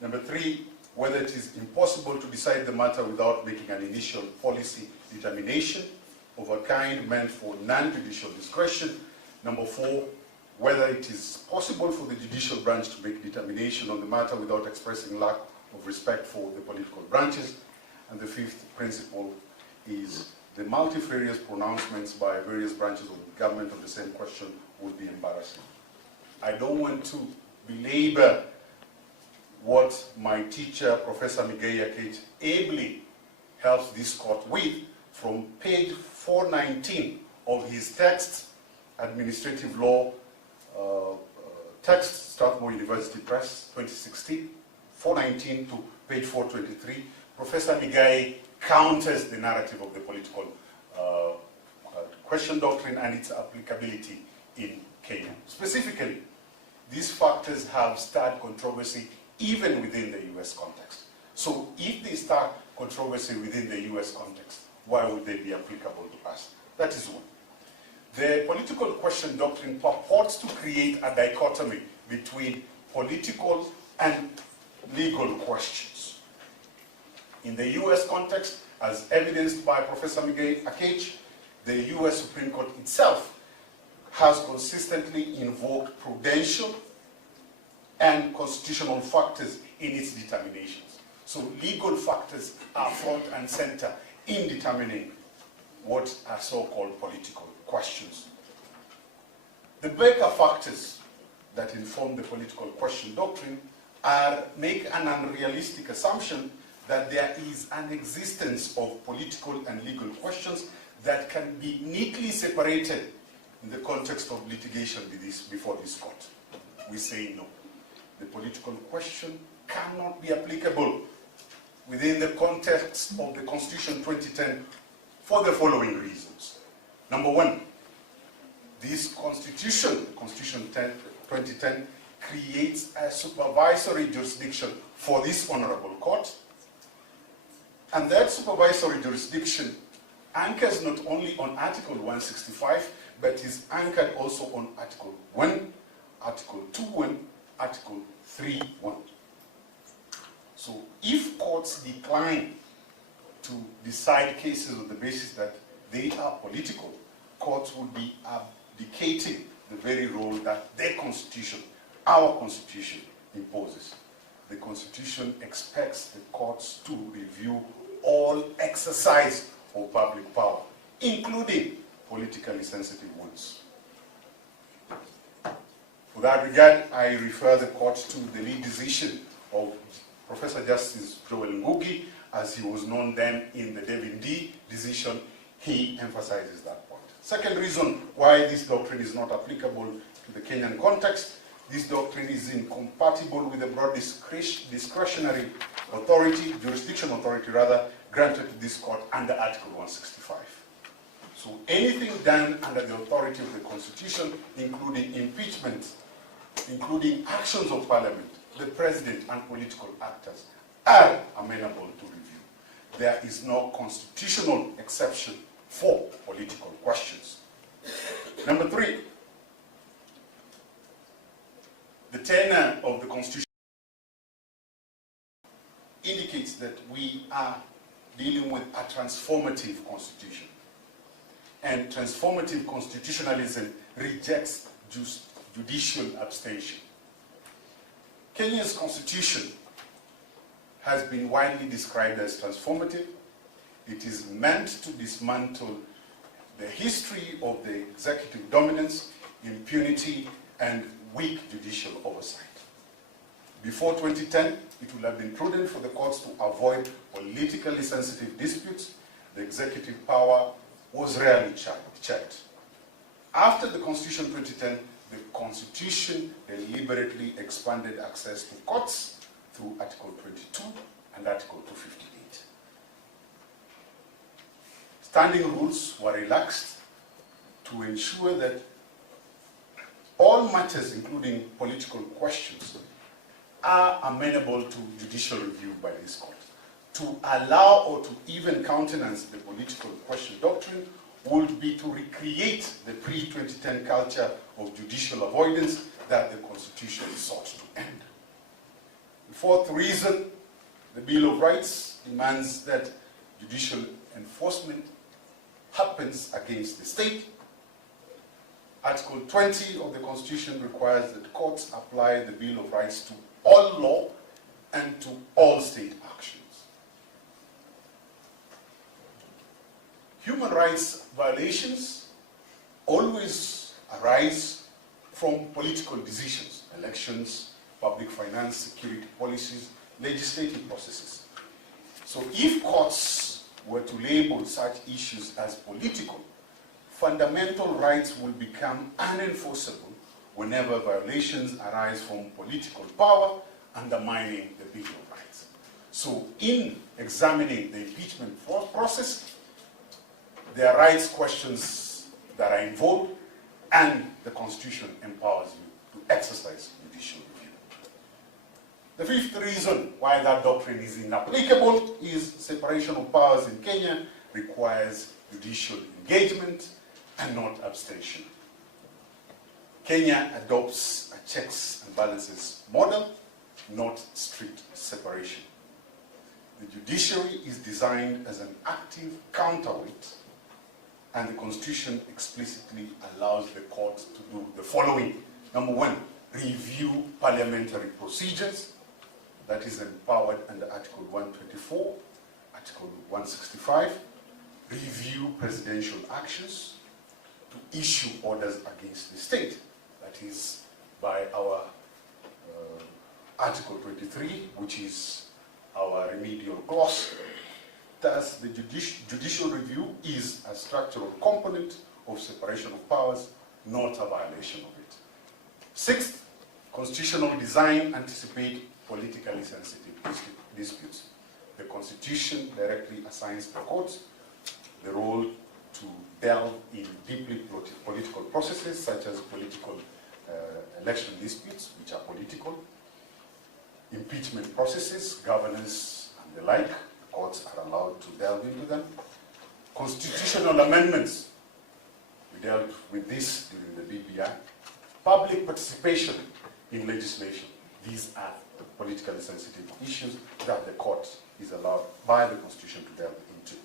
Number 3, whether it is impossible to decide the matter without making an initial policy determination of a kind meant for non-judicial discretion. Number 4, whether it is possible for the judicial branch to make determination on the matter without expressing lack of respect for the political branches. And the 5th principle is the multifarious pronouncements by various branches of the government on the same question would be embarrassing. I don't want to belabor what my teacher, Professor Ndiye Kiboko, ably helps this court with from page 419 of his text, Administrative Law text, Strathmore University Press, 2016, 419 to page 423. Professor Ndiye counters the narrative of the political question doctrine and its applicability in Kenya. Specifically, these factors have stirred controversy even within the US context. So if they start controversy within the US context, why would they be applicable to us? That is one. The political question doctrine purports to create a dichotomy between political and legal questions. In the US context, as evidenced by Professor Ndiye Kiboko, the US Supreme Court itself has consistently invoked prudential and constitutional factors in its determinations. So legal factors are front and center in determining what are so-called political questions. The Baker factors that inform the political question doctrine make an unrealistic assumption that there is an existence of political and legal questions that can be neatly separated in the context of litigation before this court. We say no. The political question cannot be applicable within the context of the Constitution 2010 for the following reasons. Number 1, this Constitution, Constitution 2010, creates a supervisory jurisdiction for this honorable court, and that supervisory jurisdiction anchors not only on Article 165, but is anchored also on Article 1, Article 2.1, Article 3.1. So if courts decline to decide cases on the basis that they are political, courts would be abdicating the very role that their Constitution, our Constitution, imposes. The Constitution expects the courts to review all exercise of public power, including politically sensitive ones. For that regard, I refer the court to the lead decision of Professor Justice Joel Ngugi, as he was known then in the David D decision. He emphasizes that point. Second reason why this doctrine is not applicable to the Kenyan context, this doctrine is incompatible with the broad discretionary authority, jurisdiction authority rather, granted to this court under Article 165. So anything done under the authority of the Constitution, including impeachment, including actions of Parliament, the President and political actors, are amenable to review. There is no constitutional exception for political questions. Number 3, the tenor of the Constitution indicates that we are dealing with a transformative constitution. And transformative constitutionalism rejects judicial abstention. Kenya's constitution has been widely described as transformative. It is meant to dismantle the history of the executive dominance, impunity, and weak judicial oversight. Before 2010, it would have been prudent for the courts to avoid politically sensitive disputes. The executive power was rarely checked. After the Constitution 2010, the Constitution deliberately expanded access to courts through Article 22 and Article 258. Standing rules were relaxed to ensure that all matters, including political questions, are amenable to judicial review by this court. To allow or to even countenance the political question doctrine would be to recreate the pre-2010 culture of judicial avoidance that the Constitution sought to end. The fourth reason, the Bill of Rights demands that judicial enforcement happens against the state. Article 20 of the Constitution requires that courts apply the Bill of Rights to all law and to all state actions. Human rights violations always arise from political decisions, elections, public finance, security policies, legislative processes. So if courts were to label such issues as political, fundamental rights will become unenforceable whenever violations arise from political power undermining the Bill of Rights. So in examining the impeachment process, there are rights questions that are involved, and the Constitution empowers you to exercise judicial review. The fifth reason why that doctrine is inapplicable is separation of powers in Kenya requires judicial engagement and not abstention. Kenya adopts a checks and balances model, not strict separation. The judiciary is designed as an active counterweight, and the Constitution explicitly allows the court to do the following. Number one, review parliamentary procedures. That is empowered under Article 124, Article 165. Review presidential actions, to issue orders against the state. That is by our Article 23, which is our remedial clause. Thus, the judicial review is a structural component of separation of powers, not a violation of it. Sixth, constitutional design anticipates politically sensitive disputes. The Constitution directly assigns the courts the role to delve in deeply political processes, such as political election disputes, which are political, impeachment processes, governance, and the like. Courts are allowed to delve into them. Constitutional amendments, we dealt with this during the BBI. Public participation in legislation, these are politically sensitive issues that the court is allowed by the Constitution to delve into.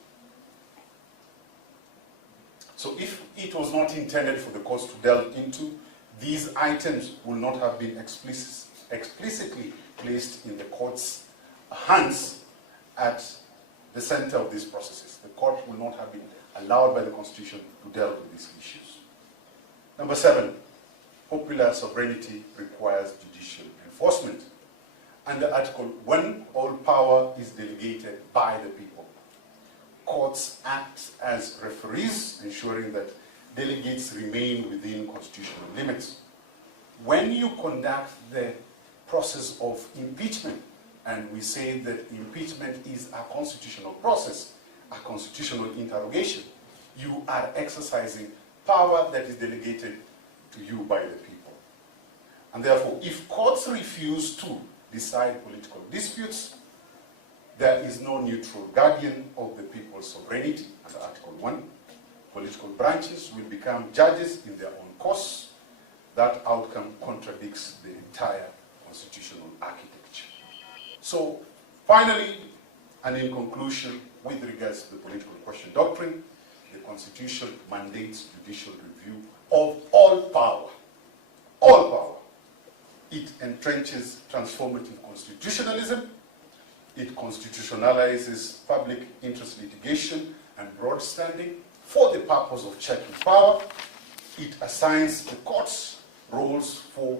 So if it was not intended for the courts to delve into, these items will not have been explicitly placed in the court's hands at the center of these processes. The court will not have been allowed by the Constitution to delve with these issues. Number 7, popular sovereignty requires judicial enforcement. Under Article 1, all power is delegated by the people. Courts act as referees, ensuring that delegates remain within constitutional limits. When you conduct the process of impeachment, and we say that impeachment is a constitutional process, a constitutional interrogation, you are exercising power that is delegated to you by the people. And therefore, if courts refuse to decide political disputes, there is no neutral guardian of the people's sovereignty under Article 1. Political branches will become judges in their own course. That outcome contradicts the entire constitutional architecture. So, finally, and in conclusion, with regards to the political question doctrine, the Constitution mandates judicial review of all power. All power. It entrenches transformative constitutionalism. It constitutionalizes public interest litigation and broad standing for the purpose of checking power. It assigns the courts roles for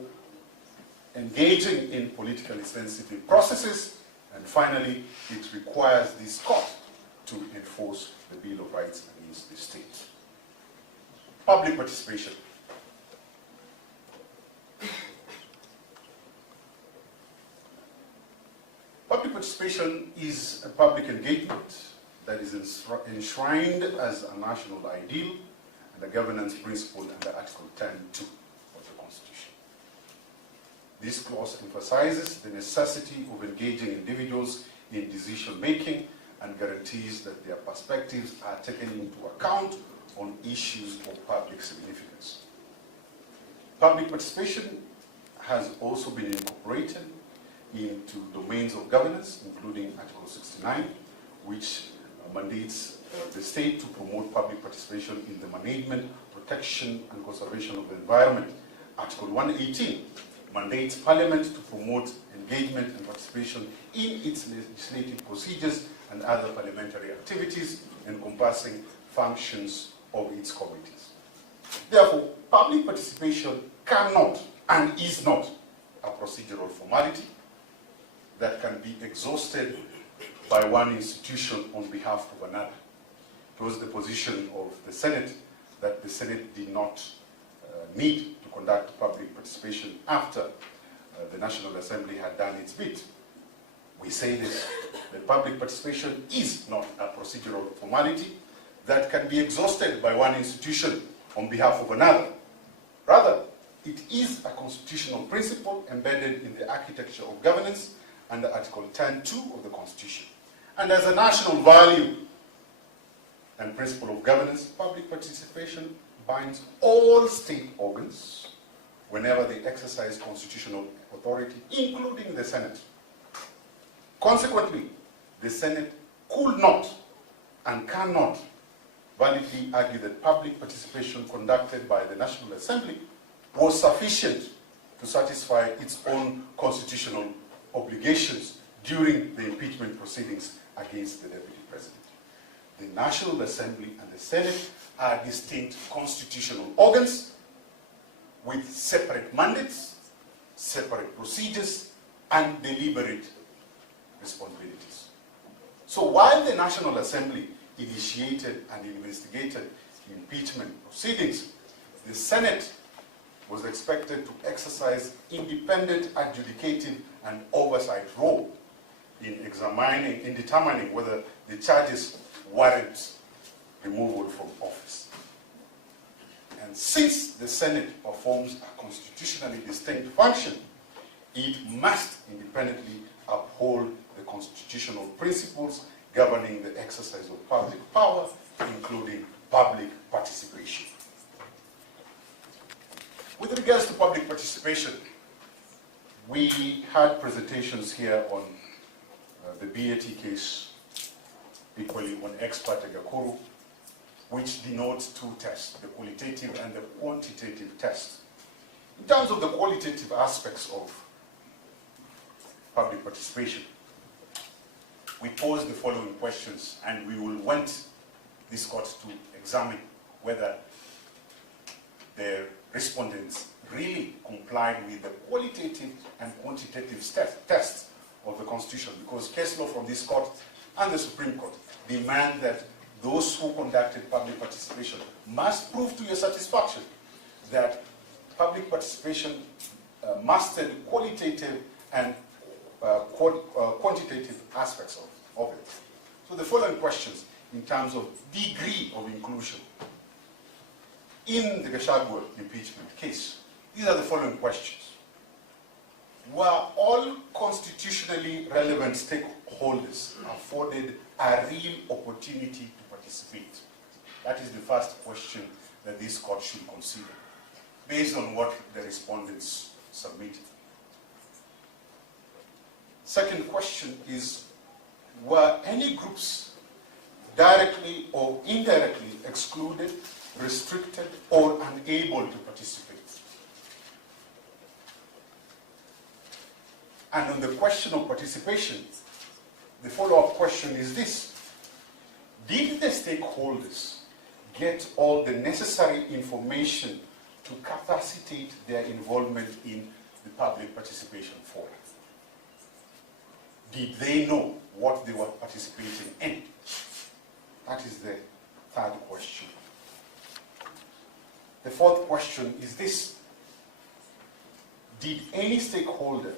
engaging in politically sensitive processes. And finally, it requires this court to enforce the Bill of Rights against the state. Public participation. Public participation is a public engagement that is enshrined as a national ideal and a governance principle under Article 10(2) of the Constitution. This clause emphasizes the necessity of engaging individuals in decision-making and guarantees that their perspectives are taken into account on issues of public significance. Public participation has also been incorporated into domains of governance, including Article 69, which mandates the state to promote public participation in the management, protection, and conservation of the environment. Article 118 mandates Parliament to promote engagement and participation in its legislative procedures and other parliamentary activities encompassing functions of its committees. Therefore, public participation cannot and is not a procedural formality that can be exhausted by one institution on behalf of another. It was the position of the Senate that the Senate did not need to conduct public participation after the National Assembly had done its bit. We say this, that public participation is not a procedural formality that can be exhausted by one institution on behalf of another. Rather, it is a constitutional principle embedded in the architecture of governance under Article 10(2) of the Constitution. And as a national value and principle of governance, public participation binds all state organs whenever they exercise constitutional authority, including the Senate. Consequently, the Senate could not and cannot validly argue that public participation conducted by the National Assembly was sufficient to satisfy its own constitutional obligations during the impeachment proceedings against the Deputy President. The National Assembly and the Senate are distinct constitutional organs with separate mandates, separate procedures, and deliberate responsibilities. So while the National Assembly initiated and investigated impeachment proceedings, the Senate was expected to exercise independent adjudicative and oversight role in determining whether the charges warrant removal from office. And since the Senate performs a constitutionally distinct function, it must independently uphold the constitutional principles governing the exercise of public power, including public participation. With regards to public participation, we had presentations here on the BAT case, equally on expert Gakuru, which denotes two tests, the qualitative and the quantitative test. In terms of the qualitative aspects of public participation, we posed the following questions, and we will want this court to examine whether the respondents really complied with the qualitative and quantitative tests of the Constitution, because case law from this court and the Supreme Court demand that those who conducted public participation must prove to your satisfaction that public participation mastered qualitative and quantitative aspects of it. So the following questions in terms of degree of inclusion. In the Gachagua impeachment case, these are the following questions. Were all constitutionally relevant stakeholders afforded a real opportunity to participate? That is the first question that this court should consider, based on what the respondents submitted. Second question is, were any groups directly or indirectly excluded, restricted, or unable to participate? And on the question of participation, the follow-up question is this: did the stakeholders get all the necessary information to capacitate their involvement in the public participation forum? Did they know what they were participating in? That is the third question. The fourth question is this: did any stakeholder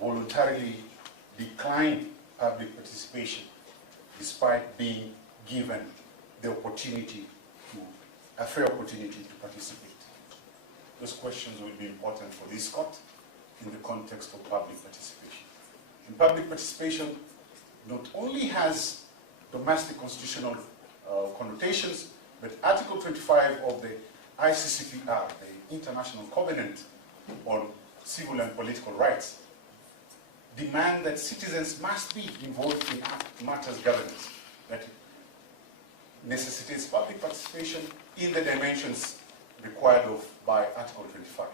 voluntarily decline public participation despite being given the opportunity a fair opportunity to participate? Those questions will be important for this court in the context of public participation. And public participation not only has domestic constitutional connotations, but Article 25 of the ICCPR, the International Covenant on Civil and Political Rights, demand that citizens must be involved in matters governance, that necessitates public participation in the dimensions required by Article 25.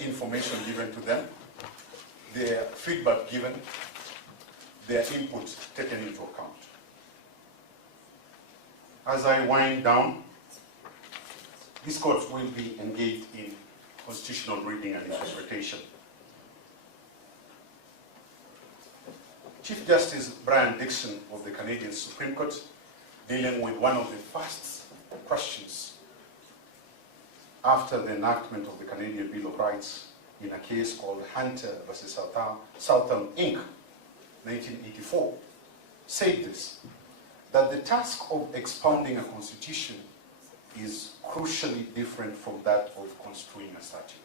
Information given to them, their feedback given, their input taken into account. As I wind down, this court will be engaged in constitutional reading and interpretation. Chief Justice Brian Dixon of the Canadian Supreme Court, dealing with one of the first questions after the enactment of the Canadian Bill of Rights in a case called Hunter versus Southern Inc., 1984, said this, that the task of expounding a constitution is crucially different from that of construing a statute.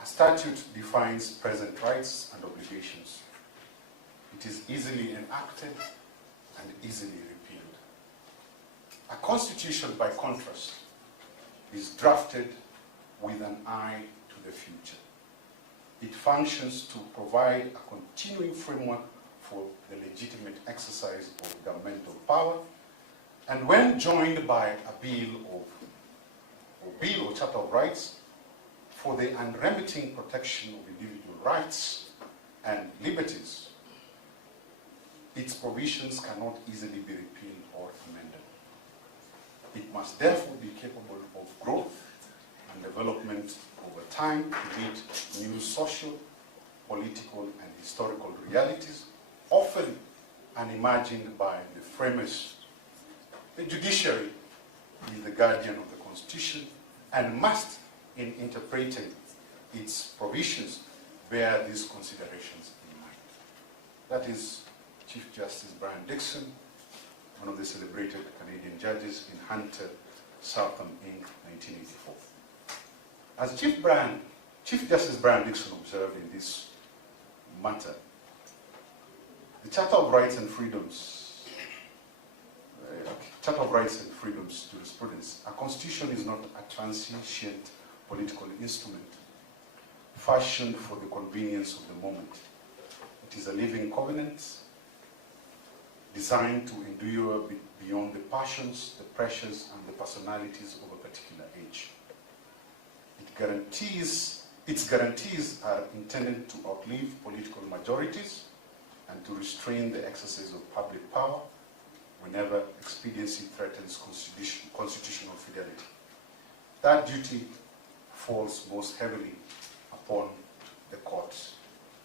A statute defines present rights and obligations. It is easily enacted and easily repealed. A constitution, by contrast, is drafted with an eye to the future. It functions to provide a continuing framework for the legitimate exercise of governmental power, and when joined by a bill or charter of rights for the unremitting protection of individual rights and liberties, its provisions cannot easily be repealed or amended. It must therefore be capable of growth and development over time to meet new social, political, and historical realities, often unimagined by the framers. The judiciary is the guardian of the Constitution and must, in interpreting its provisions, bear these considerations in mind. That is Chief Justice Brian Dixon, one of the celebrated Canadian judges in Hunter, Southern Inc., 1984. As Chief Justice Brian Dixon observed in this matter, the Charter of Rights and Freedoms, jurisprudence, a constitution is not a transient political instrument fashioned for the convenience of the moment. It is a living covenant designed to endure beyond the passions, the pressures, and the personalities of a particular age. Its guarantees are intended to outlive political majorities and to restrain the exercise of public power whenever expediency threatens constitutional fidelity. That duty falls most heavily upon the courts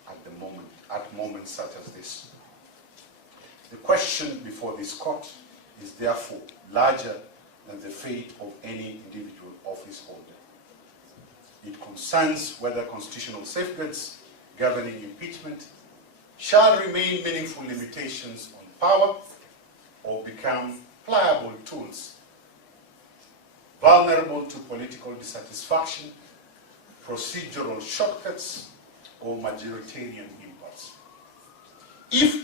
at moments such as this. The question before this court is therefore larger than the fate of any individual office holder. It concerns whether constitutional safeguards governing impeachment shall remain meaningful limitations on power or become pliable tools, vulnerable to political dissatisfaction, procedural shortcuts, or majoritarian impulse. If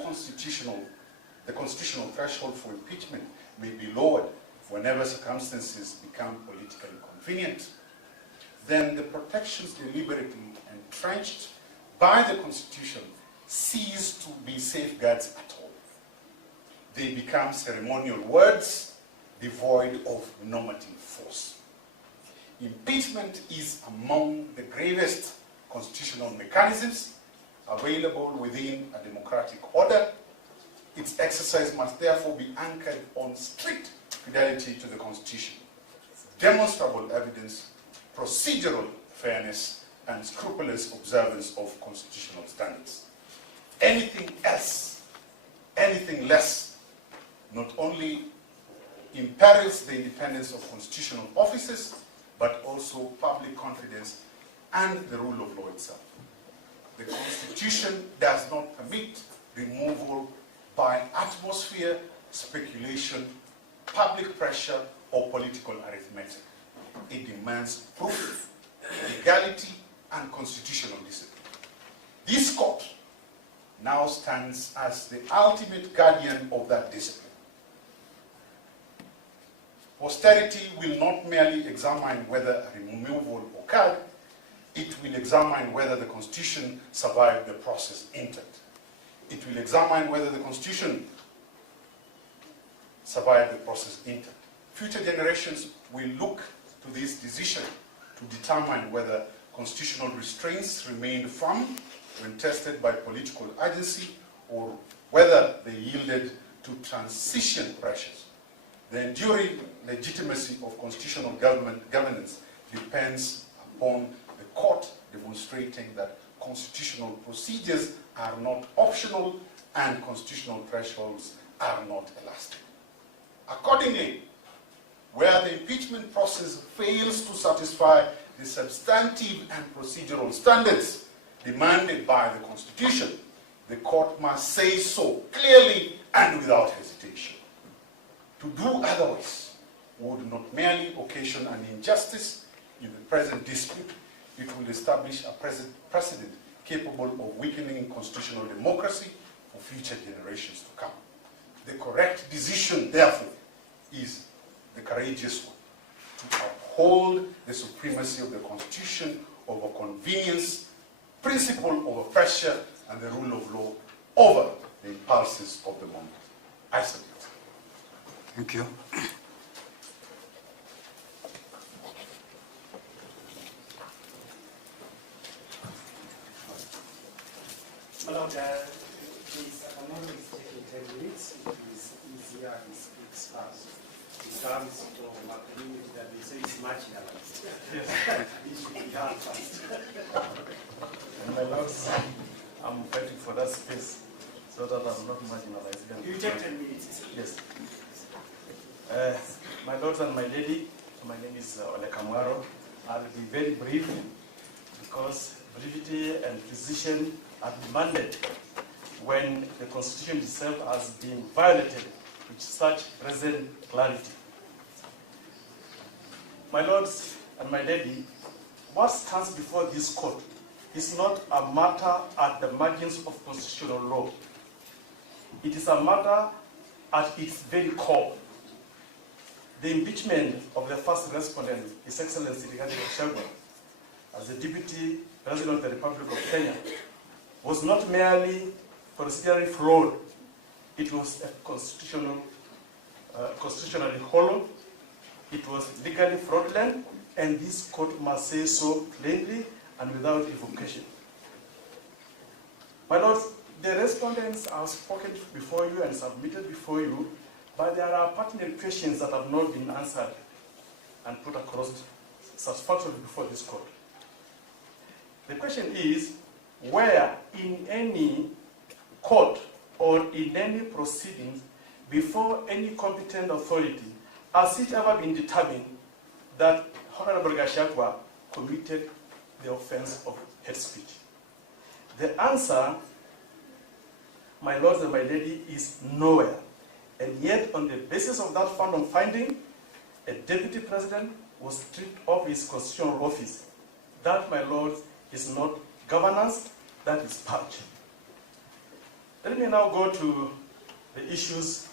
the constitutional threshold for impeachment may be lowered whenever circumstances become politically convenient, then the protections deliberately entrenched by the Constitution cease to be safeguards at all. They become ceremonial words devoid of normative force. Impeachment is among the gravest constitutional mechanisms available within a democratic order. Its exercise must therefore be anchored on strict fidelity to the Constitution, demonstrable evidence, procedural fairness, and scrupulous observance of constitutional standards. Anything else, anything less, not only imperils the independence of constitutional offices, but also public confidence and the rule of law itself. The Constitution does not permit removal by atmosphere, speculation, public pressure, or political arithmetic. It demands proof, legality, and constitutional discipline. This court now stands as the ultimate guardian of that discipline. Posterity will not merely examine whether a removal occurred, It will examine whether the Constitution survived the process intact. It will examine whether the Constitution survived the process intact. Future generations will look to this decision to determine whether constitutional restraints remained firm when tested by political urgency or whether they yielded to transition pressures. The enduring legitimacy of constitutional governance depends upon the court demonstrating that constitutional procedures are not optional and constitutional thresholds are not elastic. Accordingly, where the impeachment process fails to satisfy the substantive and procedural standards demanded by the Constitution, the court must say so clearly and without hesitation. To do otherwise would not merely occasion an injustice in the present dispute, it will establish a precedent capable of weakening constitutional democracy for future generations to come. The correct decision, therefore, is the courageous one, to uphold the supremacy of the Constitution over convenience, principle over pressure, and the rule of law over the impulses of the moment. I submit. Thank you. Hello, please, I'm only taking 10 minutes. It is easier and speaks fast. It comes from a community that we say is marginalized. Yes. It should be done fast. And my lords, I'm fighting for that space so that I'm not marginalized. You take 10 minutes. Yes. My lords and my lady, my name is Ole Kamwaro. I'll be very brief because brevity and precision are demanded when the Constitution itself has been violated with such present clarity. My lords and my lady, what stands before this court is not a matter at the margins of constitutional law. It is a matter at its very core. The impeachment of the first respondent, His Excellency Rigathi Gachagua, as the Deputy President of the Republic of Kenya, was not merely procedurally flawed, it was a constitutionally hollow, it was legally fraudulent, and this court must say so plainly and without equivocation. My lords, the respondents have spoken before you and submitted before you, but there are pertinent questions that have not been answered and put across satisfactorily before this court. The question is, where in any court or in any proceedings before any competent authority has it ever been determined that Honorable Gachagua committed the offense of hate speech? The answer, my lords and my lady, is nowhere. And yet, on the basis of that finding, a deputy president was stripped of his constitutional office. That, my lords, is not governance, that is purge. Let me now go to the issues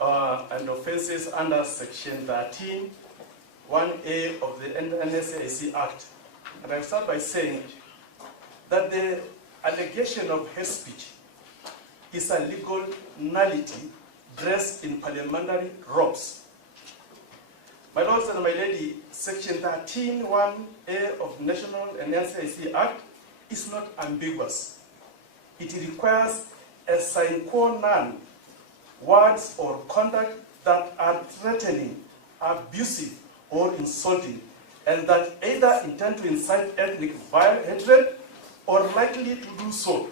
and offenses under Section 13, 1A of the NSAIC Act. And I'll start by saying that the allegation of hate speech is a legal nullity dressed in parliamentary robes. My lords and my lady, Section 13, 1A of the National and NSAIC Act is not ambiguous. It requires a sine qua non words or conduct that are threatening, abusive, or insulting, and that either intend to incite ethnic hatred or likely to do so.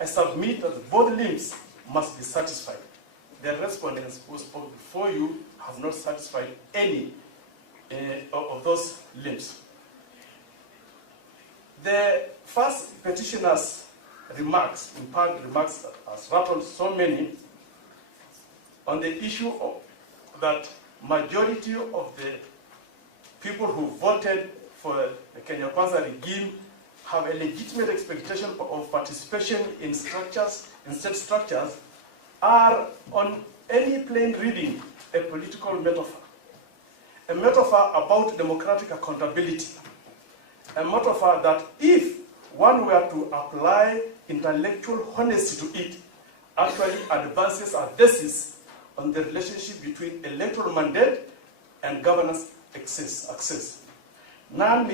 I submit that both limbs must be satisfied. The respondents who spoke before you have not satisfied any of those limbs. The first petitioner's remarks, in part remarks that has rattled so many, on the issue of that majority of the people who voted for the Kenya Kwanza regime have a legitimate expectation of participation in structures, in state structures, are on any plain reading a political metaphor. A metaphor about democratic accountability. a matter of fact that if one were to apply intellectual honesty to it, actually advances a thesis on the relationship between electoral mandate and governance access. One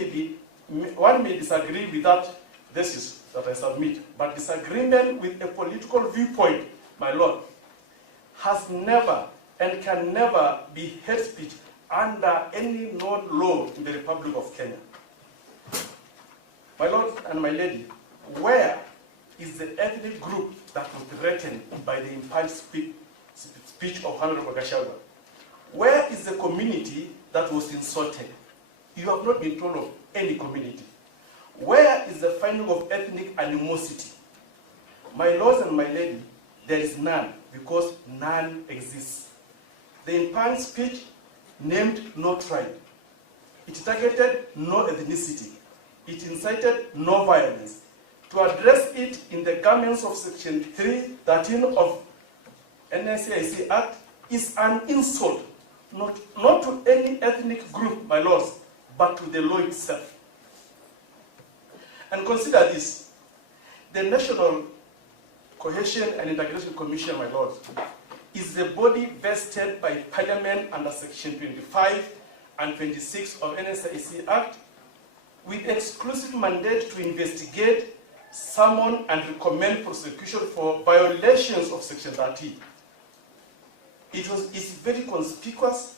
may disagree with that thesis that I submit, but disagreement with a political viewpoint, my Lord, has never and can never be hate speech under any known law in the Republic of Kenya. My Lord and my Lady, where is the ethnic group that was threatened by the implied speech of Honorable Gachagua? Where is the community that was insulted? You have not been told of any community. Where is the finding of ethnic animosity? My lords and my lady, there is none, because none exists. The implied speech named no tribe. It targeted no ethnicity. It incited no violence. To address it in the garments of Section 313 of NSAIC Act is an insult, not to any ethnic group, my lords, but to the law itself. And consider this, the National Cohesion and Integration Commission, my lords, is the body vested by Parliament under Section 25 and 26 of NSAIC Act with exclusive mandate to investigate, summon, and recommend prosecution for violations of Section 13. It's very conspicuous,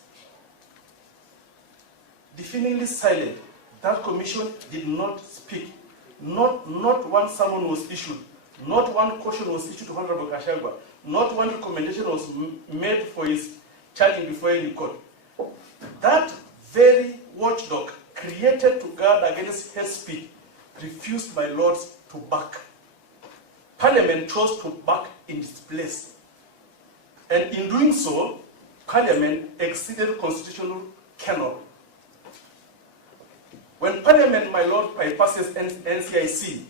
deafeningly silent. That commission did not speak. Not one summon was issued. Not one caution was issued to Honorable Gachagua. Not one recommendation was made for his charging before any court. That very watchdog created to guard against hate speech refused, my lords, to back. Parliament chose to back in its place. And in doing so, Parliament exceeded constitutional canon. When Parliament, my lord, bypasses NCIC,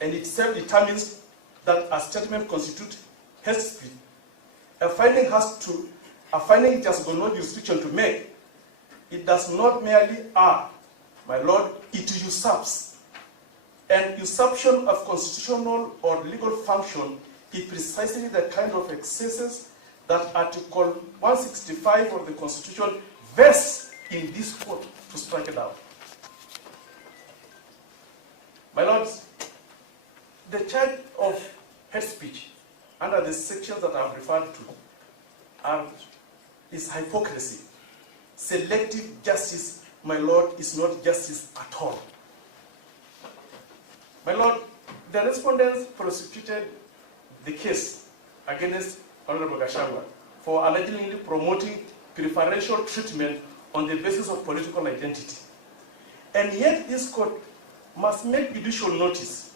and itself determines that a statement constitutes hate speech, a finding it has got no jurisdiction to make. It does not merely my lord, it usurps. And usurpation of constitutional or legal function is precisely the kind of excesses that Article 165 of the Constitution vests in this court to strike it out. My lords, the charge of hate speech under the sections that I have referred to is hypocrisy. Selective justice, my lord, is not justice at all. My lord, the respondents prosecuted the case against Honorable Gachagua for allegedly promoting preferential treatment on the basis of political identity. And yet this court must make judicial notice,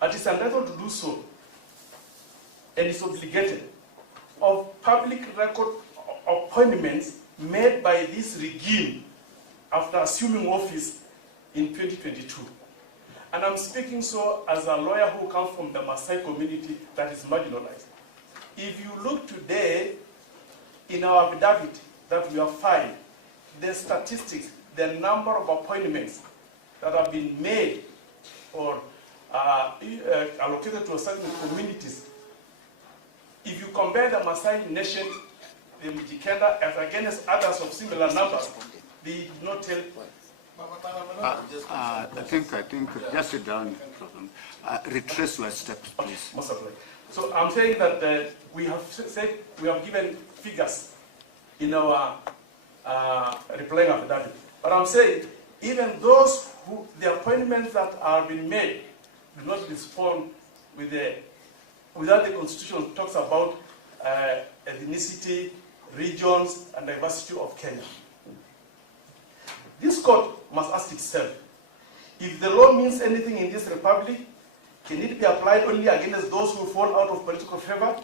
and is entitled to do so, and is obligated, of public record appointments made by this regime after assuming office in 2022. And I'm speaking so as a lawyer who comes from the Maasai community that is marginalized. If you look today in our affidavit that we have filed, the statistics, the number of appointments that have been made or allocated to certain communities, if you compare the Maasai nation, the Mijikenda, as against others of similar numbers, they did not tell. I think, just sit down, retrace your steps, please. Most of it. So I'm saying that we have said, we have given figures in our replying affidavit. But I'm saying, even those the appointments that are being made do not respond with without the Constitution talks about ethnicity, regions, and diversity of Kenya. This court must ask itself, if the law means anything in this republic, can it be applied only against those who fall out of political favor,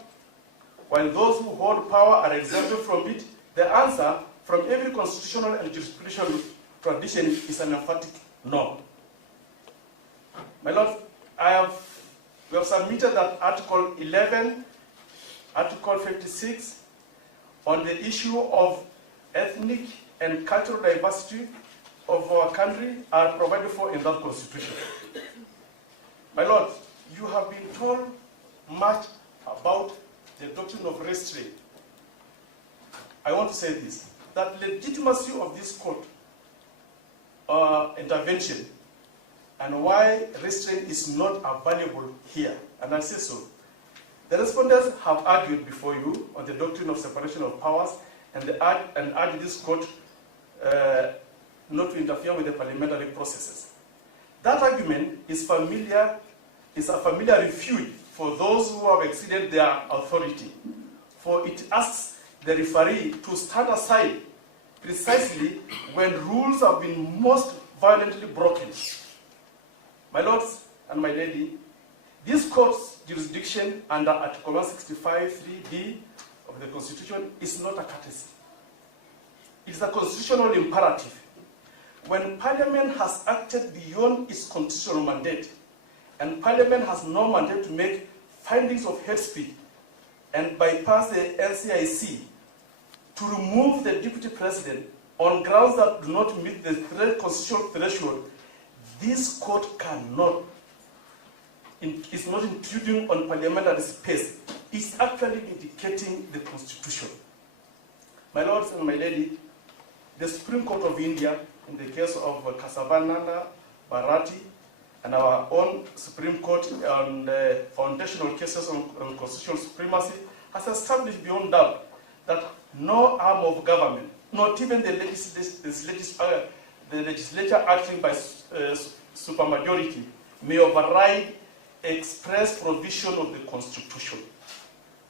while those who hold power are exempted from it? The answer from every constitutional and jurisprudential tradition is an emphatic no. My lord, we have submitted that Article 11, Article 56, on the issue of ethnic and cultural diversity of our country are provided for in that constitution. My Lord, you have been told much about the doctrine of restraint. I want to say this, that legitimacy of this court intervention and why restraint is not available here, and I say so. The respondents have argued before you on the doctrine of separation of powers and urge this court not to interfere with the parliamentary processes. That argument is a familiar refuge for those who have exceeded their authority, for it asks the referee to stand aside precisely when rules have been most violently broken. My lords and my lady, this court's jurisdiction under Article 165(3)(d) of the Constitution is not a courtesy. It is a constitutional imperative. When Parliament has acted beyond its constitutional mandate, and Parliament has no mandate to make findings of hate speech and bypass the NCIC to remove the Deputy President on grounds that do not meet the constitutional threshold, this court cannot, it's not intruding on parliamentary space. It's actually vindicating the Constitution. My lords and my lady, the Supreme Court of India, in the case of Kasavananda Bharati, and our own Supreme Court on the foundational cases on constitutional supremacy, has established beyond doubt that no arm of government, not even the legislature acting by supermajority, may override express provision of the Constitution.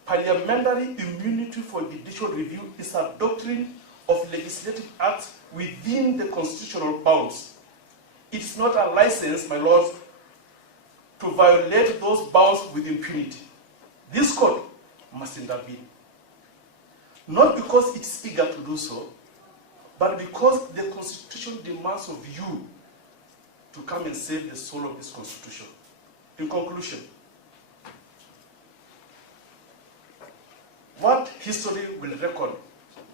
Parliamentary immunity for judicial review is a doctrine of legislative acts within the constitutional bounds. It's not a license, my lords, to violate those bounds with impunity. This court must intervene. Not because it's eager to do so, but because the Constitution demands of you to come and save the soul of this Constitution. In conclusion, what history will record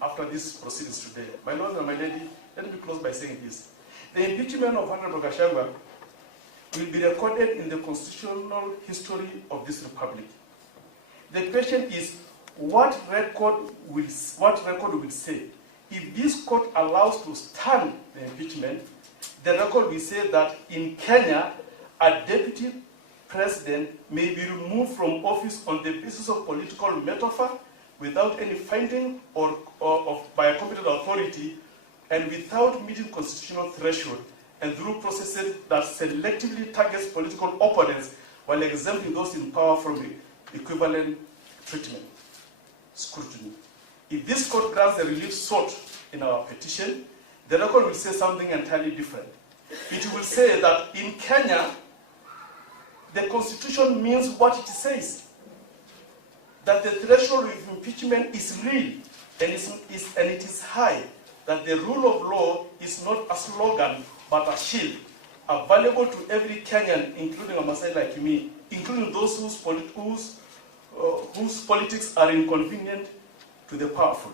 after these proceedings today? My lords and my lady, let me close by saying this. The impeachment of Honorable Gachagua will be recorded in the constitutional history of this republic. The question is, what record will say? If this court allows to stand the impeachment, the record will say that in Kenya, a deputy president may be removed from office on the basis of political metaphor without any finding by a competent authority and without meeting constitutional threshold and through processes that selectively targets political opponents while exempting those in power from equivalent treatment, scrutiny. If this court grants the relief sought in our petition, the record will say something entirely different. It will say that in Kenya, the Constitution means what it says, that the threshold of impeachment is real and it is high, that the rule of law is not a slogan but a shield, available to every Kenyan, including a Maasai like me, including those whose politics are inconvenient to the powerful.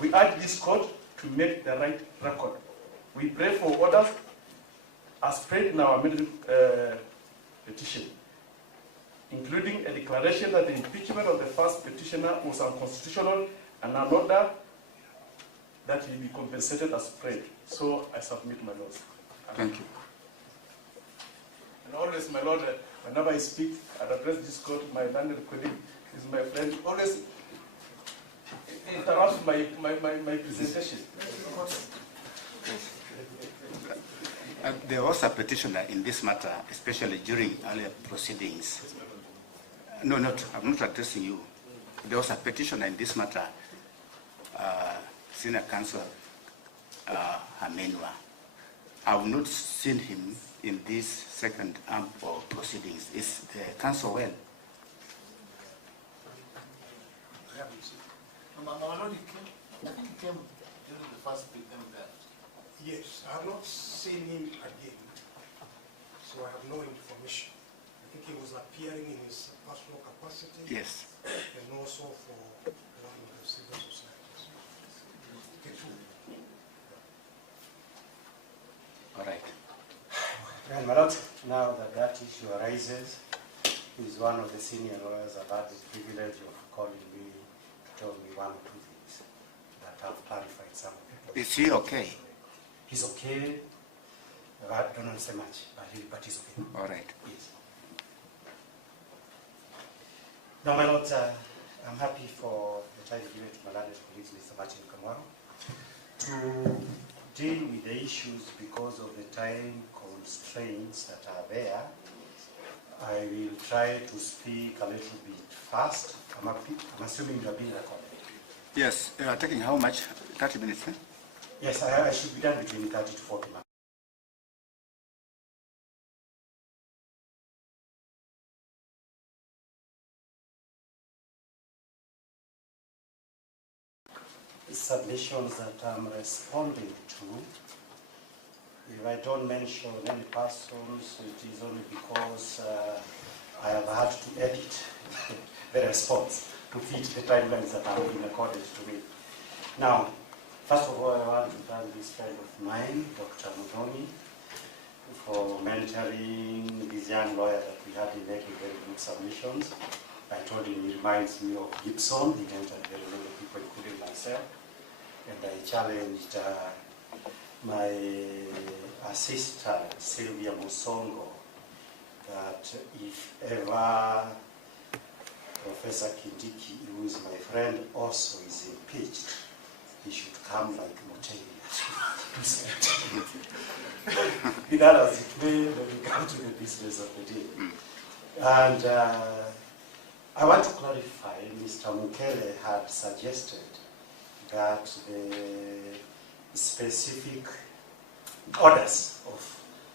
We urge this court to make the right record. We pray for orders as prayed in our amended petition, including a declaration that the impeachment of the first petitioner was unconstitutional and an order that he be compensated as prayed. So I submit, my lords. Thank you. And always, my lord, whenever I speak, I address this court, my learned colleague is my friend, always interrupts my presentation. There was a petitioner in this matter, especially during earlier proceedings. No, I'm not addressing you. There was a petitioner in this matter, Senior Counsel Hamenwa. I have not seen him in this second arm of proceedings. Is the counsel well? I haven't seen him. I think he came during the first PM there. Yes, I have not seen him again, so I have no information. I think he was appearing in his personal capacity. Yes. And also for one of the civil societies. My Lord, now that that issue arises, is one of the senior lawyers have had the privilege of calling me to tell me one or two things that have clarified some of it. Is he okay? He's okay. I don't understand much, but he's okay. All right. Yes. Now, my Lord, I'm happy for the time given to my learned colleagues, Mr. Martin Kanwaro, to deal with the issues because of the time constraints that are there. I will try to speak a little bit fast. I'm assuming you have been recorded. Yes, taking how much? 30 minutes, eh? Yes, I should be done between 30 to 40 minutes. Submissions that I'm responding to, if I don't mention any persons, it is only because I have had to edit the response to fit the timelines that have been accorded to me. Now, first of all, I want to thank this friend of mine, Dr. Mudoni, for mentoring this young lawyer that we had in making very good submissions. I told him he reminds me of Gibson. He mentored very many people, including myself. And I challenged my assistant, Sylvia Musongo, that if ever Professor Kindiki, who is my friend, also is impeached, he should come like Mutenge. Be that as it may, let me come to the business of the day. And I want to clarify, Mr. Mukele had suggested that the specific orders of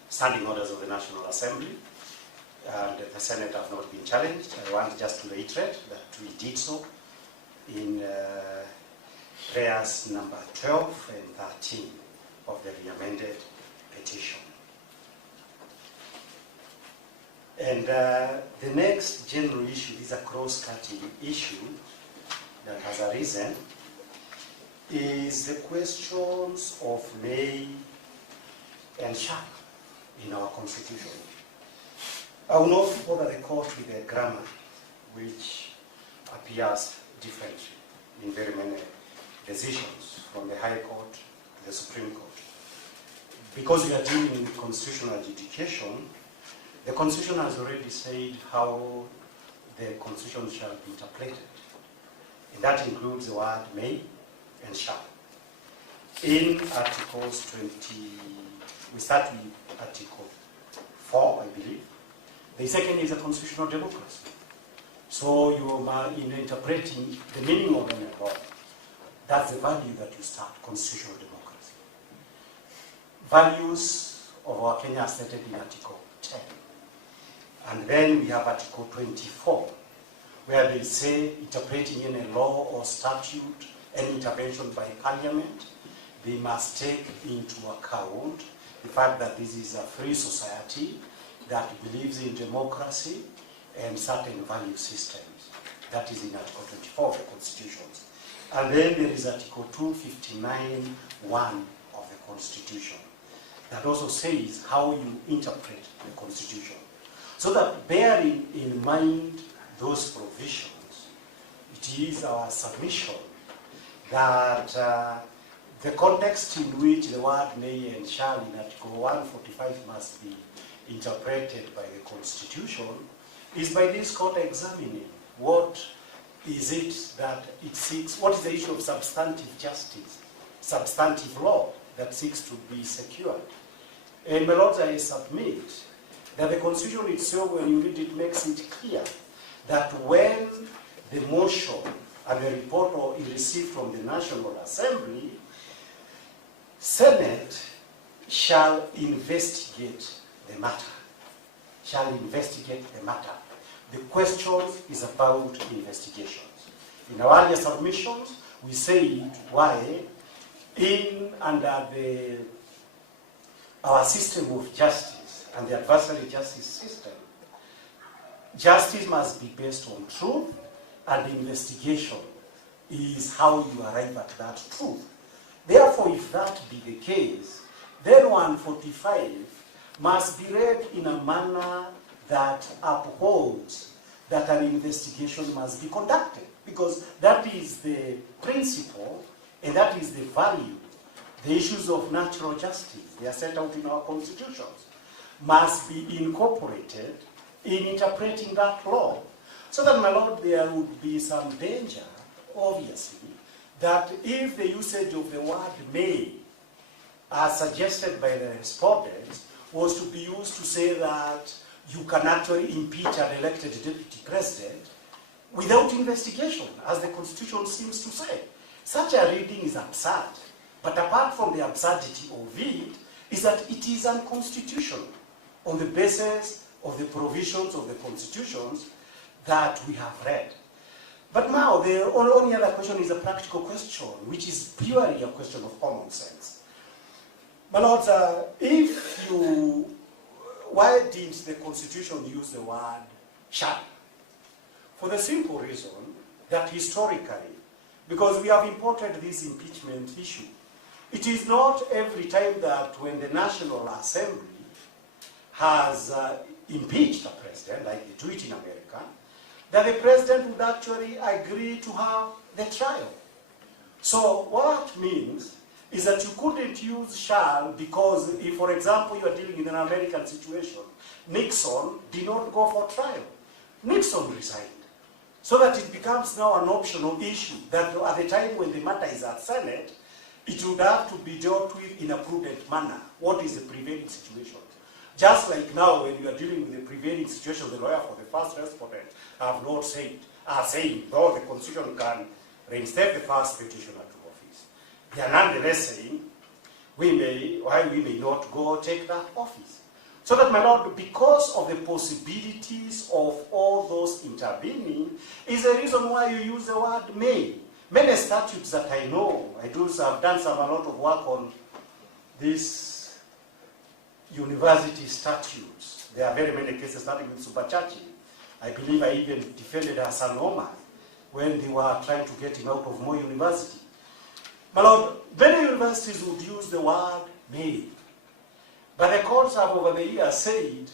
standing orders of the National Assembly and the Senate have not been challenged. I want just to reiterate that we did so in prayers number 12 and 13 of the re-amended petition. And the next general issue is a cross-cutting issue that has arisen, is the questions of may and shall in our Constitution. I will not bother the court with the grammar, which appears differently in very many decisions from the High Court to the Supreme Court. Because we are dealing with constitutional adjudication, the Constitution has already said how the Constitution shall be interpreted. And that includes the word may and shall. In Articles 20, we start with Article 4, I believe. The second is a constitutional democracy. So you are in interpreting the meaning of any law. That's the value that you start, constitutional democracy. Values of our Kenya are stated in Article 10. And then we have Article 24, where they say interpreting any law or statute, any intervention by Parliament, they must take into account the fact that this is a free society that believes in democracy and certain value systems. That is in Article 24 of the Constitution. And then there is Article 259(1) of the Constitution that also says how you interpret the Constitution. So that bearing in mind those provisions, it is our submission that the context in which the word may and shall in Article 145 must be interpreted by the Constitution is by this court examining what is it that it seeks, what is the issue of substantive justice, substantive law that seeks to be secured. And my Lord, I submit that the Constitution itself, when you read it, makes it clear that when the motion and the report is received from the National Assembly, Senate shall investigate the matter. Shall investigate the matter. The question is about investigations. In our earlier submissions, we said why under our system of justice and the adversary justice system, justice must be based on truth, and investigation is how you arrive at that truth. Therefore, if that be the case, then 145 must be read in a manner that upholds that an investigation must be conducted, because that is the principle and that is the value. The issues of natural justice, they are set out in our constitutions, must be incorporated in interpreting that law. So that, my Lord, there would be some danger, obviously, that if the usage of the word may, as suggested by the respondents, was to be used to say that you can actually impeach an elected deputy president without investigation, as the Constitution seems to say. Such a reading is absurd. But apart from the absurdity of it, is that it is unconstitutional on the basis of the provisions of the constitutions that we have read. But now, the only other question is a practical question, which is purely a question of common sense. My lords, why didn't the Constitution use the word shall? For the simple reason that historically, because we have imported this impeachment issue, it is not every time that when the National Assembly has impeached a president, like they do it in America, that the president would actually agree to have the trial. So what that means is that you couldn't use shall because if, for example, you are dealing with an American situation, Nixon did not go for trial. Nixon resigned. So that it becomes now an optional issue that at the time when the matter is at Senate, it would have to be dealt with in a prudent manner. What is the prevailing situation? Just like now when you are dealing with the prevailing situation, the lawyer for the first respondent have not said, are saying, though the Constitution can reinstate the first petitioner to office, they are nonetheless saying, we may not go take that office. So that, my Lord, because of the possibilities of all those intervening, is the reason why you use the word may. Many statutes that I know, I've done a lot of work on these university statutes. There are very many cases, starting with Superchachi. I believe I even defended Hassan Omar when they were trying to get him out of Moi University. My Lord, many universities would use the word may. But the courts have over the years said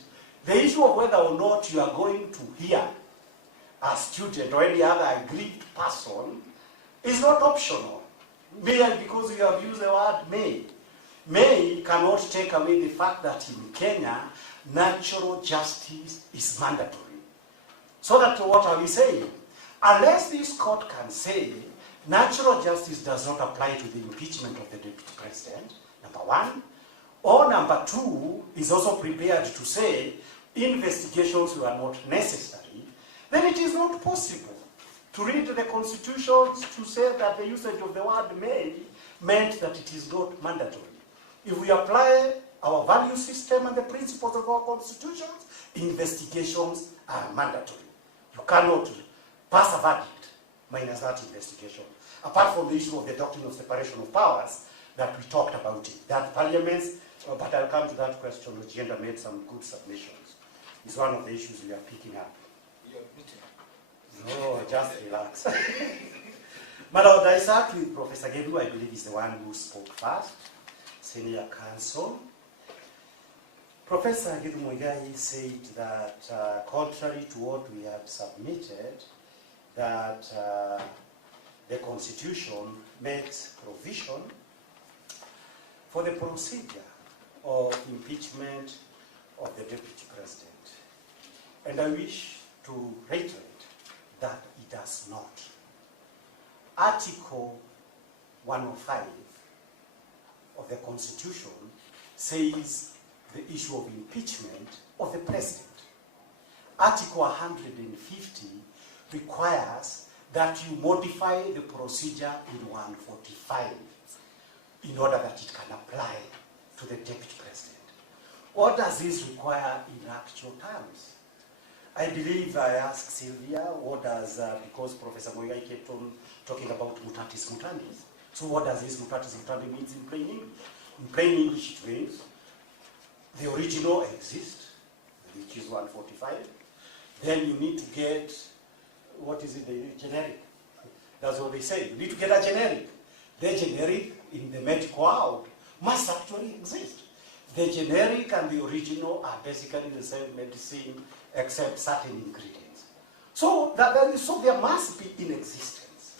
the issue of whether or not you are going to hear a student or any other aggrieved person is not optional, merely because you have used the word may. May cannot take away the fact that in Kenya, natural justice is mandatory. So that what are we saying? Unless this court can say natural justice does not apply to the impeachment of the deputy president, number one, or number two, is also prepared to say investigations were not necessary, then it is not possible to read the constitutions to say that the usage of the word may meant that it is not mandatory. If we apply our value system and the principles of our constitutions, investigations are mandatory. You cannot pass a verdict minus that investigation. Apart from the issue of the doctrine of separation of powers that we talked about it, that parliaments, but I'll come to that question, which Genda made some good submissions. It's one of the issues we are picking up. You're admitting. No, just relax. My Lord, I start with Professor Gebu, I believe is the one who spoke first, senior counsel. Professor Gebu Muigai said that contrary to what we have submitted, that the Constitution makes provision for the procedure of impeachment of the deputy president. And I wish to reiterate that it does not. Article 105 of the Constitution says the issue of impeachment of the president. Article 150 requires that you modify the procedure in 145 in order that it can apply to the deputy president. What does this require in actual terms? I believe I asked Sylvia, what does, because Professor Muigai kept on talking about mutatis mutandis. So what does this mutatis mutandis mean in plain English? In plain English it means the original exists, which is 145. Then you need to get, what is it, the generic. That's what they say. You need to get a generic. The generic in the medical world must actually exist. The generic and the original are basically the same medicine except certain ingredients. So, so there must be in existence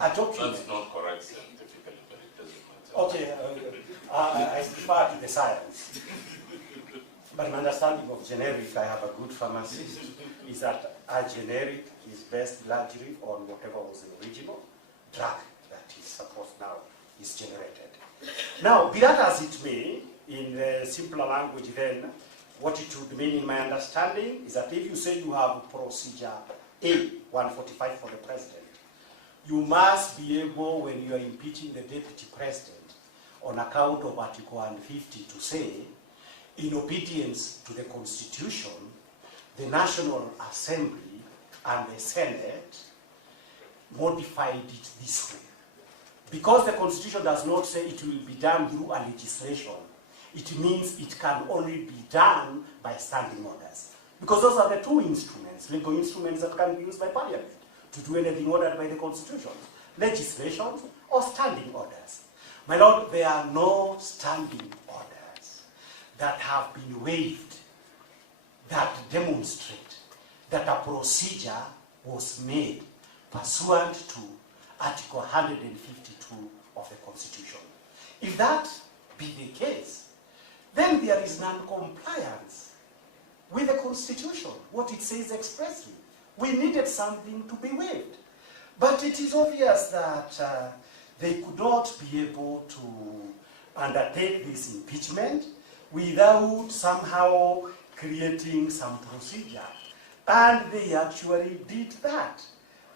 a document. That's not correct scientifically, but it doesn't matter. Okay, I refer to the science. But my understanding of generic, I have a good pharmacist, is that a generic is based largely on whatever was the original drug that is supposed now is generated. Now, be that as it may, in the simpler language then, what it would mean in my understanding is that if you say you have procedure A, 145 for the president, you must be able, when you are impeaching the deputy president, on account of Article 150 to say, in obedience to the Constitution, the National Assembly and the Senate modified it this way. Because the Constitution does not say it will be done through a legislation, it means it can only be done by standing orders. Because those are the two instruments, legal instruments that can be used by Parliament to do anything ordered by the Constitution. Legislation or standing orders. My Lord, there are no standing orders that have been waived that demonstrate that a procedure was made pursuant to Article 152 of the Constitution. If that be the case, then there is non-compliance with the Constitution, what it says expressly. We needed something to be waived. But it is obvious that they could not be able to undertake this impeachment without somehow creating some procedure. And they actually did that.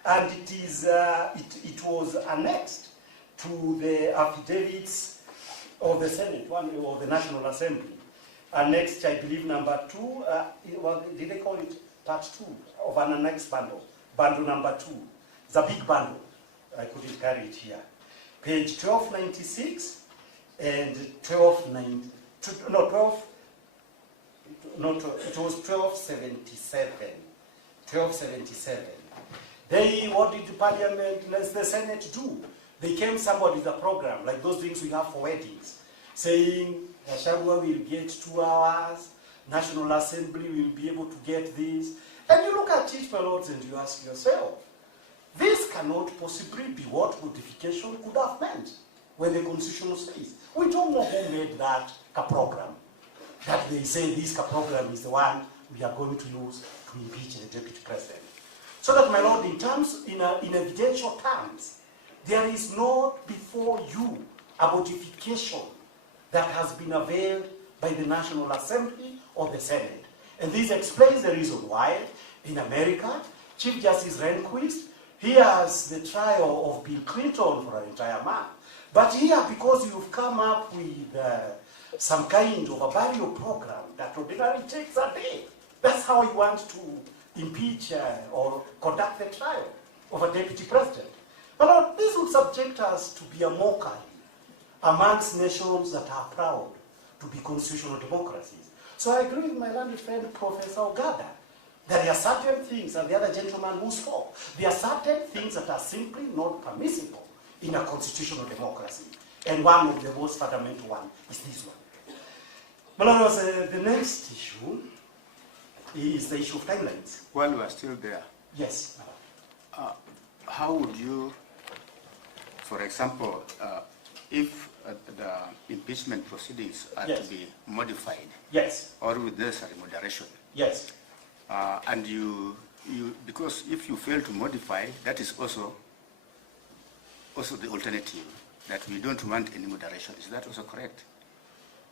And it was annexed to the affidavits of the Senate, or the National Assembly. Annexed, I believe, number 2, did they call it part 2 of an annexed bundle? Bundle number 2. It's a big bundle. I couldn't carry it here. Page 1296 and 1290. It was 1277. 1277. What did the Parliament, the Senate do? They came somebody with a program, like those things we have for weddings, saying Gachagua will get 2 hours, National Assembly will be able to get this. And you look at it, my lords, and you ask yourself, this cannot possibly be what modification could have meant when the Constitution says. We don't know who made that program. That they say this program is the one we are going to use to impeach the deputy president. So that, my lord, in evidential terms, there is not before you a modification that has been availed by the National Assembly or the Senate. And this explains the reason why, in America, Chief Justice Rehnquist hears the trial of Bill Clinton for an entire month. But here, because you've come up with some kind of a burial program that ordinarily takes a day, that's how you want to impeach or conduct the trial of a deputy president. But this would subject us to be a mockery amongst nations that are proud to be constitutional democracies. So I agree with my learned friend, Professor Ogada, that there are certain things, and the other gentleman who spoke, there are certain things that are simply not permissible in a constitutional democracy. And one of the most fundamental one is this one. But the next issue is the issue of timelines. While we are still there, Yes. how would you, for example, if the impeachment proceedings are Yes. to be modified Yes. or with necessary moderation, Yes. and because if you fail to modify, that is also the alternative, that we don't want any moderation. Is that also correct?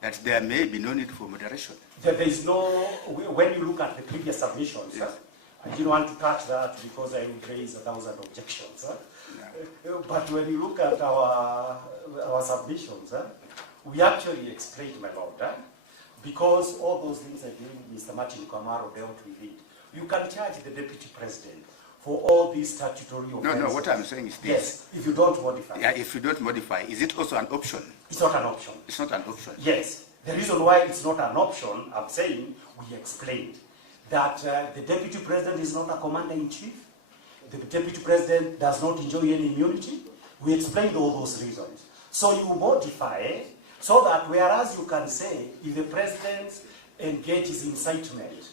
That there may be no need for moderation. There is no, when you look at the previous submissions, Yes. I didn't want to touch that because I would raise 1,000 objections. But when you look at our submissions, we actually explained, my lord, because all those things I believe Mr. Martin Kamaro dealt with it. You can charge the deputy president for all these statutory offenses. No, what I'm saying is this. Yes, if you don't modify. Yeah, if you don't modify, is it also an option? It's not an option. It's not an option. Yes. The reason why it's not an option, I'm saying, we explained that the deputy president is not a commander-in-chief. The deputy president does not enjoy any immunity. We explained all those reasons. So you modify So that whereas you can say, if the president engages in incitement,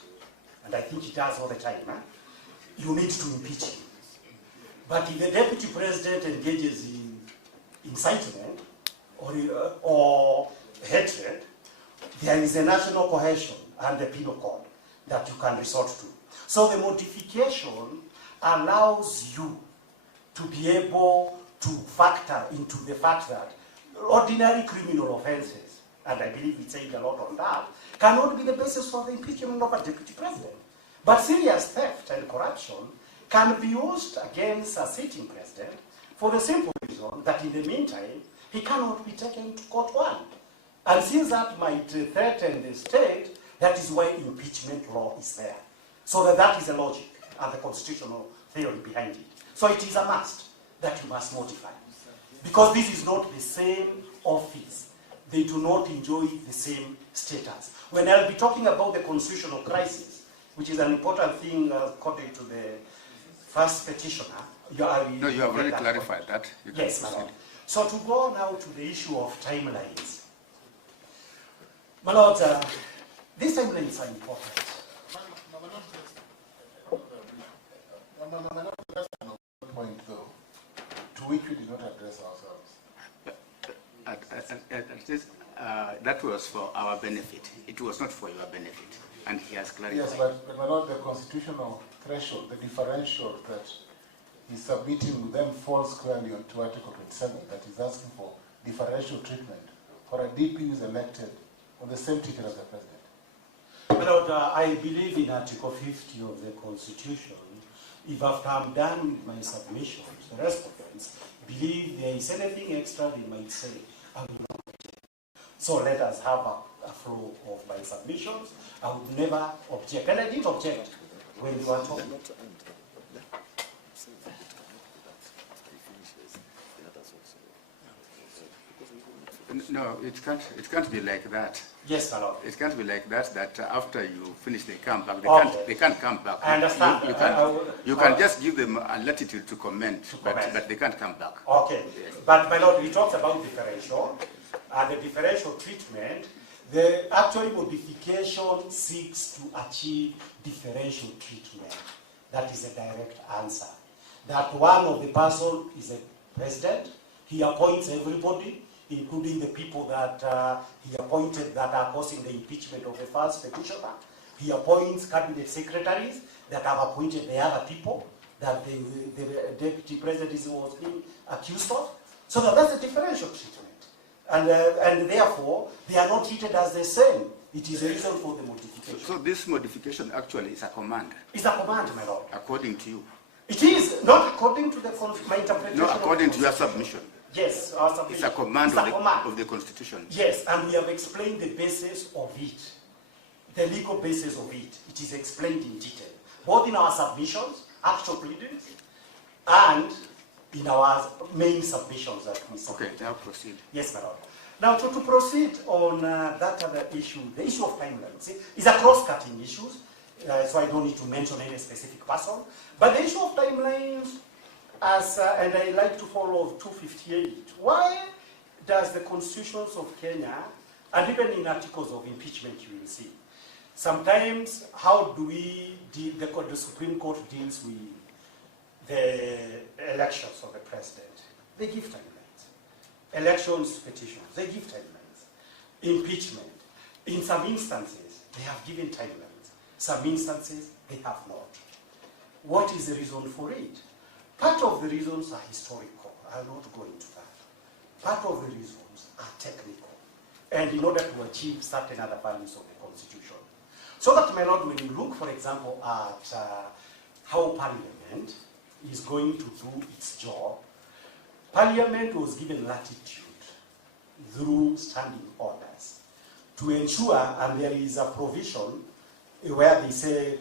and I think he does all the time, you need to impeach him. But if the deputy president engages in incitement or hatred, there is a national cohesion and the penal code that you can resort to. So the modification allows you to be able to factor into the fact that ordinary criminal offenses, and I believe we said a lot on that, cannot be the basis for the impeachment of a deputy president. But serious theft and corruption can be used against a sitting president for the simple reason that in the meantime, he cannot be taken to court one. And since that might threaten the state, that is why impeachment law is there. So that is the logic and the constitutional theory behind it. So it is a must that you must modify. Because this is not the same office. They do not enjoy the same status. When I'll be talking about the constitutional crisis, which is an important thing according to the first petitioner, you have already clarified that. Yes, my Lord. So to go now to the issue of timelines. My Lord, these timelines are important. Point though, to which we did not address ourselves. That was for our benefit. It was not for your benefit. And he has clarified. Yes, but my Lord, the constitutional threshold, the differential that he's submitting then falls clearly onto Article 27, that is asking for differential treatment for a DP who is elected on the same ticket as the president. My Lord, I believe in Article 50 of the Constitution. If after I'm done with my submissions, the respondents believe there is anything extra they might say, I will not object. So let us have a flow of my submissions. I would never object. And I didn't object when you were talking. No, it can't be like that. Yes, my Lord. It can't be like that, that after you finish they come back. They can't come back. I understand. You can just give them a latitude to comment, but they can't come back. Okay. Yes. But my Lord, we talked about differential. The differential treatment, the actual modification seeks to achieve differential treatment. That is a direct answer. That one of the person is a president. He appoints everybody, including the people that he appointed that are causing the impeachment of the first petitioner. He appoints cabinet secretaries that have appointed the other people that the deputy president was being accused of. So that's a differential treatment. And therefore, they are not treated as the same. It is a reason for the modification. So this modification actually is a command? It's a command, my Lord. According to you? It is, not according to my interpretation. No, according to your submission. Yes, our submission. It's a command, It's of the Constitution. Yes, and we have explained the basis of it, the legal basis of it. It is explained in detail, both in our submissions, actual pleadings, and in our main submissions that we submit. Okay, now proceed. Yes, my Lord. Now, to proceed on that other issue, the issue of timelines is a cross-cutting issue, so I don't need to mention any specific person. But the issue of timelines, and I like to follow 258, why does the constitutions of Kenya, and even in articles of impeachment you will see, sometimes how do we deal, the Supreme Court deals with the elections of the president? They give timelines. Elections petitions, they give timelines. Impeachment, in some instances, they have given timelines. Some instances, they have not. What is the reason for it? Part of the reasons are historical. I will not go into that. Part of the reasons are technical. And in order to achieve certain other values of the Constitution. So that, my Lord, when you look, for example, at how Parliament is going to do its job, Parliament was given latitude through standing orders to ensure, and there is a provision where they say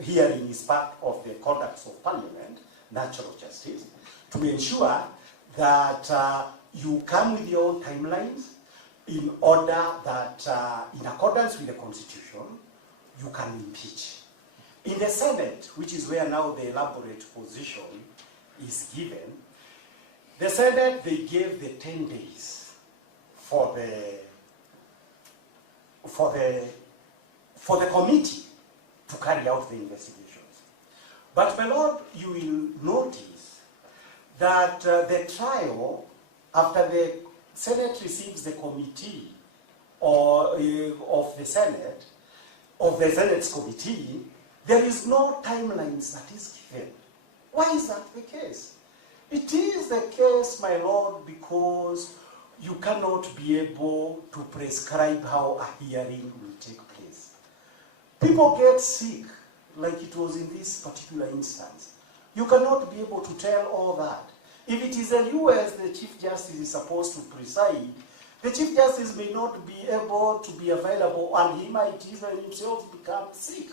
hearing is part of the conduct of Parliament, natural justice, to ensure that you come with your own timelines in order that, in accordance with the Constitution, you can impeach. In the Senate, which is where now the elaborate position is given, the Senate, they gave the 10 days for the committee to carry out the investigations. But my lord, you will notice that the trial, after the Senate receives the committee of the Senate, of the Senate's committee, there is no timelines that is given. Why is that the case? It is the case, my lord, because you cannot be able to prescribe how a hearing will take place. People get sick, like it was in this particular instance. You cannot be able to tell all that. If it is a US, the Chief Justice is supposed to preside, the Chief Justice may not be able to be available, and he might even himself become sick.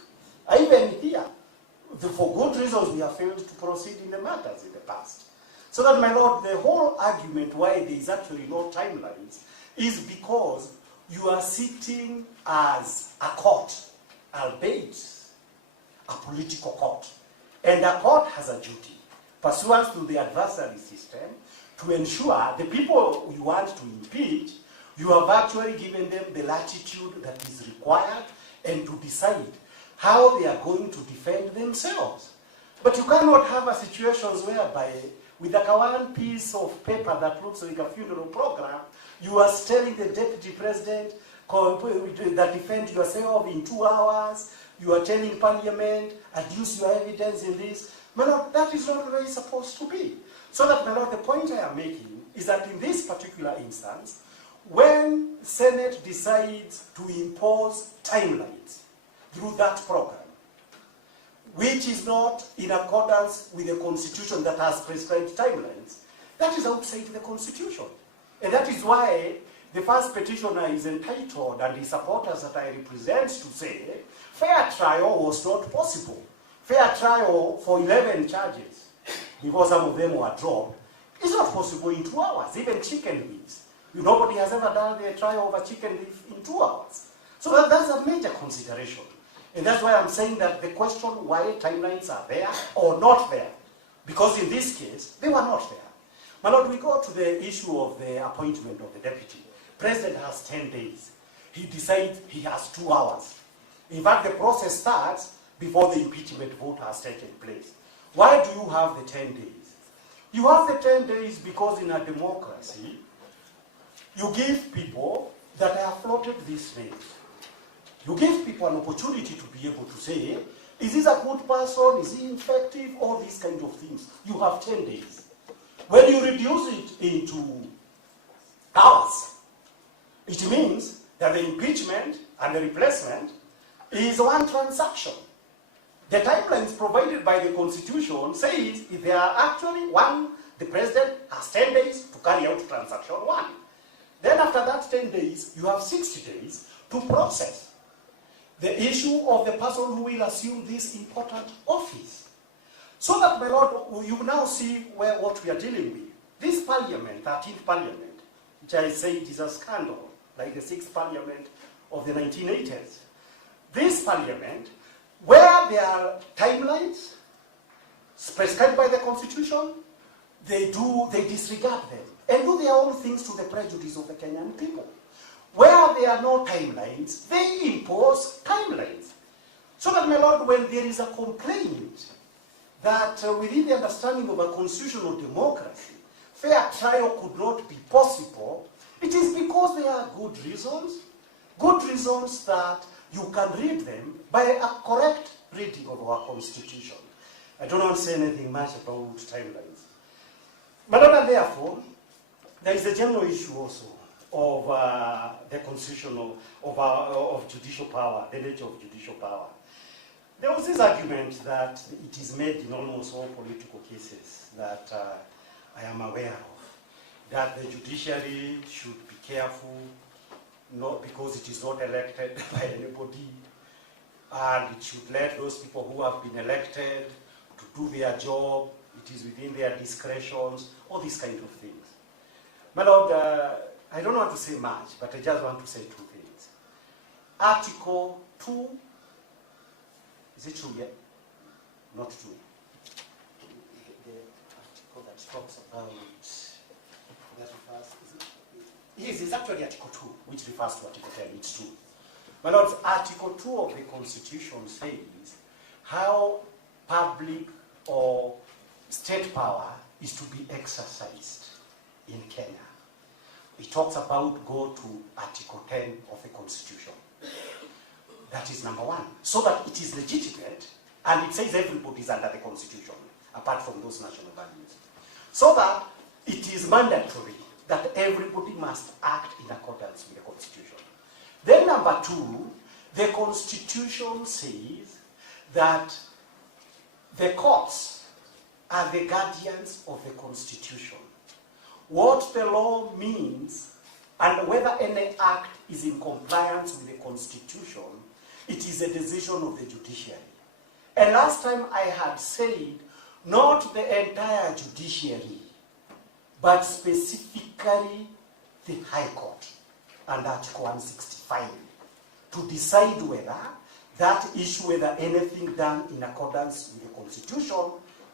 Even here, for good reasons, we have failed to proceed in the matters in the past. So that, my lord, the whole argument why there is actually no timelines is because you are sitting as a court, albeit a political court. And a court has a duty, pursuant to the adversary system, to ensure the people you want to impeach, you have actually given them the latitude that is required and to decide how they are going to defend themselves. But you cannot have a situations whereby, with like one piece of paper that looks like a funeral program, you are telling the deputy president that defend yourself in 2 hours, you are telling parliament, adduce your evidence in this. My lord, that is not the way it's supposed to be. So that, my lord, the point I am making is that in this particular instance, when Senate decides to impose timelines through that program, which is not in accordance with the Constitution that has prescribed timelines, that is outside the Constitution. And that is why the first petitioner is entitled, and the supporters that I represent, to say, fair trial was not possible. Fair trial for 11 charges, before some of them were dropped, is not possible in 2 hours, even chicken wings. Nobody has ever done the trial of a chicken leaf in 2 hours. So that's a major consideration. And that's why I'm saying that the question why timelines are there or not there, because in this case, they were not there. My lord, we go to the issue of the appointment of the deputy. President has 10 days. He decides he has 2 hours. In fact, the process starts before the impeachment vote has taken place. Why do you have the 10 days? You have the 10 days because in a democracy, you give people that have floated this name. You give people an opportunity to be able to say, is this a good person, is he effective, all these kind of things. You have 10 days. When you reduce it into hours, it means that the impeachment and the replacement is one transaction. The timelines provided by the Constitution says if there are actually one, the president has 10 days to carry out transaction 1. Then after that 10 days, you have 60 days to process the issue of the person who will assume this important office. So that, my lord, you now see what we are dealing with. This parliament, 13th parliament, which I say it is a scandal, like the 6th parliament of the 1980s. This parliament, where there are timelines prescribed by the Constitution, they disregard them and do their own things to the prejudice of the Kenyan people. Where there are no timelines, they impose timelines. So that, my lord, when there is a complaint that within the understanding of a constitutional democracy, fair trial could not be possible, it is because there are good reasons that you can read them by a correct reading of our Constitution. I don't want to say anything much about timelines. But not therefore, there is a general issue also of the constitutional, of judicial power, the nature of judicial power. There was this argument that it is made in almost all political cases that I am aware of, that the judiciary should be careful, not because it is not elected by anybody, and it should let those people who have been elected to do their job, it is within their discretions, all these kind of things. My lord, I don't want to say much, but I just want to say 2 things. Article 2, is it true yet? Not true. The article that talks about, that refers, Yes, it's actually Article 2, which refers to Article 10. It's true. My lords, Article 2 of the Constitution says how public or state power is to be exercised in Kenya. It talks about go to Article 10 of the Constitution. That is number one. So that it is legitimate, and it says everybody is under the Constitution, apart from those national values. So that it is mandatory that everybody must act in accordance with the Constitution. Then number two, the Constitution says that the courts are the guardians of the Constitution. What the law means and whether any act is in compliance with the Constitution, it is a decision of the judiciary. And last time I had said, not the entire judiciary, but specifically the High Court under Article 165 to decide whether that issue, whether anything done in accordance with the Constitution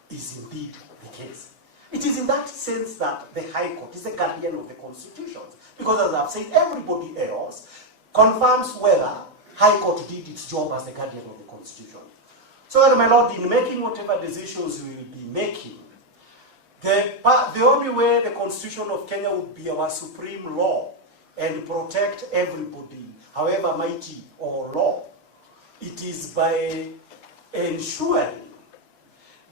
is indeed the case. It is in that sense that the High Court is the guardian of the Constitution. Because as I've said, everybody else confirms whether High Court did its job as the guardian of the Constitution. So that, my lord, in making whatever decisions we will be making, the only way the Constitution of Kenya would be our supreme law and protect everybody, however mighty or law, it is by ensuring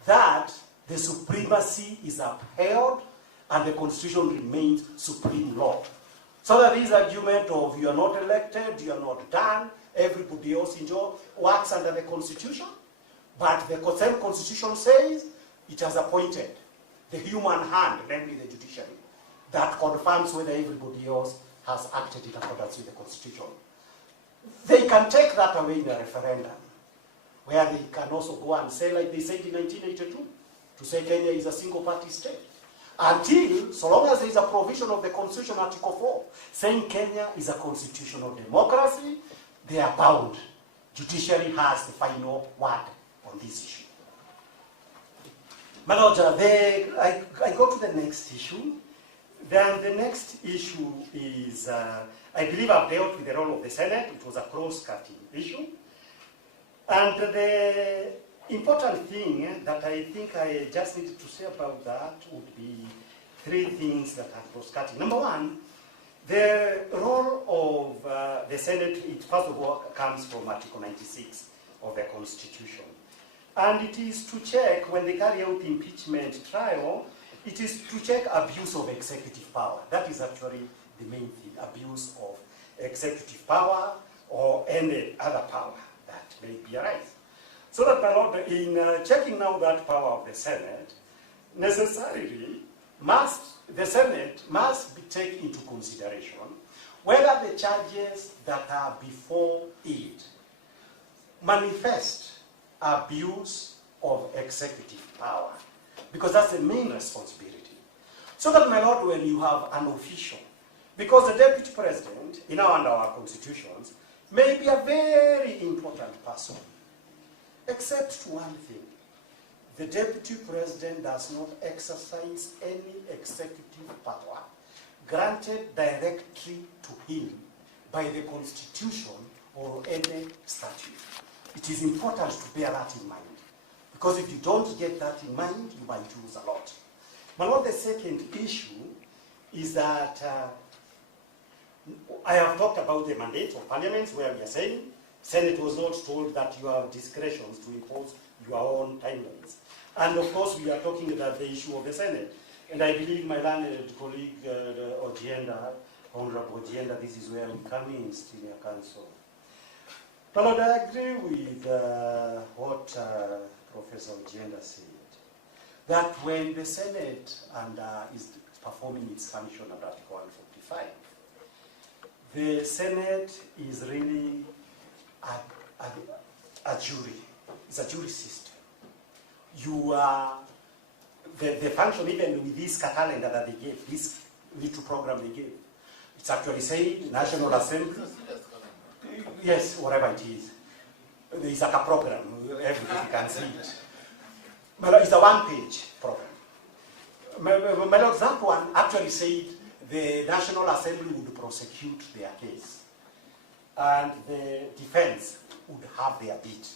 that the supremacy is upheld and the Constitution remains supreme law. So that this argument of you are not elected, you are not done, everybody else in job works under the Constitution, but the same Constitution says it has appointed the human hand, namely the judiciary, that confirms whether everybody else has acted in accordance with the Constitution. They can take that away in a referendum, where they can also go and say, like they said in 1982, to say Kenya is a single-party state. Until, so long as there is a provision of the Constitution, Article 4, saying Kenya is a constitutional democracy, they are bound. Judiciary has the final word on this issue. My lord, I go to the next issue. Then the next issue is, I believe I've dealt with the role of the Senate. It was a cross-cutting issue. And the important thing that I think I just needed to say about that would be three things that are cross-cutting. Number one, the role of the Senate, it first of all comes from Article 96 of the Constitution. And it is to check, when they carry out impeachment trial, it is to check abuse of executive power. That is actually the main thing, abuse of executive power or any other power that may be arise. So that, my lord, in checking now that power of the Senate, necessarily the Senate must be taken into consideration whether the charges that are before it manifest abuse of executive power, because that's the main responsibility. So that, my lord, when you have an official, because the deputy president, in under our constitutions, may be a very important person, except one thing. The deputy president does not exercise any executive power granted directly to him by the Constitution or any statute. It is important to bear that in mind, because if you don't get that in mind, you might lose a lot. My lord, the second issue is that I have talked about the mandate of parliaments, where we are saying Senate was not told that you have discretions to impose your own timelines. And of course, we are talking about the issue of the Senate. And I believe my learned colleague, Ojienda, Honorable Ojienda, this is where we come in, Senior Counsel. But Lord, I agree with what Professor Ojienda said, that when the Senate is performing its function under Article 145, the Senate is really a jury. It's a jury system. You are, the function, even with this calendar that they gave, this little program they gave, it's actually saying National Assembly. Yes, whatever it is. It's like a program, everybody can see it. It's a one-page program. My lord, that one actually said the National Assembly would prosecute their case, and the defense would have their bit.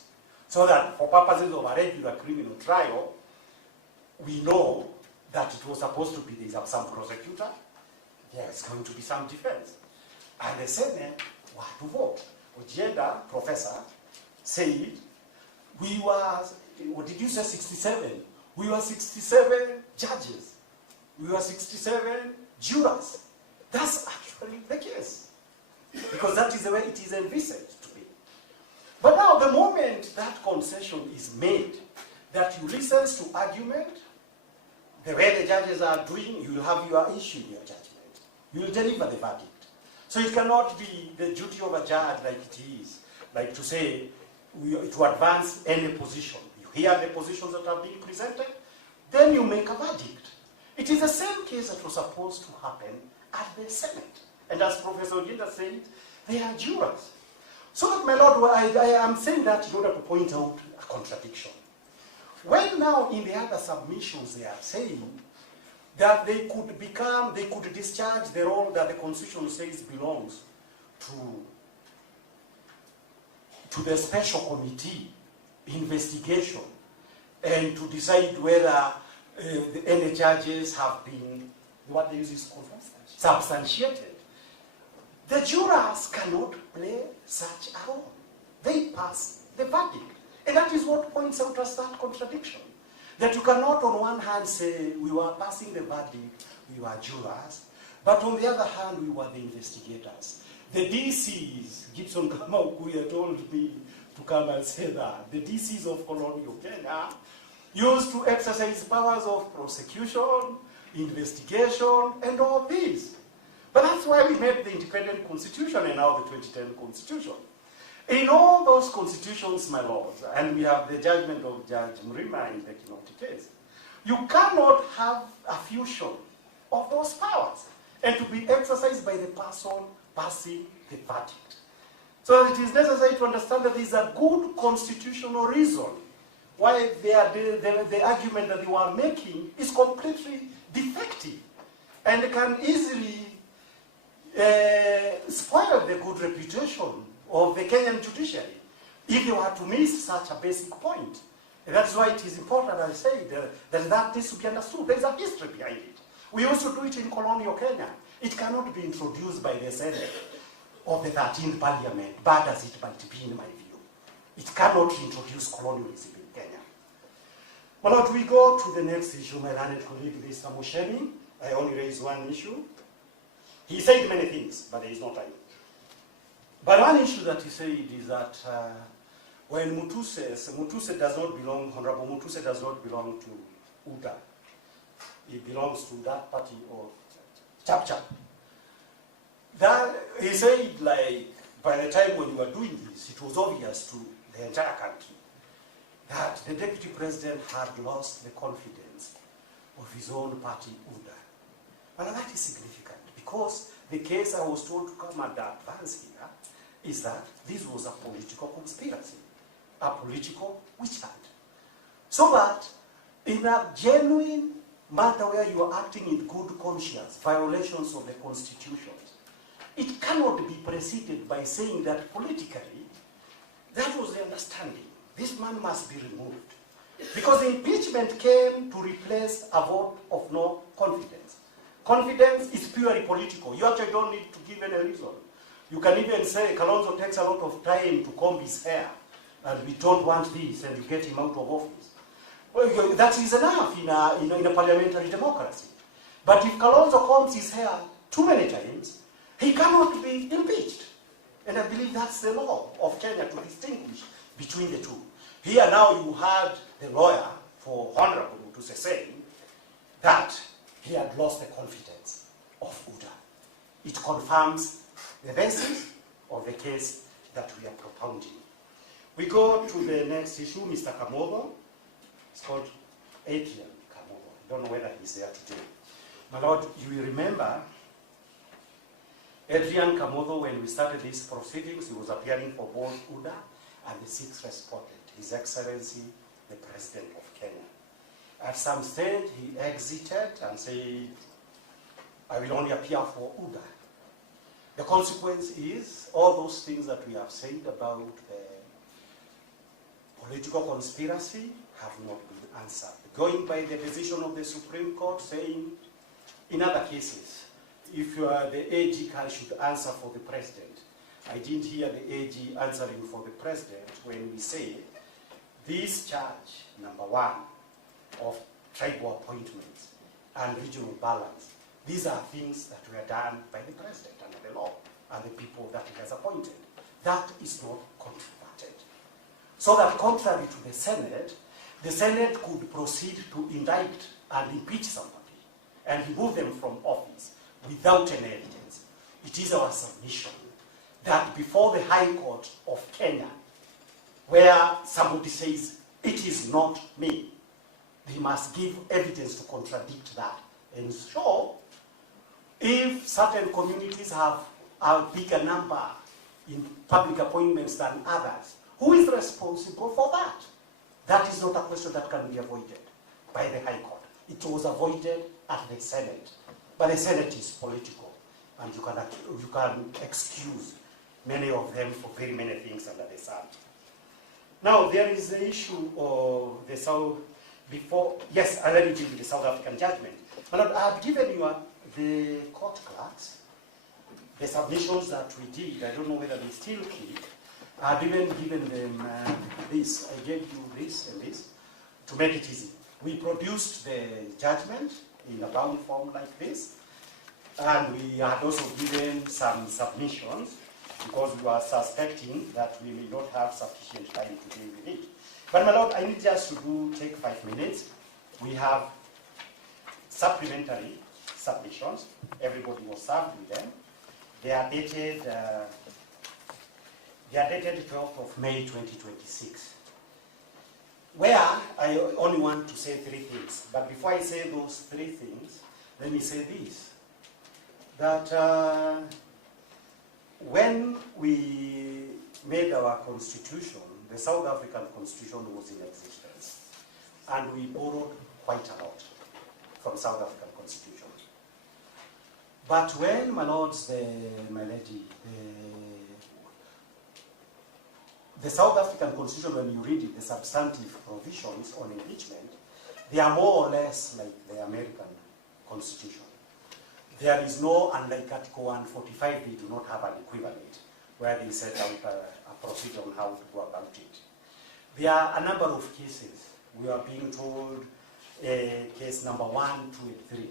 So that for purposes of a regular criminal trial, we know that it was supposed to be there's some prosecutor, there's going to be some defense. And the Senate were to vote. Ojienda, professor, said, we were, what did you say, 67? We were 67 judges. We were 67 jurors. That's actually the case. Because that is the way it is envisaged to be. But now the moment that concession is made, that you listen to argument, the way the judges are doing, you will have your issue in your judgment. You will deliver the verdict. So it cannot be the duty of a judge like it is, like to say, to advance any position. You hear the positions that are being presented, then you make a verdict. It is the same case that was supposed to happen at the Senate. And as Professor Ginda said, they are jurors. So that, my Lord, I am saying that in order to point out a contradiction. When now in the other submissions they are saying that they could discharge the role that the Constitution says belongs to the special committee investigation and to decide whether any judges have been, what they use is substantiated. The jurors cannot play such a role. They pass the verdict. And that is what points out as that contradiction. That you cannot on one hand say we were passing the verdict, we were jurors, but on the other hand we were the investigators. The DCs, Gibson Kamaukuya told me to come and say that, the DCs of colonial Kenya used to exercise powers of prosecution, investigation, and all these. But that's why we made the independent constitution and now the 2010 constitution. In all those constitutions, my lords, and we have the judgment of Judge Mrima in the Kinoti case, you cannot have a fusion of those powers and to be exercised by the person passing the verdict. So it is necessary to understand that there is a good constitutional reason why the argument that they were making is completely defective and can easily spoil the good reputation of the Kenyan judiciary if they were to miss such a basic point. And that's why it is important, as I said, that needs to be understood. There is a history behind it. We used to do it in colonial Kenya. It cannot be introduced by the Senate of the 13th Parliament, bad as it might be in my view. It cannot introduce colonialism in Kenya. Well, Lord, we go to the next issue, my learned colleague, Mr. Mushemi. I only raise one issue. He said many things, but there is no time. But one issue that he said is that when Mutuse does not belong, Honorable Mutuse does not belong to UDA. He belongs to that party of Chap Chap. That, he said, like, by the time when you were doing this, it was obvious to the entire country that the Deputy President had lost the confidence of his own party, UDA. And that is significant because the case I was told to come and advance here is that this was a political conspiracy, a political witch hunt. So that in a genuine matter where you are acting in good conscience, violations of the Constitution, it cannot be preceded by saying that politically, that was the understanding. This man must be removed. Because impeachment came to replace a vote of no confidence. Confidence is purely political. You actually don't need to give any reason. You can even say Kalonzo takes a lot of time to comb his hair, and we don't want this, and you get him out of office. Well, that is enough in a parliamentary democracy. But if Kalonzo combs his hair too many times, he cannot be impeached. And I believe that's the law of Kenya to distinguish between the two. Here now you had the lawyer for Honorable Mutuse saying that he had lost the confidence of UDA. It confirms the basis of the case that we are propounding. We go to the next issue, Mr. Kamodo. It's called Adrian Kamodo. I don't know whether he's there today. My Lord, you will remember Adrian Kamodo, when we started these proceedings, he was appearing for both UDA and the sixth respondent, His Excellency, the President of Kenya. At some stage, he exited and said, I will only appear for UDA. The consequence is all those things that we have said about political conspiracy have not been answered. Going by the decision of the Supreme Court saying, in other cases, if you are the AG should answer for the president. I didn't hear the AG answering for the president when we say this charge, number one, of tribal appointments and regional balance, these are things that were done by the president under the law and the people that he has appointed. That is not controverted. So that contrary to the Senate could proceed to indict and impeach somebody and remove them from office without any evidence. It is our submission that before the High Court of Kenya, where somebody says, it is not me, they must give evidence to contradict that. And so, if certain communities have a bigger number in public appointments than others, who is responsible for that? That is not a question that can be avoided by the High Court. It was avoided at the Senate. But the Senate is political, and you can excuse many of them for very many things under the sun. Now, there is the issue of the South, yes, I let you deal with the South African judgment. But I have given you the court clerks, the submissions that we did. I don't know whether they still keep. I've even given them this. I gave you this and this to make it easy. We produced the judgment in a bound form like this, and we had also given some submissions because we were suspecting that we may not have sufficient time to deal with it. But my Lord, I need just to take 5 minutes. We have supplementary submissions. Everybody was served with them. They are dated 12th of May 2026. Where I only want to say 3 things. But before I say those 3 things, let me say this. That when we made our constitution, the South African constitution was in existence. And we borrowed quite a lot from South African constitution. But when, my lords, my lady, the South African constitution, when you read it, the substantive provisions on impeachment, they are more or less like the American constitution. There is no, unlike Article 145, they do not have an equivalent, where they set out a procedure on how to go about it. There are a number of cases. We are being told case number 1, 2, and 3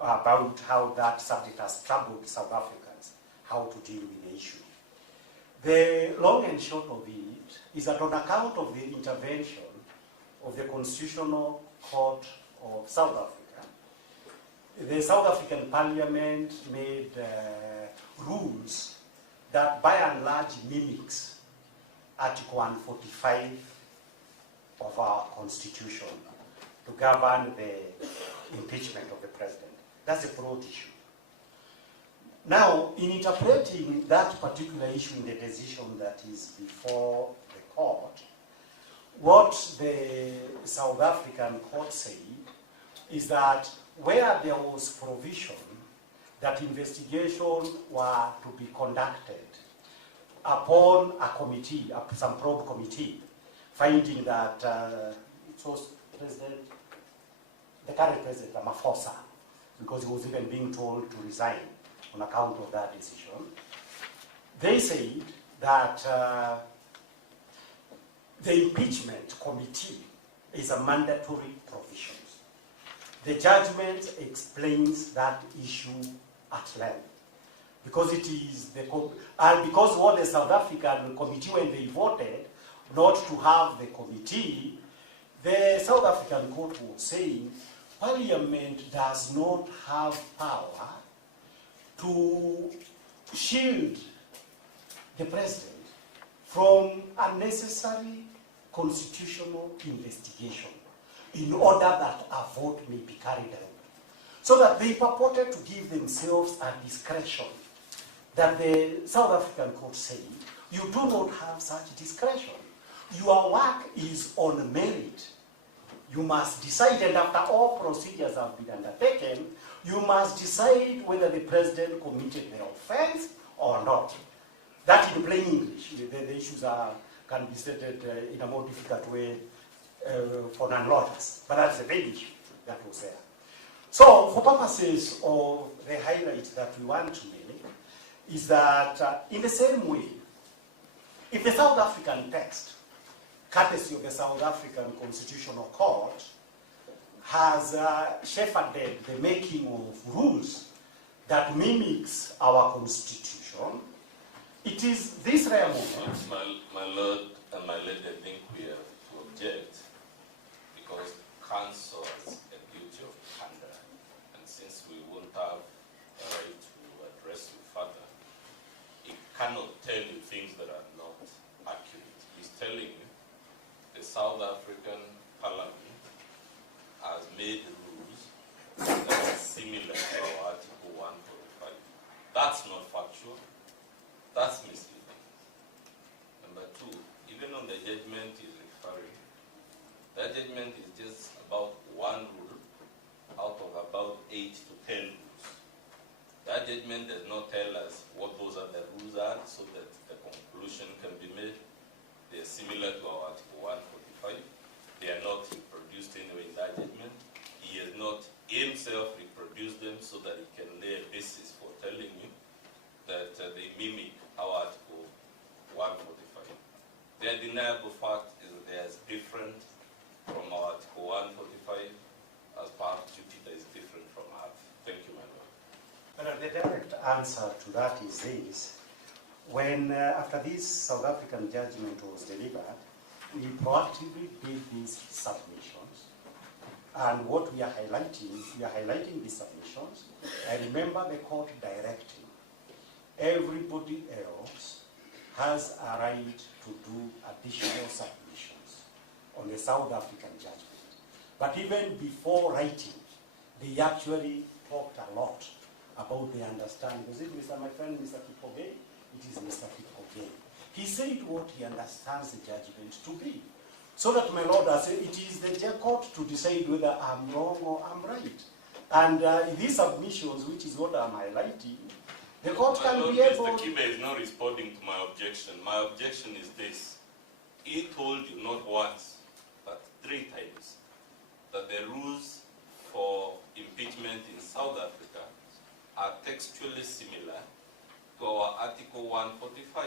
about how that subject has troubled South Africans, how to deal with the issue. The long and short of it is that on account of the intervention of the Constitutional Court of South Africa, the South African Parliament made rules that by and large mimics Article 145 of our Constitution to govern the impeachment of the President. That's a broad issue. Now, in interpreting that particular issue in the decision that is before the court, what the South African court said is that where there was provision that investigation were to be conducted upon a committee, some probe committee, finding that it was the current president, Ramaphosa, because he was even being told to resign on account of that decision. They said that the impeachment committee is a mandatory provision. The judgment explains that issue at length. Because it is because what the South African committee, when they voted not to have the committee, the South African court was saying Parliament does not have power to shield the president from unnecessary constitutional investigation in order that a vote may be carried out. So that they purported to give themselves a discretion that the South African court said, you do not have such discretion. Your work is on merit. You must decide, and after all procedures have been undertaken, you must decide whether the president committed the offense or not. That in plain English. The issues can be stated in a more difficult way for non-lawyers, but that's the main issue that was there. So, for purposes of the highlight that we want to make, is that in the same way, if the South African text, courtesy of the South African Constitutional Court, has shepherded the making of rules that mimics our Constitution, it is this rare moment. My Lord and my Lady, I think we have to object because counsel has a duty of candor, and since we won't have a right to address you further, it cannot tell you things that are not accurate. He's telling you the South African Parliament has made rules that are similar to our Article 145. That's not factual. That's misleading. Number two, even on the judgment he's referring, that judgment is just about one rule out of about 8 to 10 rules. That judgment does not tell us what those other rules are so that the conclusion can be made. They are similar to our Article 145. They are not reproduced anyway in that judgment. He has not himself reproduced them so that he can lay a basis for telling you that they mimic our Article 145. The undeniable fact is that they are different from our Article 145 as part of duty that is different from ours. Thank you, my Lord. Well, the direct answer to that is this. When, after this South African judgment was delivered, we proactively did these submissions. And what we are highlighting these submissions. I remember the court directing everybody else has a right to do additional submissions on the South African judgment. But even before writing, they actually talked a lot about the understanding. Was it my friend, Mr. Kiboko? It is Mr. Kiboko. He said what he understands the judgment to be. So that, my Lord, I say it is the court to decide whether I'm wrong or I'm right. And in these submissions, which is what I'm highlighting, the court can be able... Mr. Kibe is not responding to my objection. My objection is this. He told you not once, but 3 times, that the rules for impeachment in South Africa are textually similar to our Article 145.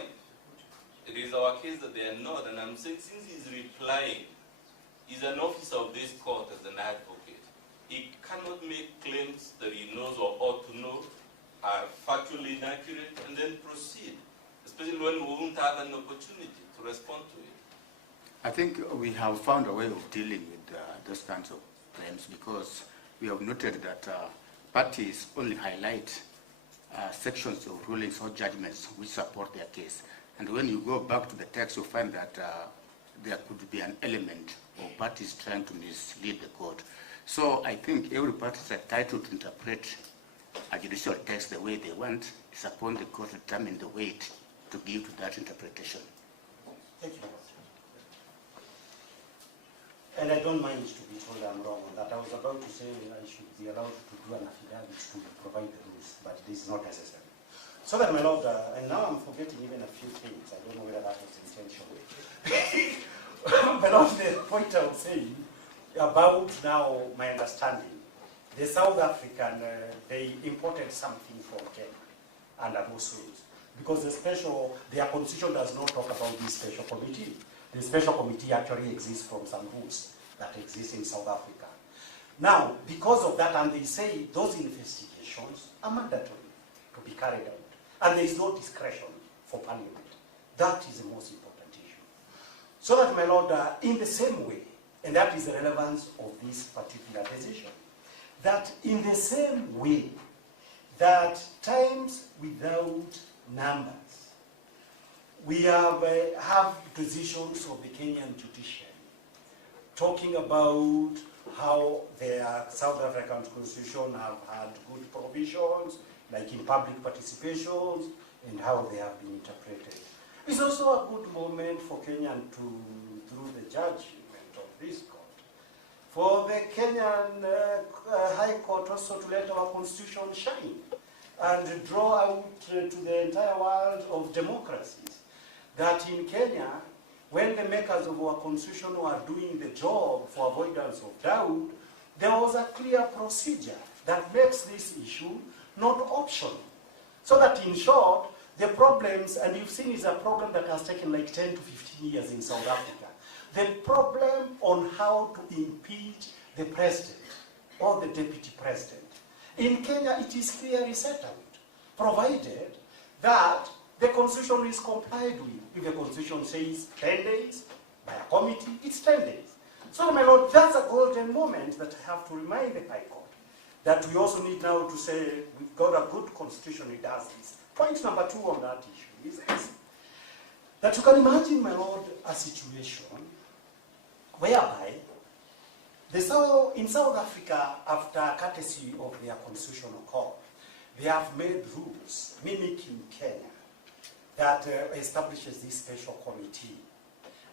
It is our case that they are not, and I'm saying since he's replying, he's an officer of this court as an advocate. He cannot make claims that he knows or ought to know are factually inaccurate and then proceed, especially when we won't have an opportunity to respond to it. I think we have found a way of dealing with those kinds of claims because we have noted that parties only highlight sections of rulings or judgments which support their case. And when you go back to the text, you find that there could be an element of parties trying to mislead the court. So I think every party is entitled to interpret a judicial text the way they want. It's upon the court to determine the weight to give to that interpretation. Thank you. And I don't mind to be told I'm wrong on that. I was about to say I should be allowed to do an affidavit to provide the rules, but this is not necessary. So that, my Lord, and now I'm forgetting even a few things. I don't know whether that was intentional. But on the point I was saying about now my understanding, the South African, they imported something from Kenya under those rules. Because their constitution does not talk about this special committee. The special committee actually exists from some rules that exist in South Africa. Now, because of that, and they say those investigations are mandatory to be carried out. And there is no discretion for Parliament. That is the most important issue. So that, my Lord, in the same way, and that is the relevance of this particular decision, that in the same way that times without numbers, we have decisions of the Kenyan judiciary talking about how their South African constitution have had good provisions, like in public participations, and how they have been interpreted. It's also a good moment for Kenyan to, through the judgment of this court, for the Kenyan High Court also to let our constitution shine and draw out to the entire world of democracies that in Kenya, when the makers of our constitution were doing the job for avoidance of doubt, there was a clear procedure that makes this issue not optional. So that in short, the problems, and you've seen is a problem that has taken like 10 to 15 years in South Africa. The problem on how to impeach the president or the deputy president. In Kenya, it is clearly set out, provided that the constitution is complied with. If the constitution says 10 days, by a committee, it's 10 days. So, my lord, that's a golden moment that I have to remind the High Court that we also need now to say we've got a good constitution, it does this. Point number 2 on that issue is this, that you can imagine, my lord, a situation whereby in South Africa, after courtesy of their constitutional court, they have made rules mimicking Kenya that establishes this special committee,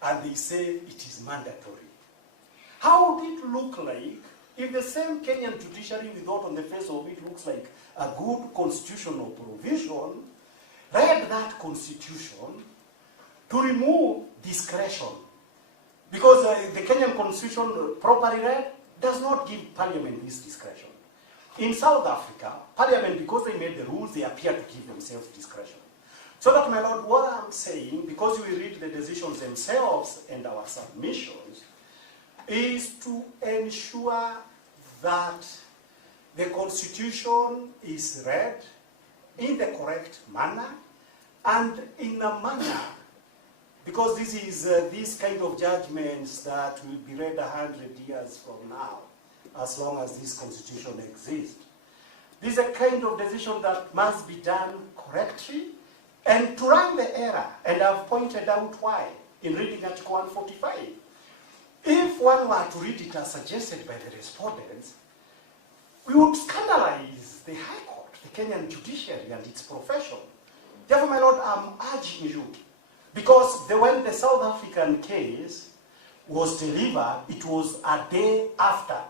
and they say it is mandatory. How would it look like if the same Kenyan judiciary, we thought on the face of it looks like a good constitutional provision, read that constitution to remove discretion? Because the Kenyan constitution, properly read, does not give parliament this discretion. In South Africa, parliament, because they made the rules, they appear to give themselves discretion. So that, my lord, what I'm saying, because we read the decisions themselves and our submissions, is to ensure that the constitution is read in the correct manner and in a manner, because this is these kind of judgments that will be read 100 years from now, as long as this constitution exists. This is a kind of decision that must be done correctly and to run the error, and I've pointed out why in reading Article 145. If one were to read it as suggested by the respondents, we would scandalize the High Court, the Kenyan judiciary and its profession. Therefore, my lord, I'm urging you, because when the South African case was delivered, it was a day after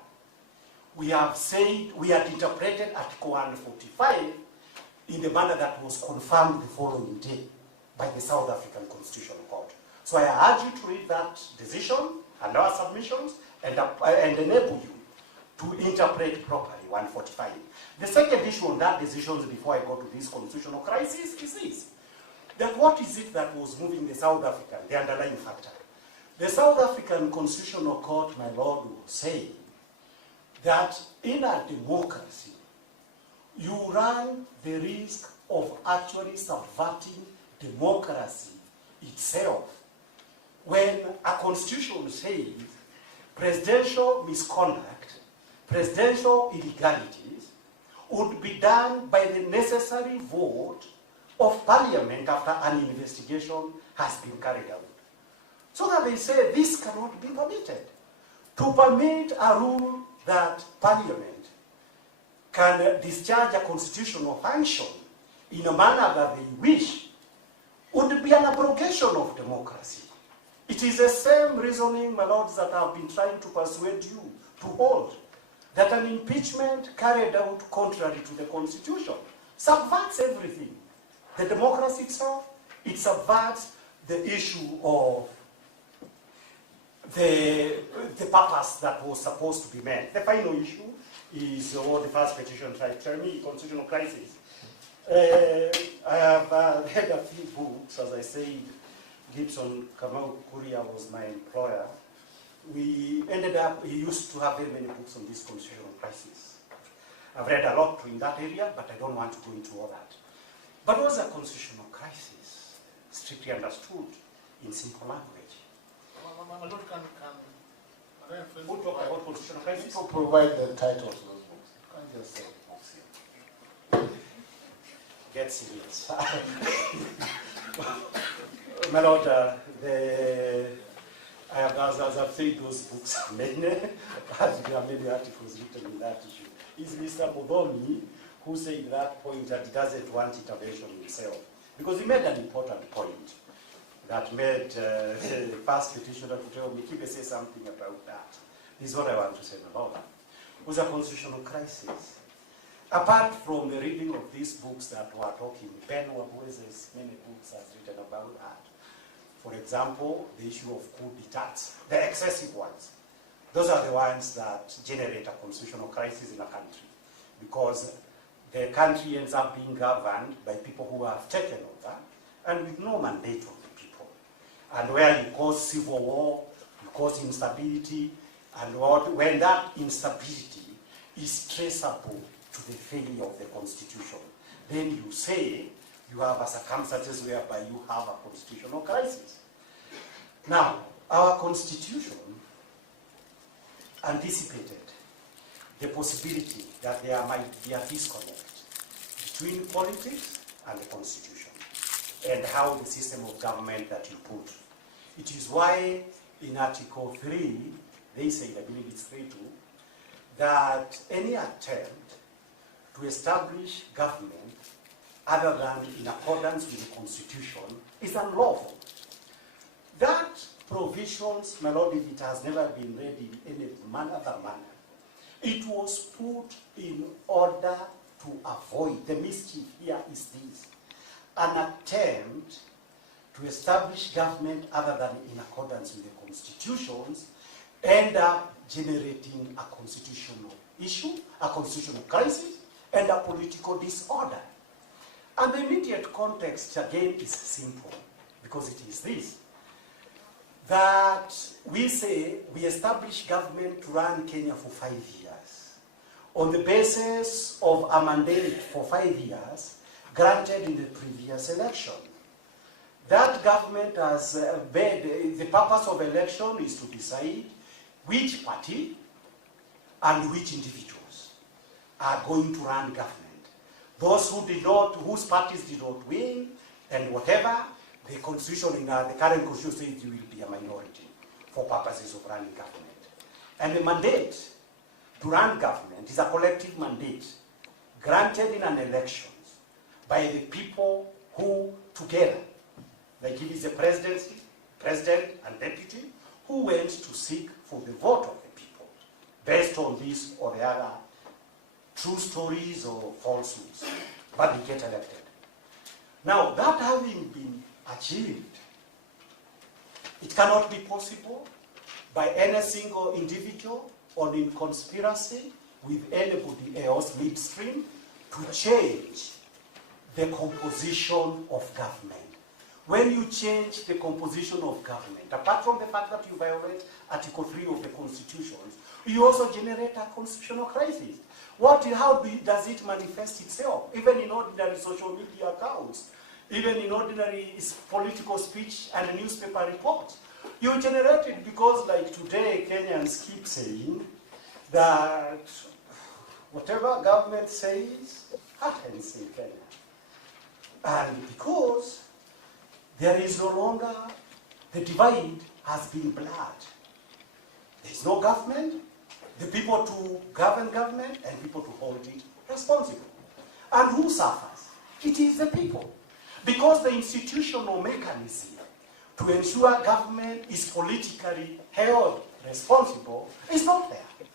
we have said, we had interpreted Article 145 in the manner that was confirmed the following day by the South African Constitutional Court. So I urge you to read that decision and our submissions and enable you to interpret properly 145. The second issue on that decision, before I go to this constitutional crisis, is this. That what is it that was moving the South African, the underlying factor? The South African Constitutional Court, my lord, will say that in a democracy, you run the risk of actually subverting democracy itself when a constitution says presidential misconduct, presidential illegalities would be done by the necessary vote of parliament after an investigation has been carried out. So that they say this cannot be permitted. To permit a rule that parliament can discharge a constitutional function in a manner that they wish would be an abrogation of democracy. It is the same reasoning, my lords, that I've been trying to persuade you to hold, that an impeachment carried out contrary to the Constitution subverts everything. The democracy itself, it subverts the issue of the purpose that was supposed to be met. The final issue is what the first petition tried to tell me, constitutional crisis. I have read a few books, as I said. Gibson Kamau Kuria was my employer. We ended up, he used to have very many books on this constitutional crisis. I've read a lot in that area, but I don't want to go into all that. But what was a constitutional crisis, strictly understood in simple language? We'll talk about constitutional crisis. To provide the titles of those books. You can't just say books here. Get serious. My lord, as I've said, those books are many, as there are many articles written in that issue. It's Mr. Mudomi who said that point that he doesn't want intervention himself. Because he made an important point that made the first petitioner to tell me, keep say something about that. This is what I want to say about that. Was a constitutional crisis. Apart from the reading of these books that were talking, Ben Wabweze's many books has written about that. For example, the issue of coup d'etats, the excessive ones. Those are the ones that generate a constitutional crisis in a country, because the country ends up being governed by people who have taken over and with no mandate of the people. And where you cause civil war, you cause instability, and when that instability is traceable to the failure of the constitution, then you say you have a circumstances whereby you have a constitutional crisis. Now, our constitution anticipated the possibility that there might be a disconnect between politics and the constitution and how the system of government that you put. It is why in Article 3, they say, I believe it's 3.2, that any attempt to establish government other than in accordance with the constitution is unlawful. That provisions, my lord, if it has never been read in any other manner, it was put in order to avoid, the mischief here is this, an attempt to establish government other than in accordance with the constitutions end up generating a constitutional issue, a constitutional crisis, and a political disorder. And the immediate context, again, is simple, because it is this, that we say we establish government to run Kenya for 5 years on the basis of a mandate for 5 years granted in the previous election. That government has the purpose of election is to decide which party and which individuals are going to run government. Those who did not, whose parties did not win, and whatever, the constitution in the current constitution says you will be a minority for purposes of running government. And the mandate to run government is a collective mandate granted in an elections by the people who together, like it is the presidency, president and deputy, who went to seek for the vote of the people based on this or the other true stories or falsehoods, but they get elected. Now, that having been achieved, it cannot be possible by any single individual or in conspiracy with anybody else midstream to change the composition of government. When you change the composition of government, apart from the fact that you violate Article 3 of the Constitution, you also generate a constitutional crisis. How does it manifest itself? Even in ordinary social media accounts, even in ordinary political speech and newspaper reports. You generate it because, like today, Kenyans keep saying that whatever government says happens in Kenya. And because there is no longer, the divide has been blurred. There is no government, the people to govern government, and people to hold it responsible. And who suffers? It is the people. Because the institutional mechanism to ensure government is politically held responsible is not there.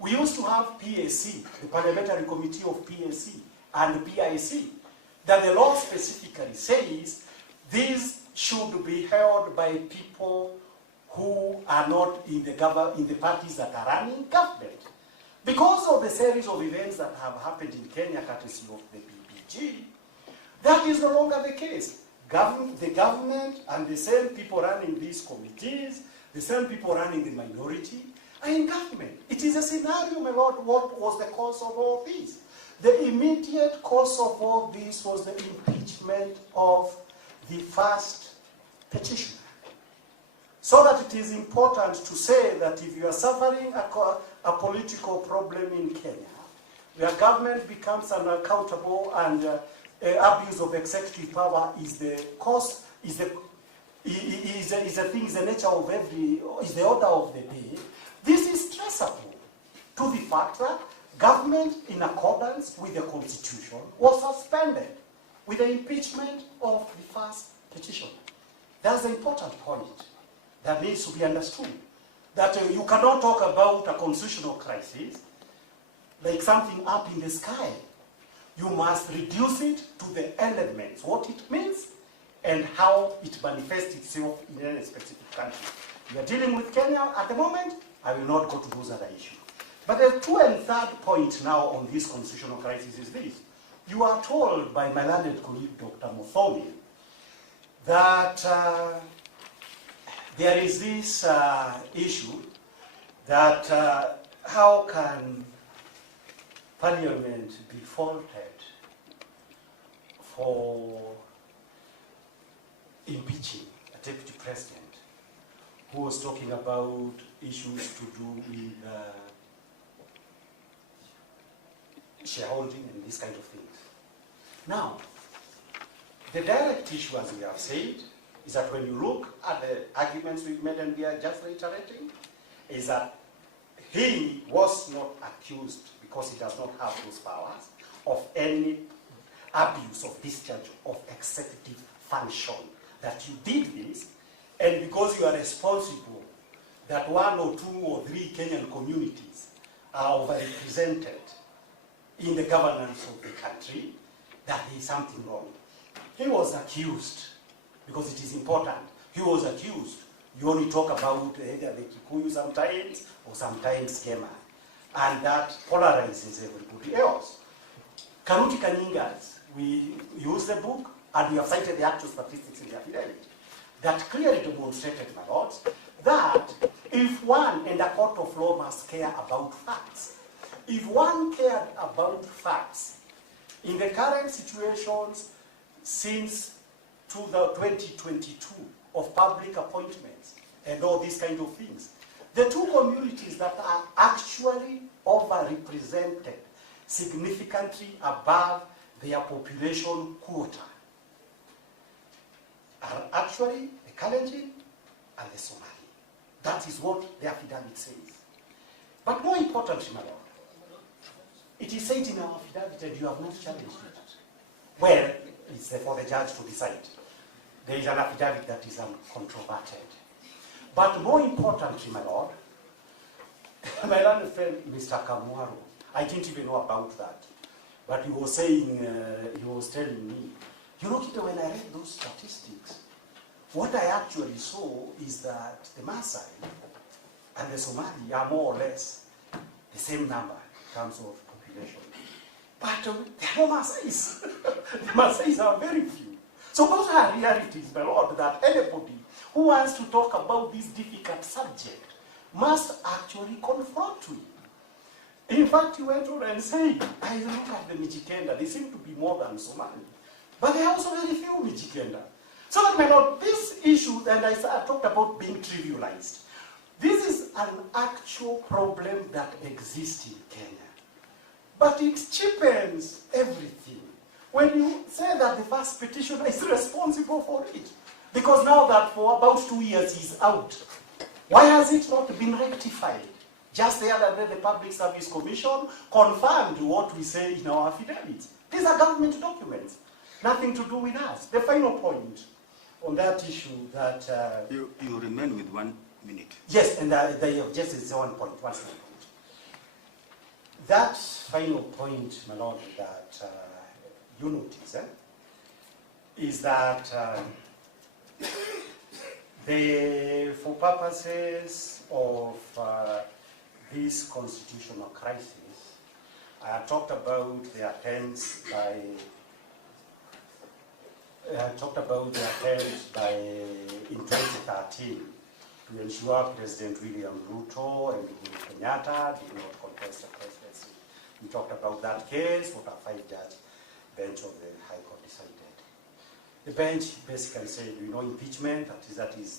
We used to have PAC, the Parliamentary Committee of PAC, and PIC, that the law specifically says these should be held by people who are not in the parties that are running government. Because of the series of events that have happened in Kenya, courtesy of the BBG, that is no longer the case. The government and the same people running these committees, the same people running the minority, are in government. It is a scenario, my lord, what was the cause of all this? The immediate cause of all this was the impeachment of the first petitioner. So that it is important to say that if you are suffering a political problem in Kenya, where government becomes unaccountable and abuse of executive power is the cause, is the nature of is the order of the day, this is traceable to the fact that government, in accordance with the Constitution, was suspended with the impeachment of the first petitioner. That's the important point that needs to be understood. that you cannot talk about a constitutional crisis like something up in the sky. You must reduce it to the elements, what it means, and how it manifests itself in any specific country. We are dealing with Kenya at the moment. I will not go to those other issues. But the two and third point now on this constitutional crisis is this. You are told by my learned colleague, Dr. Muthoni, that there is this issue that how can Parliament be faulted for impeaching a deputy president who was talking about issues to do with shareholding and these kind of things. Now, the direct issue, as we have said, is that when you look at the arguments we've made and we are just reiterating, is that he was not accused, because he does not have those powers, of any abuse of discharge of executive function. That you did this, and because you are responsible that 1 or 2 or 3 Kenyan communities are overrepresented in the governance of the country, that there is something wrong. He was accused, because it is important, he was accused. You only talk about either the Kikuyu sometimes, or sometimes Gema, and that polarizes everybody else. Karuti Kaningas, we use the book, and we have cited the actual statistics in the affidavit, that clearly demonstrated, my lords, that if one, and a court of law must care about facts, if one cared about facts, in the current situations since 2022 of public appointments and all these kind of things, the two communities that are actually overrepresented significantly above their population quota are actually the Kalenjin and the Somali. That is what the affidavit says. But more importantly, my lord, it is said in our affidavit, and you have not challenged it. Well, it's for the judge to decide. There is an affidavit that is uncontroverted. But more importantly, my lord, my learned friend, Mr. Kamwaro, I didn't even know about that. But he was saying, he was telling me, you know, Kito, when I read those statistics, what I actually saw is that the Maasai and the Somali are more or less the same number in terms of population. But there are no Maasais. The Maasais are very few. So those are realities, my lord, that anybody who wants to talk about this difficult subject must actually confront with. In fact, he went on and said, I look at the Mijikenda, they seem to be more than Somali. But there are also very few Mijikenda. So that, my lord, this issue, and I talked about being trivialized, this is an actual problem that exists in Kenya. But it cheapens everything. When you say that the first petitioner is responsible for it, because now that for about 2 years he's out, why has it not been rectified? Just the other day, the Public Service Commission confirmed what we say in our affidavits. These are government documents, nothing to do with us. The final point on that issue that... You remain with 1 minute. Yes, and just is 1 point, one small point. That final point, my lord, that you notice, is that for purposes of this constitutional crisis, I talked about the attempts by in 2013 to ensure President William Ruto and Uhuru Kenyatta did not contest the presidency. We talked about that case, what a 5-judge bench of the High Court decided. The bench basically said, you know, impeachment, that is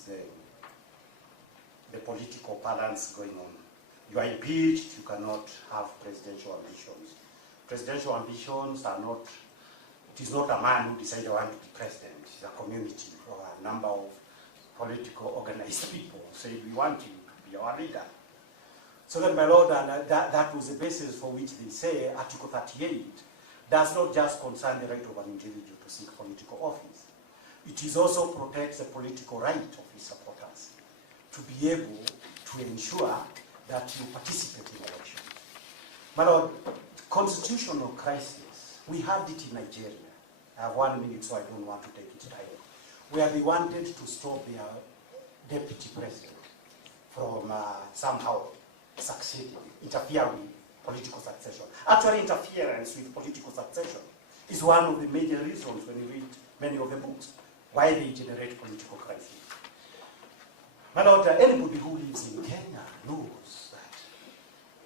the political balance going on. You are impeached, you cannot have presidential ambitions. Presidential ambitions are not, it is not a man who decides I want to be president. It's a community or a number of political organized people who say we want you to be our leader. So then, my lord, and that was the basis for which they say Article 38 does not just concern the right of an individual to seek political office. It is also protects the political right of his supporters to be able to to ensure that you participate in elections. My Lord, constitutional crisis, we had it in Nigeria. I have 1 minute, so I don't want to take it time. Where they wanted to stop their deputy president from somehow succeeding, interfere with political succession. Actually, interference with political succession is one of the major reasons when you read many of the books, why they generate political crisis. My Lord, anybody who lives in Kenya knows that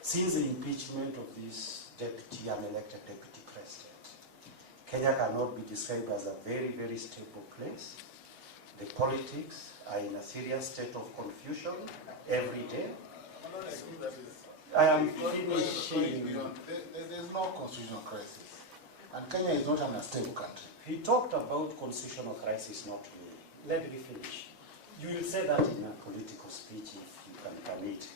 since the impeachment of this unelected deputy president, Kenya cannot be described as a very, very stable place. The politics are in a serious state of confusion every day. I am finishing. There's no constitutional crisis. And Kenya is not an unstable country. He talked about constitutional crisis, not me. Let me finish. You will say that in a political speech if you can permit.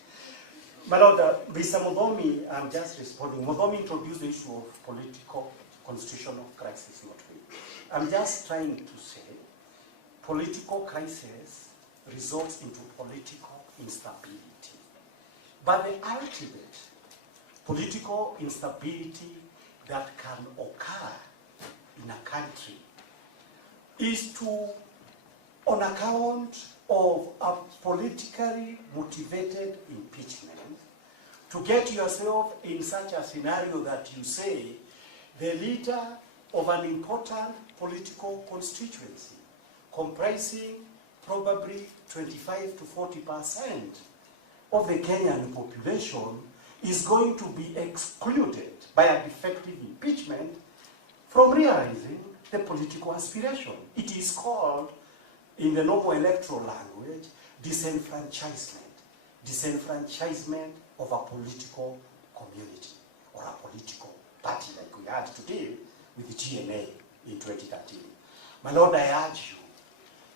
My Lord, Mr. Mudomi, I'm just responding. Mudomi introduced the issue of political constitutional crisis, not me. I'm just trying to say political crisis results into political instability. But the ultimate political instability that can occur in a country is to, on account of a politically motivated impeachment, to get yourself in such a scenario that you say the leader of an important political constituency comprising probably 25 to 40% of the Kenyan population is going to be excluded by a defective impeachment from realizing the political aspiration. It is called, in the normal electoral language, disenfranchisement. Disenfranchisement of a political community or a political party like we had today with the GNA in 2013. My Lord, I urge you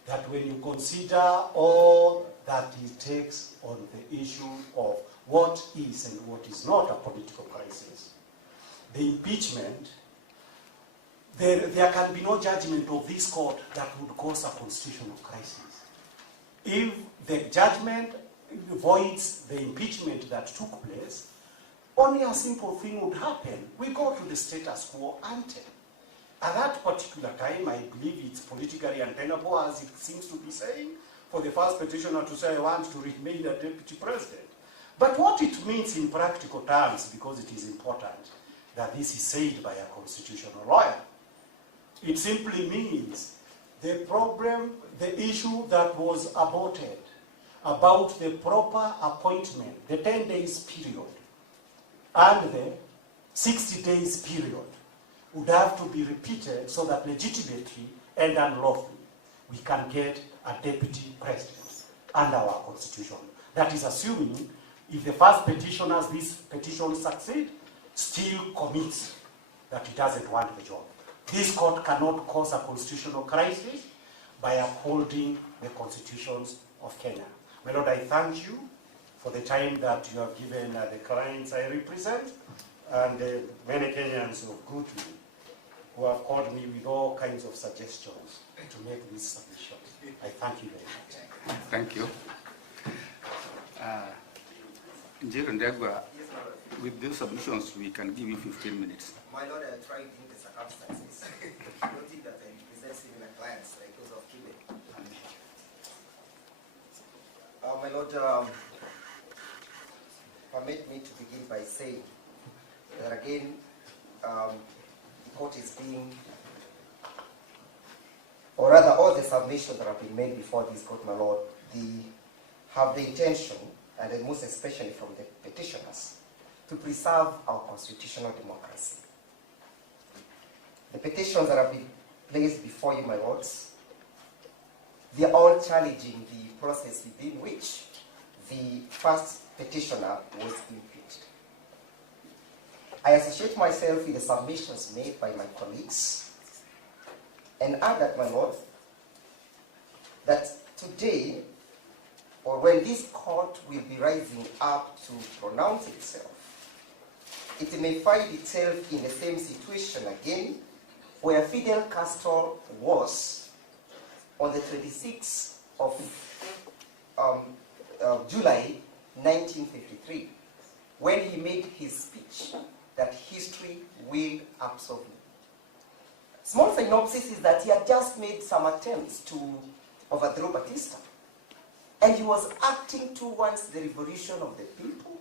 that when you consider all that it takes on the issue of what is and what is not a political crisis, the impeachment, there can be no judgment of this court that would cause a constitutional crisis. If the judgment voids the impeachment that took place, only a simple thing would happen. We go to the status quo ante. At that particular time, I believe it's politically untenable, as it seems to be saying, for the first petitioner to say, I want to remain the deputy president. But what it means in practical terms, because it is important that this is said by a constitutional lawyer, it simply means the problem, the issue that was aborted about the proper appointment, the 10 days period, and the 60 days period would have to be repeated so that legitimately and unlawfully we can get a deputy president under our constitution. That is assuming if the first petitioners, this petition succeed, still commits that he doesn't want the job. This court cannot cause a constitutional crisis by upholding the constitutions of Kenya. My Lord, I thank you for the time that you have given the clients I represent and many Kenyans of goodwill who have called me with all kinds of suggestions to make these submissions. I thank you very much. Thank you. Ndiye Kiboko, with those submissions, we can give you 15 minutes. My Lord, I tried in the circumstances. I don't think that I represent similar clients like those of Kiboko. My Lord, permit me to begin by saying that again, the court is being, or rather all the submissions that have been made before this court, my Lord, have the intention, and most especially from the petitioners, to preserve our constitutional democracy. The petitions that have been placed before you, my lords, they are all challenging the process within which the first petitioner was impeached. I associate myself with the submissions made by my colleagues and add that, my lord, that today, or when this court will be rising up to pronounce itself, it may find itself in the same situation again where Fidel Castro was on the 26th of July 1953, when he made his speech that history will absolve me. Small synopsis is that he had just made some attempts to overthrow Batista, and he was acting towards the revolution of the people,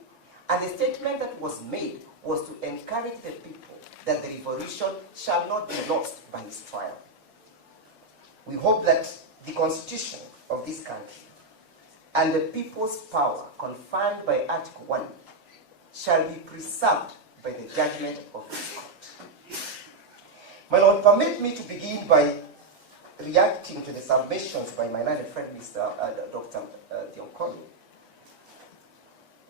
and the statement that was made was to encourage the people that the revolution shall not be lost by his trial. We hope that the constitution of this country and the people's power conferred by Article 1 shall be preserved by the judgment of this court. My Lord, permit me to begin by reacting to the submissions by my learned friend, Dr. Ndiye,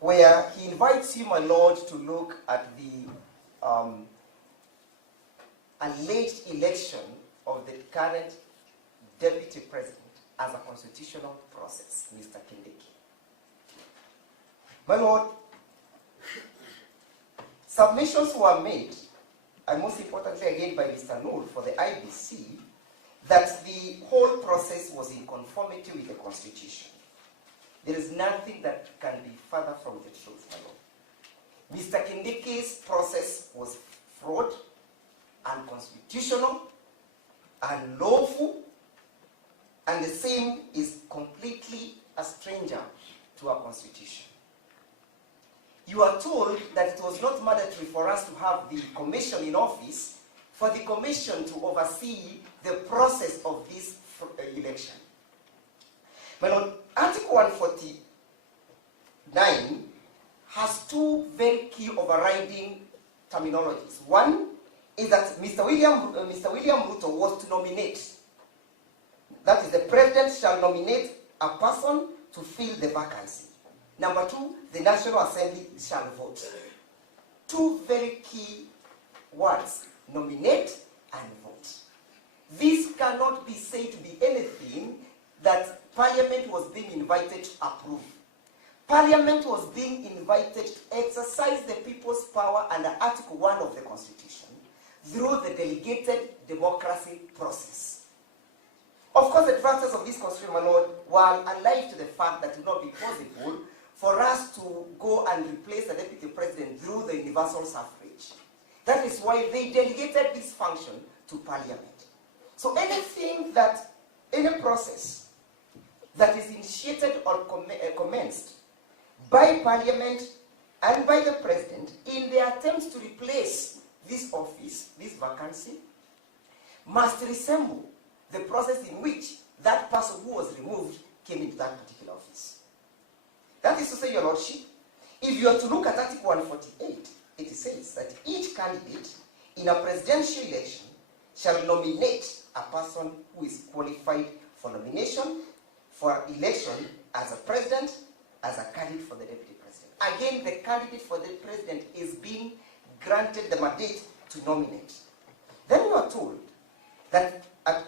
where he invites you, my Lord, to look at the alleged election of the current deputy president as a constitutional process, Mr. Kindiki. My Lord, submissions were made, and most importantly again by Mr. Noor for the IBC, that the whole process was in conformity with the Constitution. There is nothing that can be further from the truth, my Lord. Mr. Kindiki's process was fraud, unconstitutional, unlawful, and the same is completely a stranger to our Constitution. You are told that it was not mandatory for us to have the commission in office for the commission to oversee the process of this election. My Lord, Article 149 has two very key overriding terminologies. One is that Mr. William Ruto was to nominate. That is, the president shall nominate a person to fill the vacancy. Number two, the National Assembly shall vote. Two very key words, nominate and vote. This cannot be said to be anything that Parliament was being invited to approve. Parliament was being invited to exercise the people's power under Article 1 of the Constitution through the delegated democracy process. Of course, the drafters of this Constitution, my Lord, were alive to the fact that it would not be possible for us to go and replace the deputy president through the universal suffrage. That is why they delegated this function to Parliament. So anything that, any process that is initiated or commenced by Parliament and by the President in their attempts to replace this office, this vacancy, must resemble the process in which that person who was removed came into that particular office. That is to say, Your Lordship, if you are to look at Article 148, it says that each candidate in a presidential election shall nominate a person who is qualified for nomination for election as a president, as a candidate for the deputy president. Again, the candidate for the president is being granted the mandate to nominate. Then you are told that at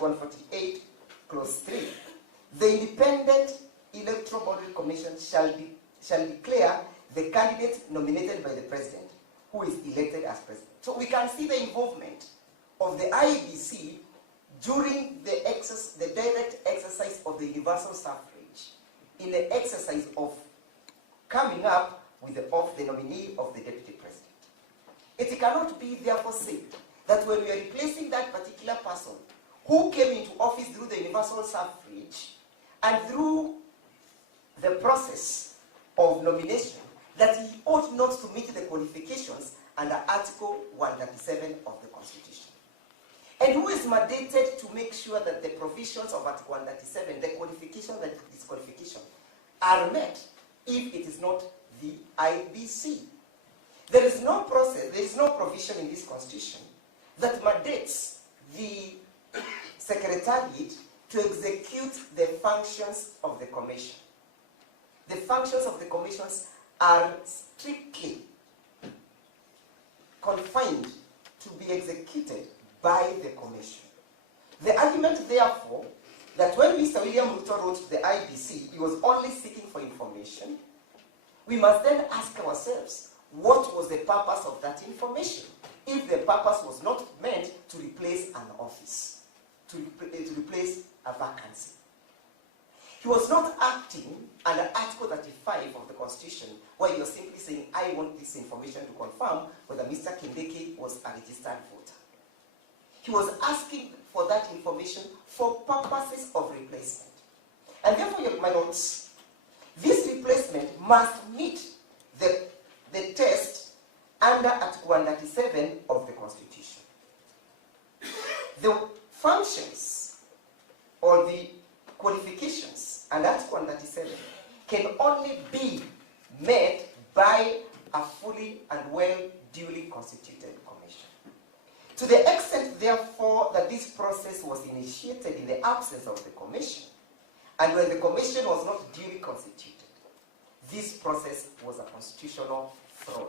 148, clause 3, the Independent Electoral Body Commission shall declare the candidate nominated by the president who is elected as president. So we can see the involvement of the IEBC during the direct exercise of the universal suffrage in the exercise of coming up with the nominee of the deputy president. It cannot be therefore said that when we are replacing that particular person who came into office through the universal suffrage and through the process of nomination, that he ought not to meet the qualifications under Article 137 of the Constitution. And who is mandated to make sure that the provisions of Article 137, the qualification and disqualification, are met if it is not the IBC? There is no process, there is no provision in this Constitution that mandates the Secretariat to execute the functions of the Commission. The functions of the commissions are strictly confined to be executed by the Commission. The argument, therefore, that when Mr. William Ruto wrote to the IBC, he was only seeking for information, we must then ask ourselves, what was the purpose of that information? If the purpose was not meant to replace an office, to replace a vacancy. He was not acting under Article 35 of the Constitution, where you're simply saying, I want this information to confirm whether Mr. Kindiki was a registered voter. He was asking for that information for purposes of replacement. And therefore, my notes, this replacement must meet the test under Article 137 of the Constitution. The functions or the qualifications under Article 137 can only be met by a fully and well duly constituted commission. To the extent, therefore, that this process was initiated in the absence of the commission, and when the commission was not duly constituted, this process was a constitutional fraud.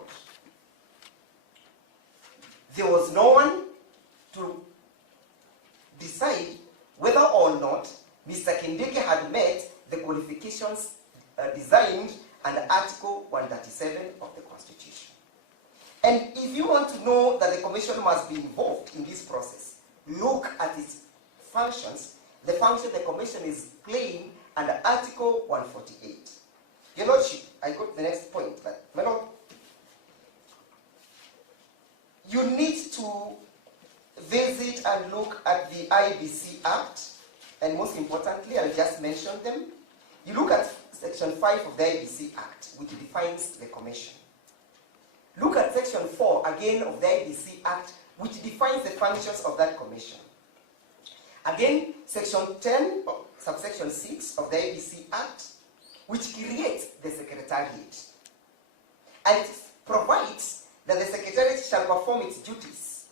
There was no one to decide whether or not Mr. Kindiki had met the qualifications designed under Article 137 of the Constitution. And if you want to know that the Commission must be involved in this process, look at its functions, the function the Commission is playing under Article 148. Your Lordship, I go to the next point. But, my Lord, you need to visit and look at the IBC Act, and most importantly, I'll just mention them. You look at Section 5 of the IBC Act, which defines the Commission. Look at Section 4, again, of the IBC Act, which defines the functions of that Commission. Again, Section 10, subsection 6 of the IBC Act, which creates the Secretariat. And it provides that the Secretariat shall perform its duties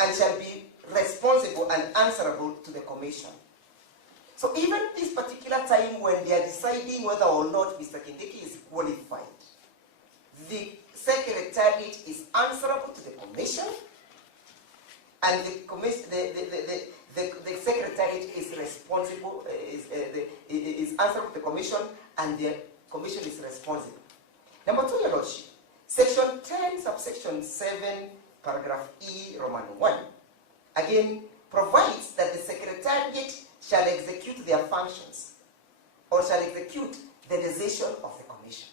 and shall be responsible and answerable to the Commission. So even this particular time when they are deciding whether or not Mr. Kindiki is qualified, the Secretariat is answerable to the Commission, and the Secretariat is responsible, is answerable to the Commission, and the Commission is responsible. Number 2, Your Lordship, Section 10, subsection 7, paragraph E, Roman 1, again provides that the Secretariat shall execute their functions or shall execute the decision of the Commission.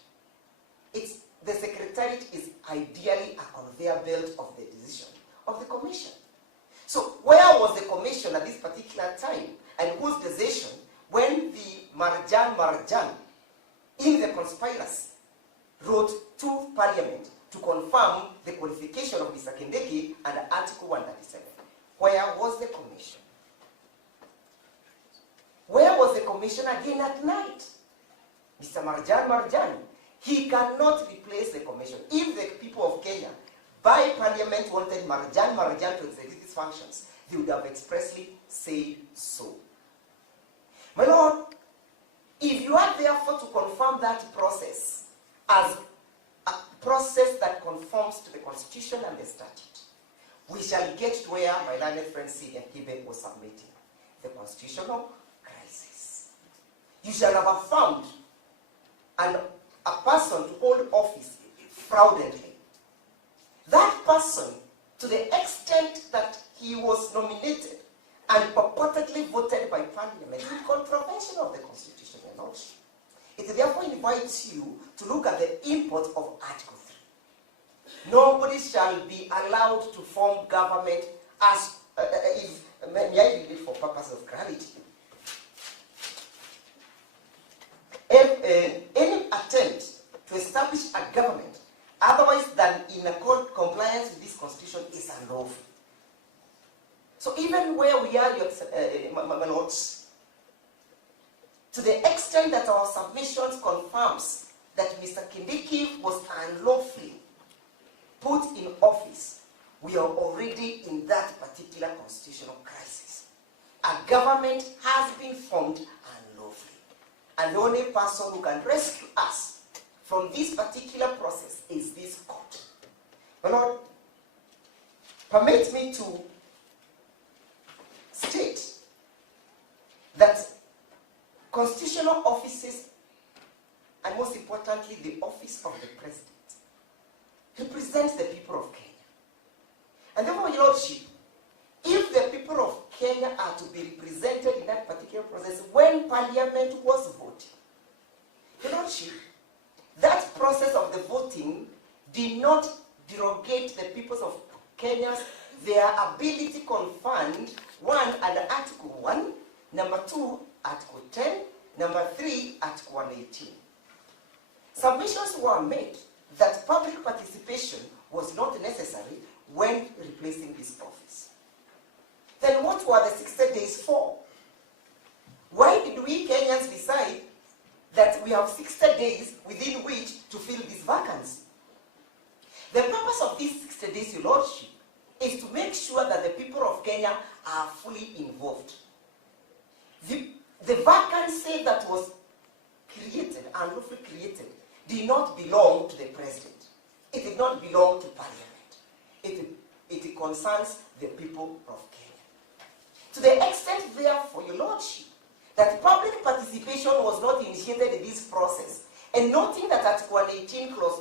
The Secretariat is ideally a conveyor belt of the decision of the Commission. So where was the Commission at this particular time, and whose decision when the Marjan in the conspiracy wrote to Parliament to confirm the qualification of Mr. Kindiki under Article 137? Where was the Commission? Where was the Commission again at night? Mr. Marjan, he cannot replace the Commission. If the people of Kenya, by Parliament, wanted Marjan to execute his functions, they would have expressly said so. My Lord, if you are therefore to confirm that process as a process that conforms to the Constitution and the statute, we shall get to where my learned friend Ndiye Kiboko was submitting, the constitutional crisis. You shall have affirmed a person to hold office fraudulently. That person, to the extent that he was nominated and purportedly voted by Parliament in contravention of the Constitution and Lordship, it therefore invites you to look at the import of Article 3. Nobody shall be allowed to form government as, may I read it for purpose of clarity? Any attempt to establish a government otherwise than in compliance with this Constitution is unlawful. So even where we are, my lords, to the extent that our submissions confirms that Mr. Kindiki was unlawfully put in office, we are already in that particular constitutional crisis. A government has been formed unlawfully. And the only person who can rescue us from this particular process is this court. My Lord, permit me to state that constitutional offices, and most importantly the office of the President, represents the people of Kenya. And therefore, Your Lordship, if the people of Kenya are to be represented in that particular process, when Parliament was did not derogate the peoples of Kenya's their ability confined, one, under Article 1, number 2, Article 10, number 3, Article 118. Submissions were made that public participation was not necessary when replacing this office. Then what were the 60 days for? Why did we Kenyans decide that we have 60 days within which to fill this vacancy? The purpose of these 60 days, Your Lordship, is to make sure that the people of Kenya are fully involved. The vacancy that was created, unlawfully created, did not belong to the president. It did not belong to parliament. It concerns the people of Kenya. To the extent, therefore, Your Lordship, that public participation was not initiated in this process, and noting that Article 118, Clause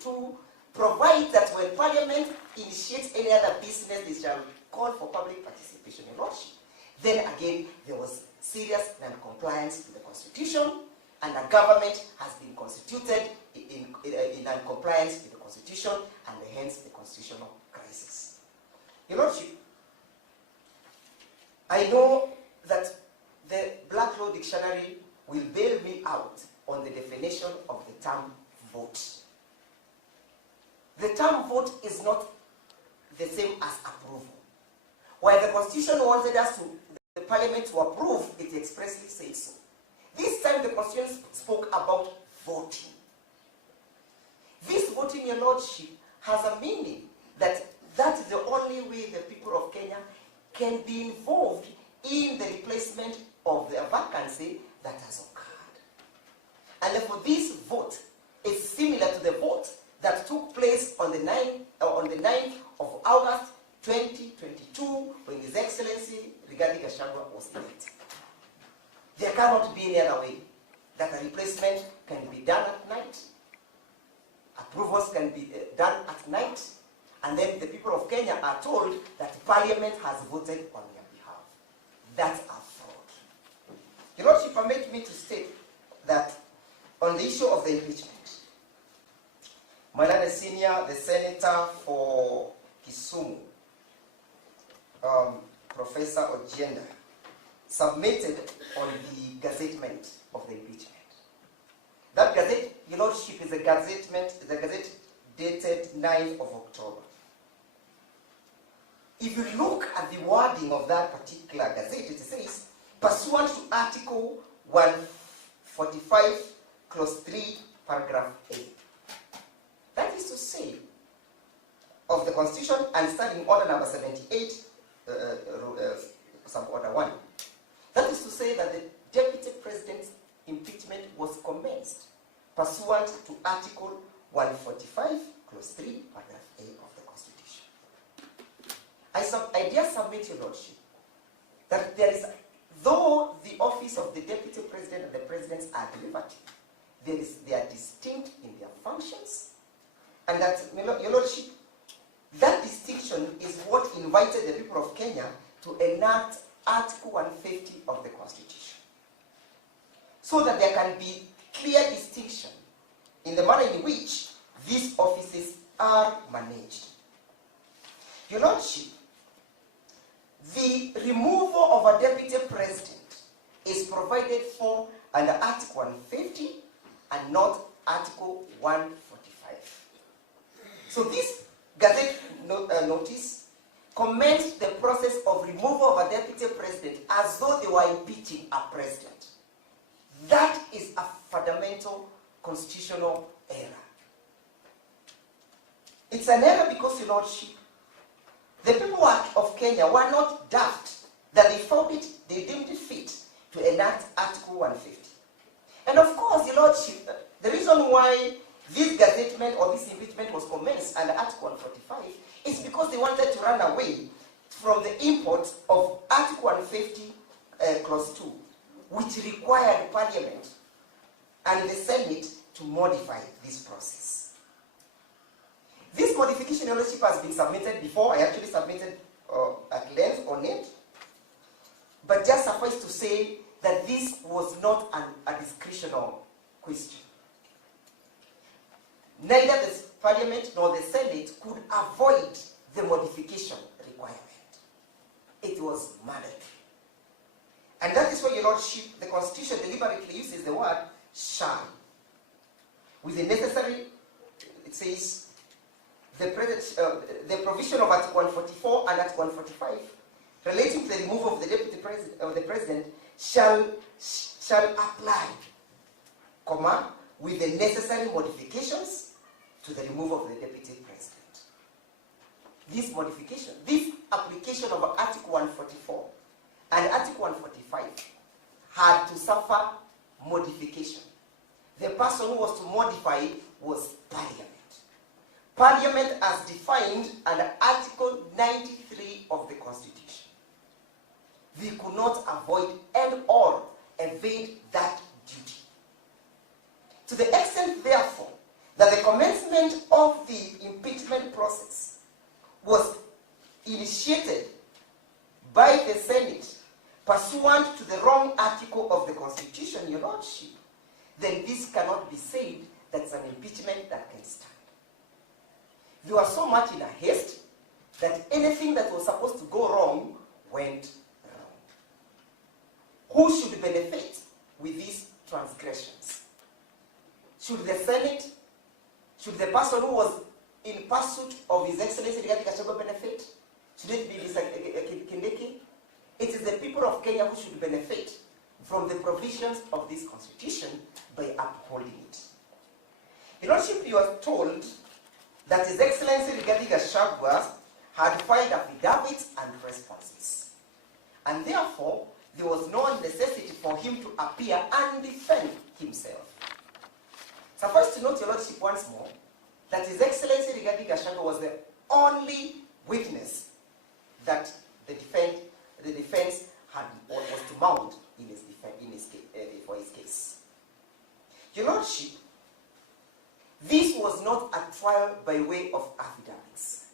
2, provides that when Parliament initiates any other business, they shall call for public participation, Your Lordship. Then again, there was serious non-compliance with the Constitution, and a government has been constituted in non-compliance with the Constitution, and hence the constitutional crisis. Your Lordship, I know that the Black Law Dictionary will bail me out on the definition of the term vote. The term vote is not the same as approval. While the Constitution wanted us to, the Parliament to approve, it expressly says so. This time the Constitution spoke about voting. This voting, Your Lordship, has a meaning that that is the only way the people of Kenya can be involved in the replacement of the vacancy that has occurred. And therefore this vote is similar to the vote that took place on the 9th of August 2022 when His Excellency Rigathi Gachagua was elected. There cannot be any other way that a replacement can be done at night, approvals can be done at night, and then the people of Kenya are told that Parliament has voted on their behalf. That's a fraud. Your Lordship, permit me to state that on the issue of the impeachment, my learned senior, the Senator for Kisumu, Professor Ojienda, submitted on the gazettement of the impeachment. That gazette, Your Lordship, is a gazette dated 9th of October. If you look at the wording of that particular gazette, it says, pursuant to Article 145, Clause 3, Paragraph A. That is to say, of the Constitution and Standing Order number 78, Sub-Order 1. That is to say that the Deputy President's impeachment was commenced pursuant to Article 145, Clause 3, Paragraph A of the Constitution. I dare submit, Your Lordship, that there is, though the office of the Deputy President and the Presidents are derivative, they are distinct in their functions, and that, Your Lordship, that distinction is what invited the people of Kenya to enact Article 150 of the Constitution, so that there can be clear distinction in the manner in which these offices are managed. Your Lordship, the removal of a Deputy President is provided for under Article 150 and not Article 145. So this Gazette notice commenced the process of removal of a Deputy President as though they were impeaching a president. That is a fundamental constitutional error. It's an error because, Your Lordship, the people of Kenya were not daft that they deemed it fit to enact Article 150. And of course, Your Lordship, the reason why this gazettement or this impeachment was commenced under Article 145 is because they wanted to run away from the import of Article 150, Clause 2, which required Parliament and the Senate to modify this process. This modification, Your Lordship, has been submitted before. I actually submitted at length on it. But just suffice to say that this was not a discretional question. Neither the Parliament nor the Senate could avoid the modification requirement. It was mandatory. And that is why, Your Lordship, the Constitution deliberately uses the word shall. With the necessary, it says, the provision of Article 144 and Article 145 relating to the removal of the Deputy President of the President shall apply, comma, with the necessary modifications to the removal of the Deputy President. This modification, this application of Article 144 and Article 145 had to suffer modification. The person who was to modify it was Parliament. Parliament as defined under Article 93 of the Constitution. We could not avoid and or evade that duty. To the extent, therefore, that the commencement of the impeachment process was initiated by the Senate pursuant to the wrong article of the Constitution, Your Lordship, then this cannot be said that's an impeachment that can stand. They were so much in a haste that anything that was supposed to go wrong went wrong. Who should benefit with these transgressions? Should the Senate, should the person who was in pursuit of His Excellency Rigathi Gachagua benefit? Should it be Mr. Kindiki? It is the people of Kenya who should benefit from the provisions of this Constitution by upholding it. Your Lordship, you are told that His Excellency Rigathi Gachagua had filed affidavits and responses. And therefore, there was no necessity for him to appear and defend himself. Suffice to note, Your Lordship, once more, that His Excellency Rigathi Gachagua was the only witness that the defense was to mount for his case. Your Lordship, this was not a trial by way of affidavits.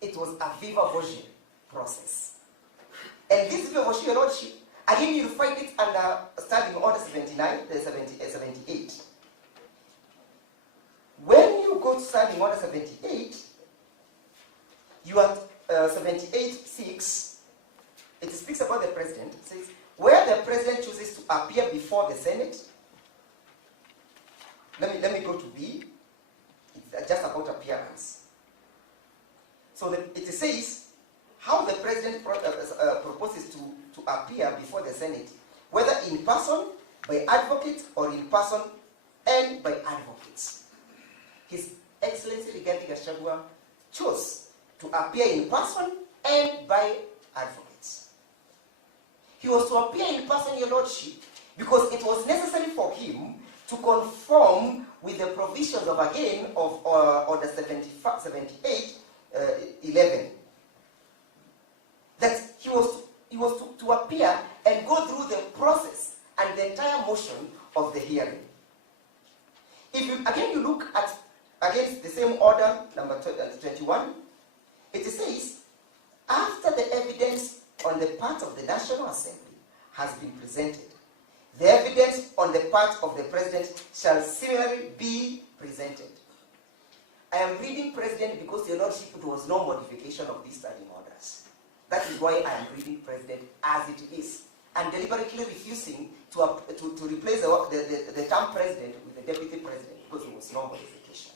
It was a viva voce process. And this viva voce, Your Lordship, again you'll find it under Standing Order 78. When you go to Standing Order 78, you are 78.6, it speaks about the President. It says, where the President chooses to appear before the Senate, let me go to B. It's just about appearance. So it says how the President proposes to appear before the Senate, whether in person, by advocate, or in person and by advocates. His Excellency Rigathi Gachagua chose to appear in person and by advocates. He was to appear in person, Your Lordship, because it was necessary for him to conform with the provisions of, again, of Order 78, 11. That he was to appear and go through the process and the entire motion of the hearing. If you look at, against the same order, number 21, it says, after the evidence on the part of the National Assembly has been presented, the evidence on the part of the President shall similarly be presented. I am reading President because, Your Lordship, there was no modification of these standing orders. That is why I am reading President as it is, and deliberately refusing to replace the term President with the Deputy President because there was no modification.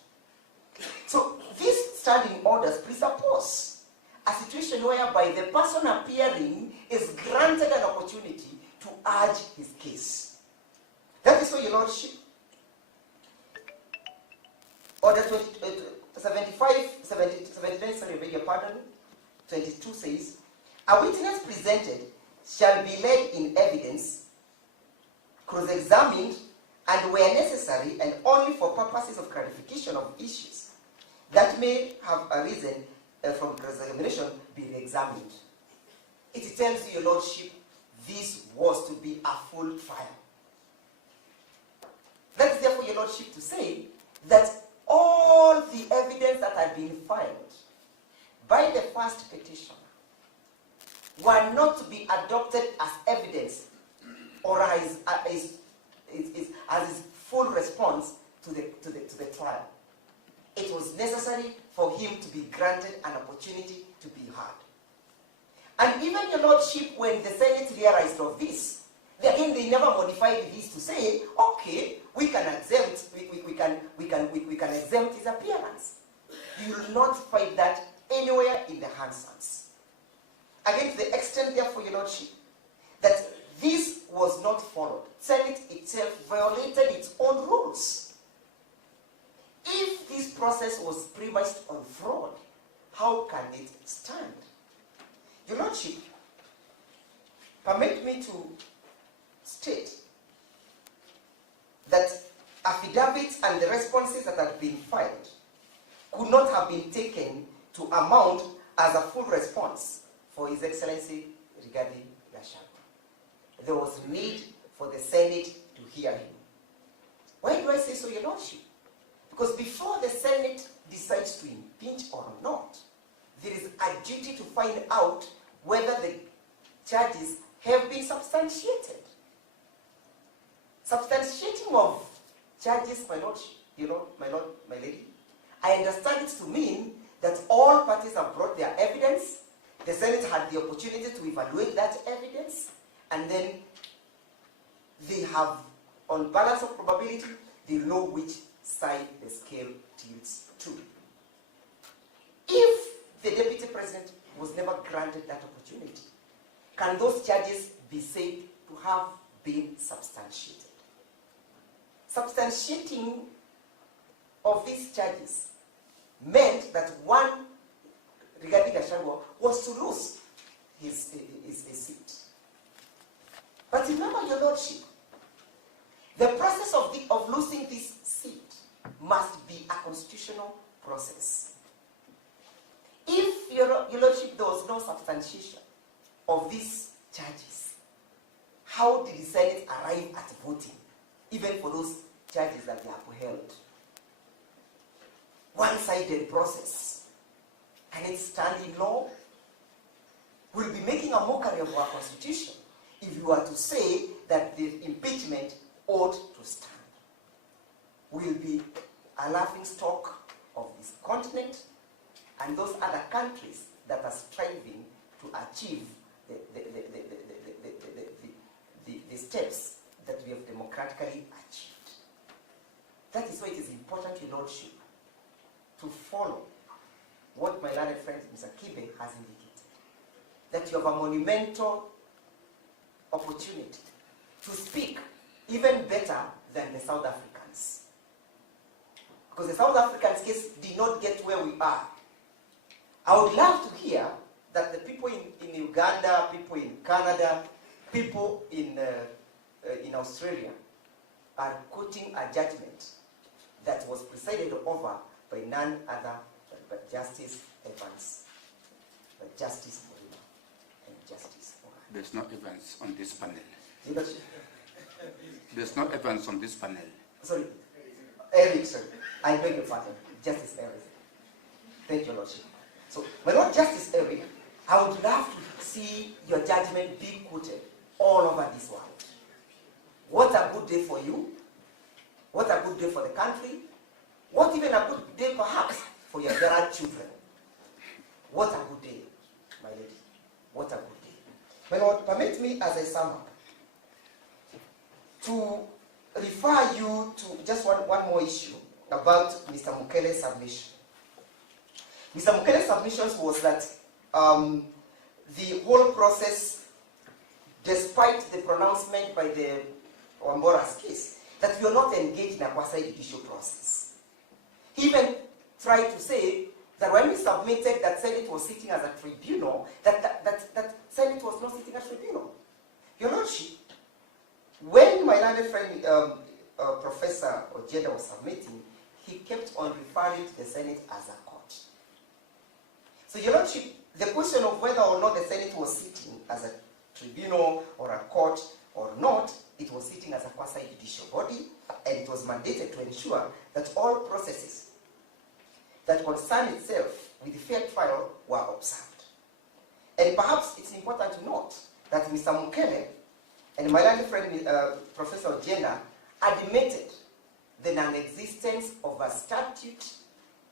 So these standing orders presuppose a situation whereby the person appearing is granted an opportunity to urge his case. That is why, Your Lordship, Order 79, sorry, beg your pardon, 22 says, a witness presented shall be led in evidence, cross-examined, and where necessary, and only for purposes of clarification of issues that may have arisen from cross-examination, be re-examined. It tells you, Your Lordship, this was to be a full trial. That is therefore, Your Lordship, to say that all the evidence that had been filed by the first petitioner were not to be adopted as evidence or as his full response to the trial. it was necessary for him to be granted an opportunity to be heard. And even, Your Lordship, when the Senate realized of this, they never modified this to say, okay, we can exempt, we can exempt his appearance. You will not find that anywhere in the Hansons. Again, to the extent, therefore, Your Lordship, that this was not followed. Senate itself violated its own rules. If this process was premised on fraud, how can it stand? Your Lordship, permit me to state that affidavits and the responses that had been filed could not have been taken to amount as a full response for His Excellency Rigathi Gachagua. There was need for the Senate to hear him. Why do I say so, Your Lordship? Because before the Senate decides to impeach or not, there is a duty to find out whether the charges have been substantiated. Substantiating of charges, my Lordship, my Lord, my Lady, I understand it to mean that all parties have brought their evidence, the Senate had the opportunity to evaluate that evidence, and then they have, on balance of probability, they know which side the scale tilts to. If the Deputy President was never granted that opportunity, can those charges be said to have been substantiated? Substantiating of these charges meant that one, Rigathi Gachagua, was to lose his seat. But remember, Your Lordship, the process of losing this seat must be a constitutional process. If, Your Lordship, there was no substantiation of these charges, how did the Senate arrive at voting, even for those charges that they upheld? One-sided process. Can it stand in law? We'll be making a mockery of our Constitution if you are to say that the impeachment ought to stand. We'll be a laughingstock of this continent and those other countries that are striving to achieve the steps that we have democratically achieved. That is why it is important, Your Lordship, to follow what my learned friend Mr. Kibe has indicated, that you have a monumental opportunity to speak even better than the South Africans. Because the South Africans' case did not get where we are. I would love to hear that the people in Uganda, people in Canada, people in Australia are quoting a judgment that was presided over by none other but Justice Evans, but Justice Morima, and Justice Moran. There's no Evans on this panel. Leadership. There's no Evans on this panel. Sorry, Eric, sorry. I beg your pardon. Justice Eric. Thank you, Lordship. So, my Lord Justice Eric, I would love to see your judgment being quoted all over this world. What a good day for you. What a good day for the country. What even a good day, perhaps, for your grandchildren. What a good day, my lady. What a good day. My Lord, permit me, as I sum up, to refer you to just one more issue about Mr. Mukele's submission. Mr. Mukele's submissions was that the whole process, despite the pronouncement by the Wambora's case, that we are not engaged in a quasi-judicial process. He even tried to say that when we submitted that Senate was sitting as a tribunal, that Senate was not sitting as a tribunal. Your Lordship, when my learned friend, Professor Ojeda, was submitting, he kept on referring to the Senate as a court. So, Your Lordship, the question of whether or not the Senate was sitting as a tribunal or a court or not, it was sitting as a quasi-judicial body, and it was mandated to ensure that all processes that concern itself with fair trial were observed. And perhaps it's important to note that Mr. Mukele and my learned friend, Professor Ojeda, admitted the non-existence of a statute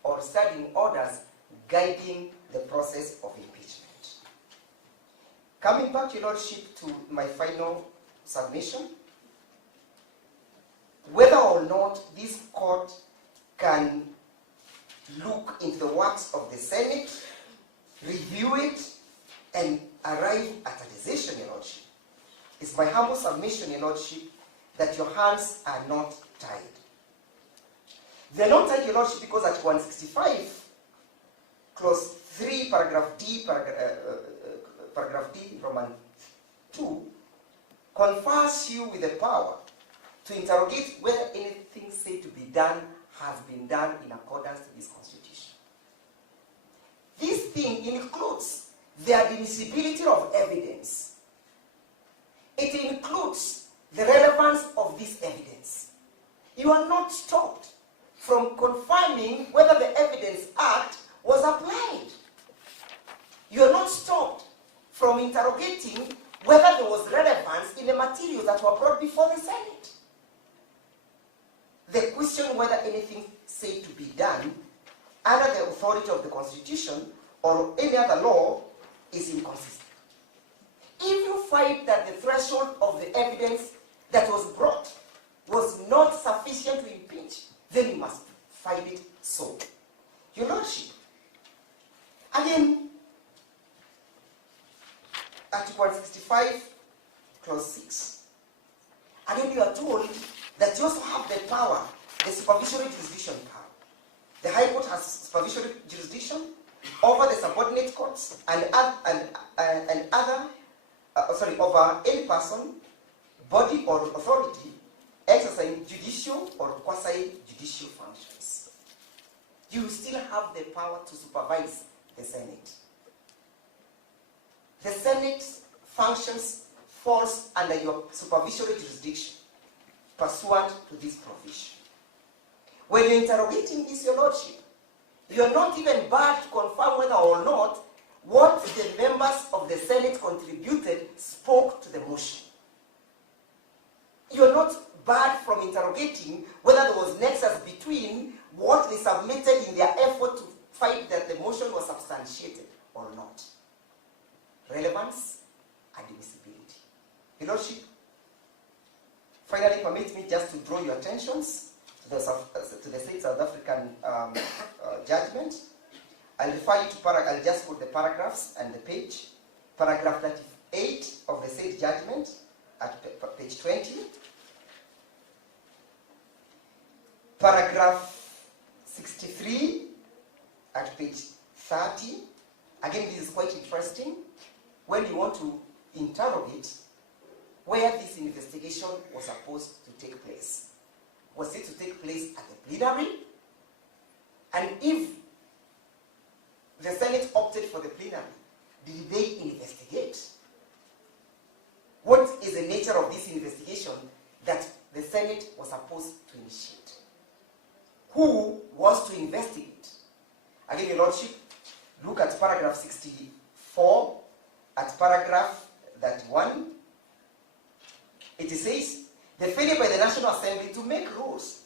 or standing orders guiding the process of impeachment. Coming back, Your Lordship, to my final submission, whether or not this court can look into the works of the Senate, review it, and arrive at a decision, Your Lordship, it's my humble submission, Your Lordship, that your hands are not tied. They're not tied, Your Lordship, because at 165, clause 3, paragraph D, Roman 2, confers you with the power to interrogate whether anything said to be done has been done in accordance to this Constitution. This thing includes the admissibility of evidence. It includes the relevance of this evidence. You are not stopped from confirming whether the Evidence Act was applied. You are not stopped from interrogating whether there was relevance in the materials that were brought before the Senate. The question whether anything said to be done under the authority of the Constitution or any other law is inconsistent. If you find that the threshold of the evidence that was brought was not sufficient to impeach, then you must find it so. Your Lordship, again, Article 165, Clause 6. Again, you are told that you also have the power, the supervisory jurisdiction power. The High Court has supervisory jurisdiction over the subordinate courts and over any person, body, or authority exercising judicial or quasi-judicial functions. You still have the power to supervise the Senate. The Senate functions falls under your supervisory jurisdiction pursuant to this provision. When you're interrogating this, Your Lordship, you are not even barred to confirm whether or not what the members of the Senate contributed spoke to the motion. You are not barred from interrogating whether there was nexus between what they submitted in their effort to find that the motion was substantiated or not. Relevance and admissibility. Your Lordship, finally permit me just to draw your attentions to the state South African judgment. I'll refer you to I'll just quote the paragraphs and the page. Paragraph 38 of the state judgment at page 20. Paragraph 63 at page 30. Again, this is quite interesting. When you want to interrogate where this investigation was supposed to take place. Was it to take place at the plenary? And if the Senate opted for the plenary, did they investigate? What is the nature of this investigation that the Senate was supposed to initiate? Who was to investigate? Again, Your Lordship, look at paragraph 64, at paragraph 31. It says, the failure by the National Assembly to make rules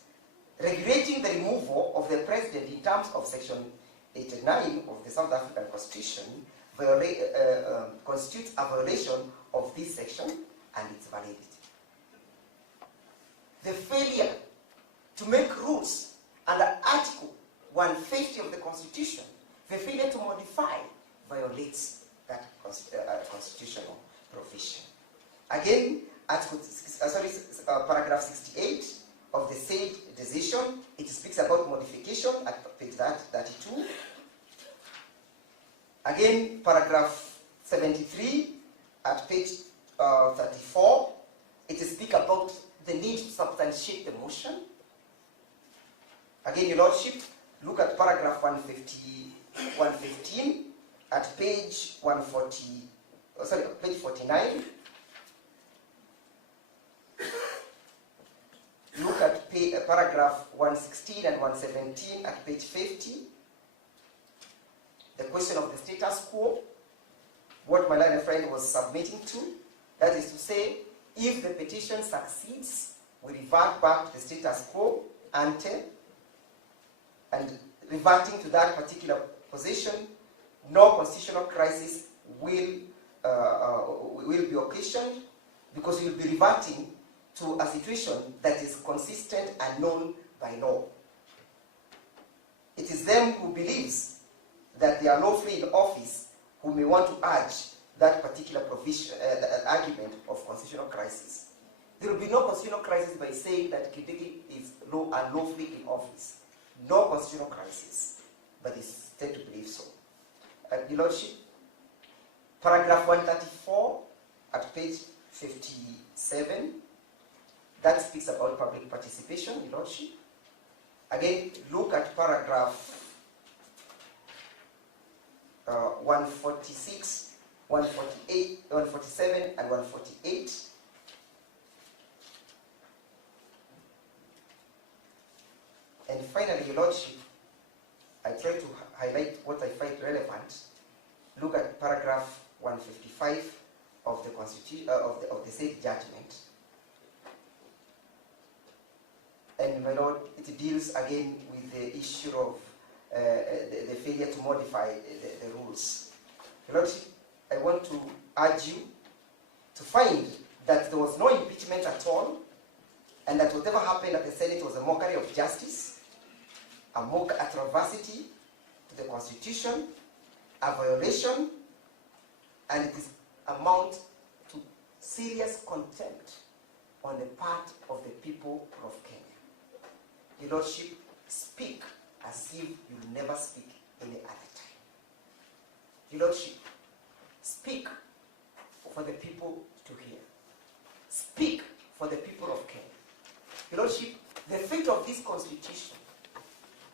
regulating the removal of the President in terms of Section 89 of the South African Constitution constitutes a violation of this section and its validity. The failure to make rules under Article 150 of the Constitution, the failure to modify violates that constitutional provision. Again, paragraph 68 of the said decision, it speaks about modification at page 32. Again, paragraph 73 at page 34, it speaks about the need to substantiate the motion. Again, Your Lordship, look at paragraph 115 at page 49. Look at paragraph 116 and 117 at page 50. The question of the status quo, what my learned friend was submitting to, that is to say, if the petition succeeds, we revert back to the status quo ante, and reverting to that particular position, no constitutional crisis will be occasioned, because we will be reverting to a situation that is consistent and known by law. It is them who believes that they are lawfully in office who may want to urge that particular provision, argument of constitutional crisis. There will be no constitutional crisis by saying that Kiboko is unlawfully in office. No constitutional crisis, but it's tend to believe so. Your Lordship, paragraph 134 at page 57, that speaks about public participation, Your Lordship. Again, look at paragraph 146, 148, 147, and 148. And finally, Your Lordship, I try to highlight what I find relevant. Look at paragraph 155 of the Constitution of the said judgment. And my Lord, it deals again with the issue of the failure to modify the rules. Your Lordship, I want to urge you to find that there was no impeachment at all, and that whatever happened at the Senate was a mockery of justice, a atrocity to the Constitution, a violation, and it is amount to serious contempt on the part of the people of Kenya. Your Lordship, speak as if you will never speak any other time. Your Lordship, speak for the people to hear. Speak for the people of Kenya. Your Lordship, the fate of this Constitution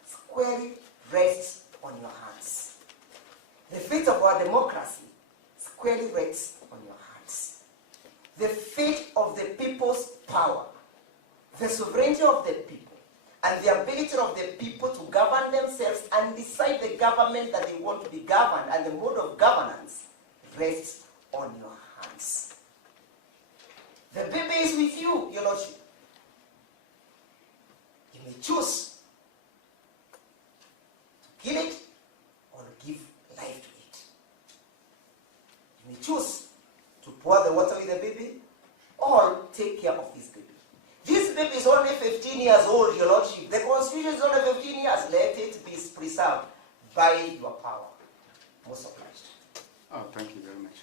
squarely rests on your hands. The fate of our democracy squarely rests on your hands. The fate of the people's power, the sovereignty of the people, and the ability of the people to govern themselves and decide the government that they want to be governed and the mode of governance rests on your hands. The baby is with you, Your Lordship. You may choose to kill it or to give life to it. You may choose to pour the water with the baby or take care of this baby. This baby is only 15 years old, Your Lordship. The Constitution is only 15 years. Let it be preserved by your power. Most obliged. Oh, thank you very much.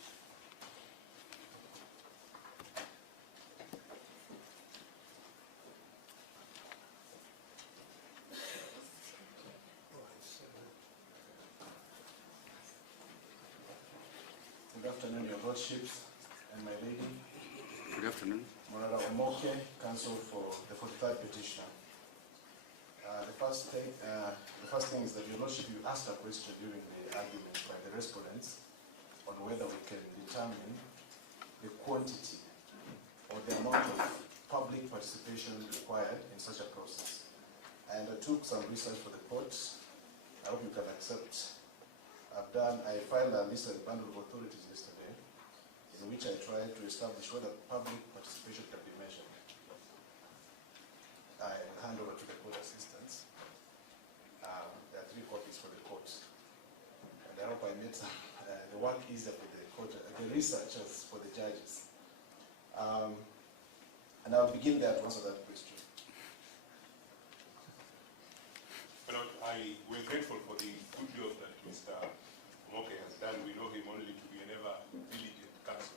Good afternoon, Your Lordships and my lady. Good afternoon. Morara Omoke, counsel for the 43rd petitioner. The first thing is that, Your Lordship, you asked a question during the argument by the respondents on whether we can determine the quantity or the amount of public participation required in such a process. And I took some research for the court. I hope you can accept. I filed a list of bundle of authorities yesterday, in which I tried to establish whether public participation can be measured. I will hand over to the court assistants. There are 3 copies for the court. And I hope I made the work easier for the court, the researchers for the judges. And I'll begin there to answer that question. Well, we're grateful for the good job that Mr. Moke has done. We know him only to be an ever diligent counsel.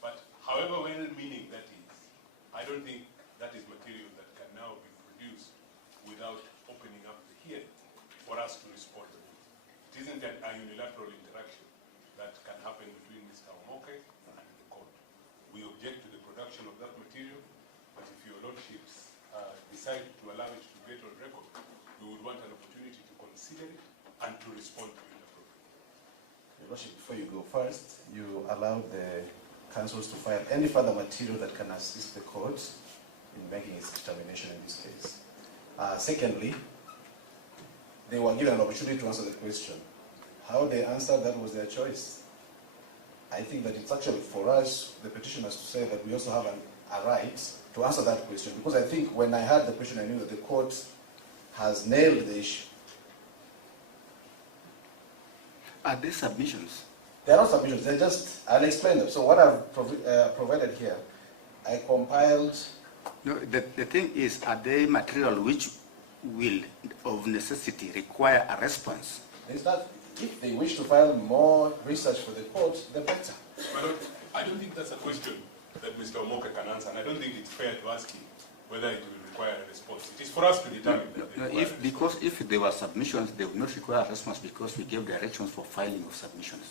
But however well-meaning that is, I don't think that is material that can now be produced without opening up the hearing for us to respond to it. It isn't a unilateral interaction that can happen between Mr. Moke and the court. We object to the production of that material, but if your lordships decide to allow it to get on record, we would want an opportunity to consider it and to respond to it appropriately. Your Lordship, before you go first, you allow the counsels to file any further material that can assist the court in making its determination in this case. Secondly, they were given an opportunity to answer the question. How they answered, that was their choice. I think that it's actually for us, the petitioners, to say that we also have a right to answer that question, because I think when I heard the question, I knew that the court has nailed the issue. Are they submissions? They are not submissions, they're just, I'll explain them. So what I've provided here, I compiled. No, the thing is, are they material which will, of necessity, require a response? Is that if they wish to file more research for the court, the better. I don't think that's a question that Mr. Omoka can answer, and I don't think it's fair to ask him whether it will require a response. It is for us to determine that Because if there were submissions, they would not require a response because we gave directions for filing of submissions.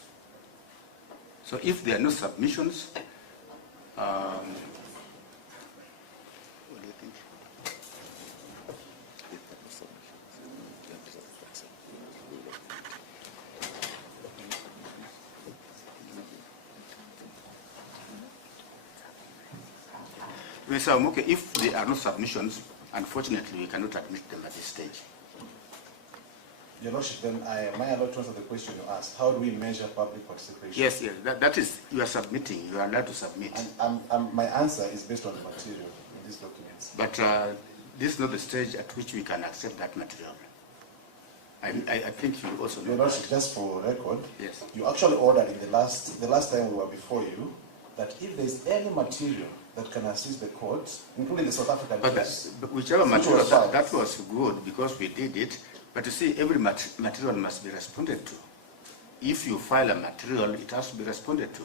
So if there are no submissions, what do you think? Mr. Omoke, if there are no submissions, unfortunately, we cannot admit them at this stage. Your Lordship, then am I allowed to answer the question you asked? How do we measure public participation? Yes, that is, you are submitting, you are allowed to submit. And my answer is based on the material in these documents. But this is not the stage at which we can accept that material. I think you also know. Your Lordship, just for record, yes, you actually ordered in the last time we were before you, that if there is any material that can assist the court, including the South African case, but whichever material, that was good because we did it. But you see, every material must be responded to. If you file a material, it has to be responded to.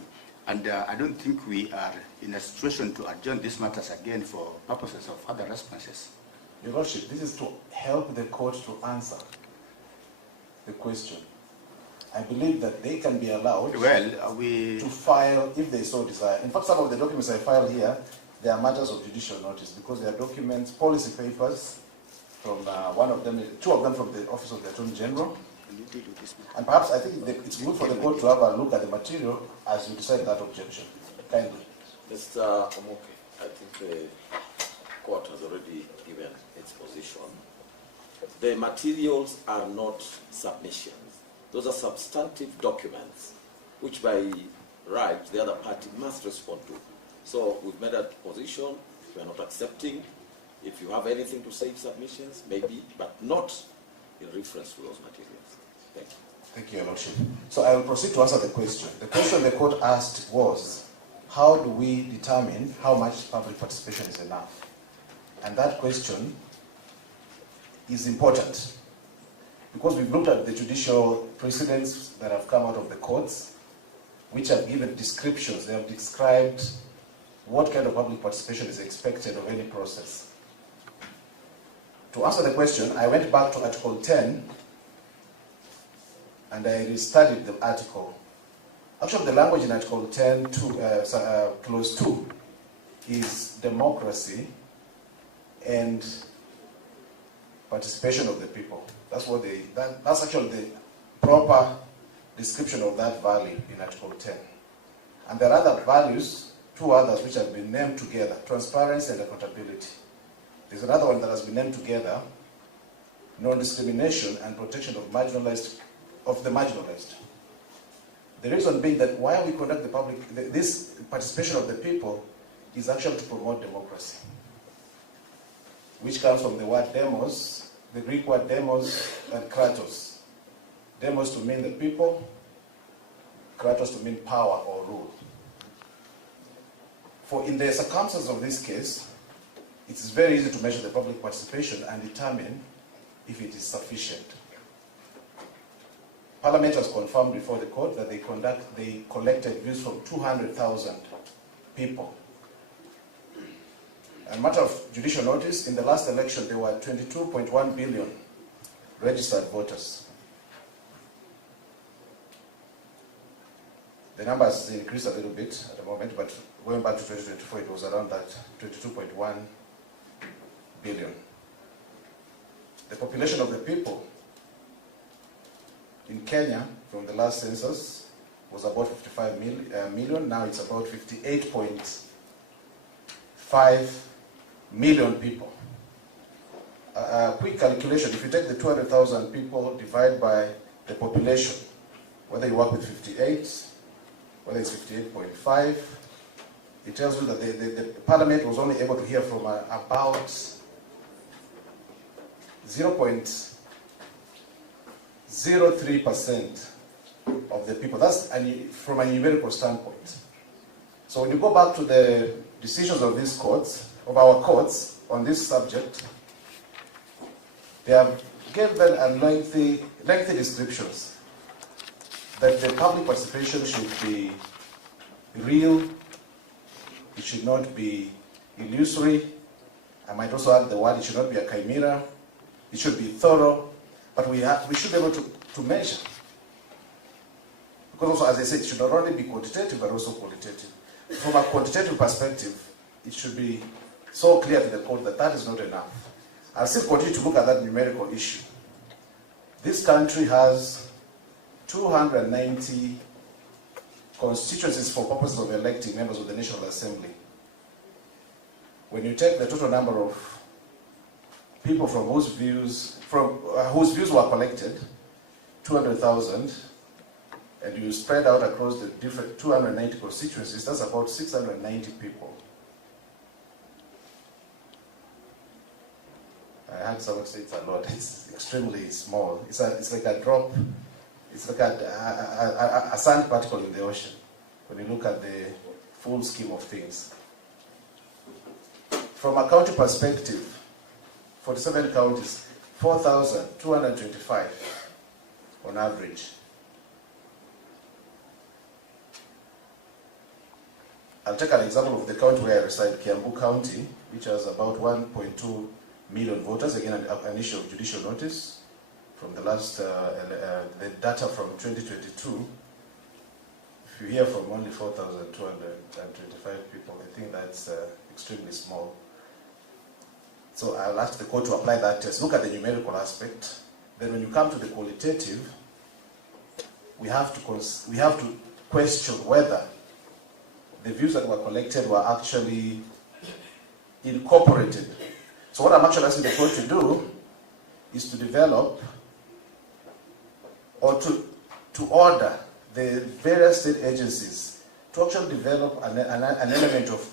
And I don't think we are in a situation to adjourn these matters again for purposes of other responses. Your Lordship, this is to help the court to answer the question. I believe that they can be allowed to file if they so desire. In fact, some of the documents I filed here, they are matters of judicial notice because they are documents, policy papers, from two of them from the Office of the Attorney General. And perhaps I think it's good for the court to have a look at the material as you decide that objection. Kindly. Mr. Omoke, I think the court has already given its position. The materials are not submissions. Those are substantive documents which by right the other party must respond to. So we've made a position, we are not accepting. If you have anything to say in submissions, maybe, but not in reference to those materials. Thank you. Thank you, Your Lordship. So I will proceed to answer the question. The question the court asked was, how do we determine how much public participation is enough? And that question is important because we've looked at the judicial precedents that have come out of the courts, which have given descriptions. They have described what kind of public participation is expected of any process. To answer the question, I went back to Article 10 and I restudied the article. Actually, the language in Article 10, Clause 2, is democracy and participation of the people. That's actually the proper description of that value in Article 10. And there are other values, two others which have been named together, transparency and accountability. There's another one that has been named together, non-discrimination and protection of the marginalized. The reason being that why we conduct this participation of the people is actually to promote democracy, which comes from the word demos, the Greek word demos and kratos. Demos to mean the people, kratos to mean power or rule. For in the circumstances of this case, it is very easy to measure the public participation and determine if it is sufficient. Parliament has confirmed before the court that they collected views from 200,000 people. A matter of judicial notice, in the last election there were 22.1 billion registered voters. The number has increased a little bit at the moment, but going back to 2024 it was around that 22.1 billion. The population of the people in Kenya from the last census was about 55 million. Now it's about 58.5 million people. A quick calculation, if you take the 200,000 people, divide by the population, whether you work with 58, whether it's 58.5, it tells you that the parliament was only able to hear from about 0.03% of the people. That's from a numerical standpoint. So when you go back to the decisions of these courts, of our courts on this subject, they have given a lengthy descriptions that the public participation should be real, it should not be illusory. I might also add the word, it should not be a chimera, it should be thorough, but we should be able to measure. Because also, as I said, it should not only be quantitative, but also qualitative. From a quantitative perspective, it should be so clear to the court that that is not enough. I'll still continue to look at that numerical issue. This country has 290 constituencies for purposes of electing members of the National Assembly. When you take the total number of people from whose views were collected, 200,000, and you spread out across the different 290 constituencies, that's about 690 people. I heard someone say it's a lot. It's extremely small. It's like a drop. It's like a sand particle in the ocean when you look at the full scheme of things. From a county perspective, 47 counties, 4,225 on average. I'll take an example of the county where I reside, Kiambu County, which has about 1.2 million voters. Again, an issue of judicial notice from the last, the data from 2022. If you hear from only 4,225 people, I think that's extremely small. So I'll ask the court to apply that test. Look at the numerical aspect. Then when you come to the qualitative, we have to question whether the views that were collected were actually incorporated. So what I'm actually asking the court to do is to develop or to order the various state agencies to actually develop an element of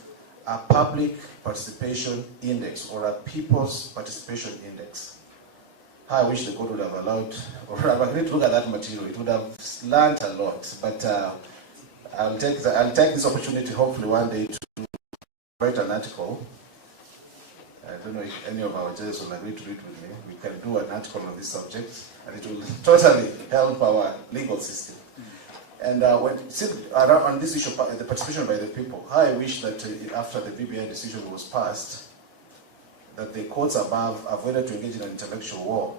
a public participation index or a people's participation index. I wish the court would have allowed, or have agreed to look at that material. It would have learned a lot, but I'll take this opportunity hopefully one day to write an article. I don't know if any of our judges will agree to read with me. We can do an article on this subject, and it will totally help our legal system. And on this issue, the participation by the people, I wish that after the BBI decision was passed, that the courts above avoided to engage in an intellectual war,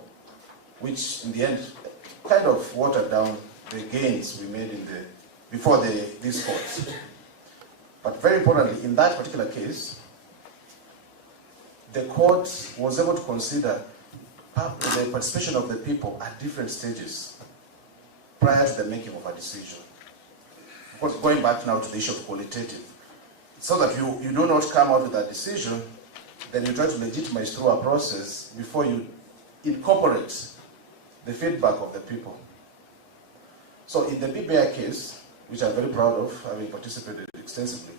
which in the end kind of watered down the gains we made before these courts. But very importantly, in that particular case, the court was able to consider the participation of the people at different stages prior to the making of a decision. Of course, going back now to the issue of qualitative, so that you do not come out with a decision, then you try to legitimize through a process before you incorporate the feedback of the people. So in the BBI case, which I'm very proud of, having participated extensively,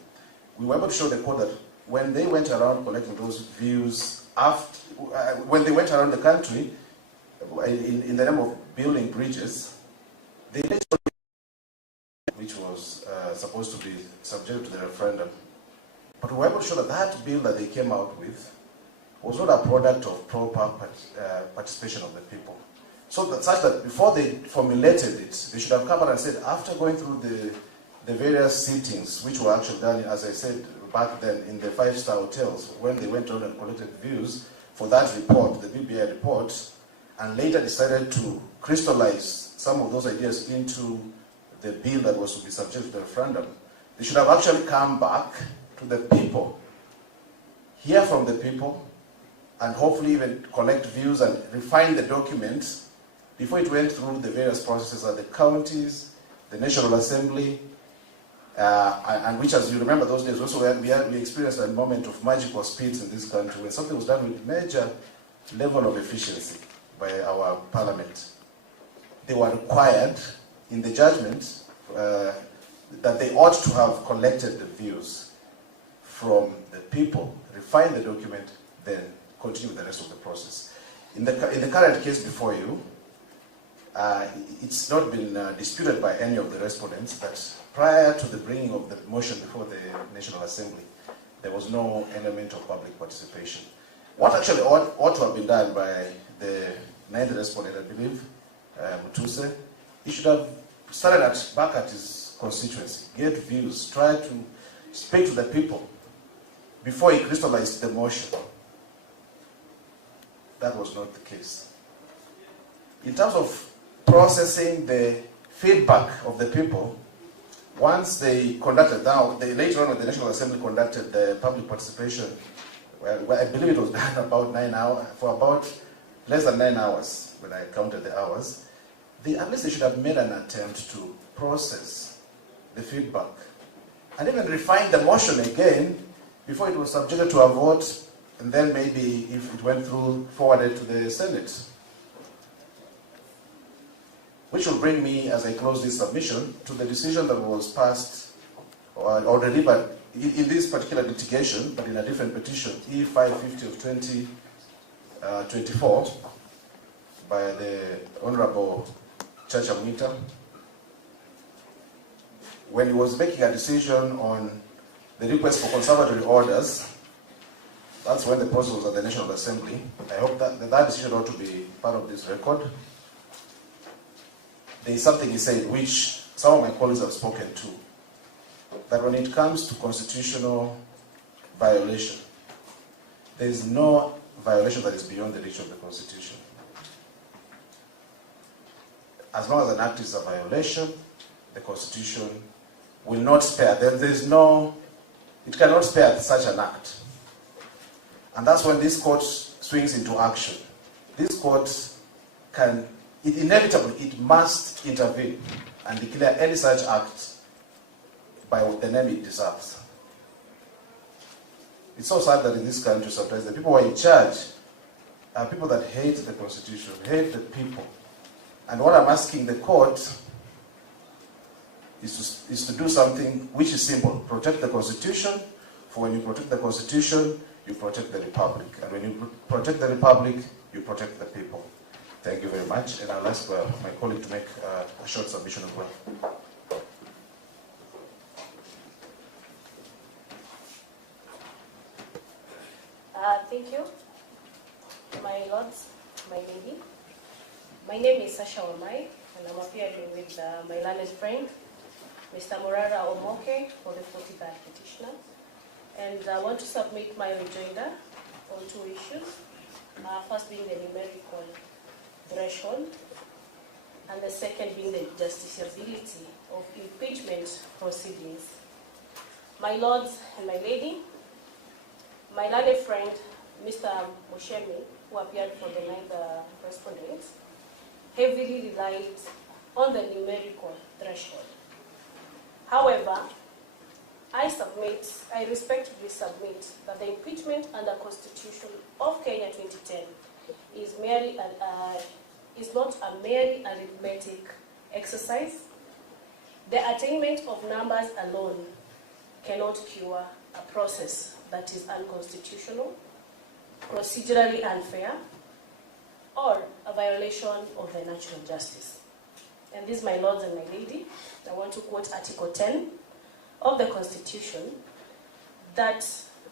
we were able to show the court that when they went around collecting those views, when they went around the country in the name of building bridges, they did, which was supposed to be subject to the referendum. But we were able to show that that bill that they came out with was not a product of proper participation of the people. So that such that before they formulated it, they should have come out and said, after going through the various sittings, which were actually done, as I said back then, in the five-star hotels, when they went on and collected views for that report, the BBI report, and later decided to crystallize some of those ideas into the bill that was to be subject to the referendum, they should have actually come back to the people, hear from the people, and hopefully even collect views and refine the documents before it went through the various processes at the counties, the National Assembly, and which, as you remember those days, also we experienced a moment of magical speeds in this country when something was done with major level of efficiency by our parliament. They were required in the judgment that they ought to have collected the views from the people, refine the document, then continue with the rest of the process. In the current case before you, it's not been disputed by any of the respondents that prior to the bringing of the motion before the National Assembly, there was no element of public participation. What actually ought to have been done by the 9th respondent, I believe, Mutuse, he should have started back at his constituency, get views, try to speak to the people before he crystallized the motion. That was not the case. In terms of processing the feedback of the people, once they conducted, later on the National Assembly conducted the public participation, well, I believe it was done about 9 hours, for about less than 9 hours, when I counted the hours, at least they should have made an attempt to process the feedback and even refine the motion again before it was subjected to a vote, and then maybe if it went through, forwarded to the Senate. Which will bring me, as I close this submission, to the decision that was passed or delivered in this particular litigation, but in a different petition, E550 of 2024, by the Honorable Chacha Mwita, when he was making a decision on the request for conservatory orders. That's when the process was at the National Assembly. I hope that decision ought to be part of this record. There is something he said which some of my colleagues have spoken to, that when it comes to constitutional violation, there is no violation that is beyond the reach of the Constitution. As long as an act is a violation, the Constitution will not spare. It cannot spare such an act. And that's when this court swings into action. This court it must intervene and declare any such act by the name it deserves. It's so sad that in this country sometimes the people who are in charge are people that hate the Constitution, hate the people. And what I'm asking the court is to do something which is simple. Protect the Constitution, for when you protect the Constitution, you protect the Republic. And when you protect the Republic, you protect the people. Thank you very much. And I'll ask my colleague to make a short submission as well. Thank you, my lords, my lady. My name is Sasha Wamai, and I'm appearing with my learned friend, Mr. Morara Omoke, for the 43rd petitioner. And I want to submit my rejoinder on two issues. First being the numerical threshold, and the second being the justiciability of impeachment proceedings. My lords and my lady, my learned friend, Mr. Moshemi, who appeared for the 9th respondent, heavily relied on the numerical threshold. However, I respectfully submit that the impeachment under Constitution of Kenya 2010 is not a merely arithmetic exercise. The attainment of numbers alone cannot cure a process that is unconstitutional, procedurally unfair, or a violation of the natural justice. And this, my lords and my lady, I want to quote Article 10 of the Constitution that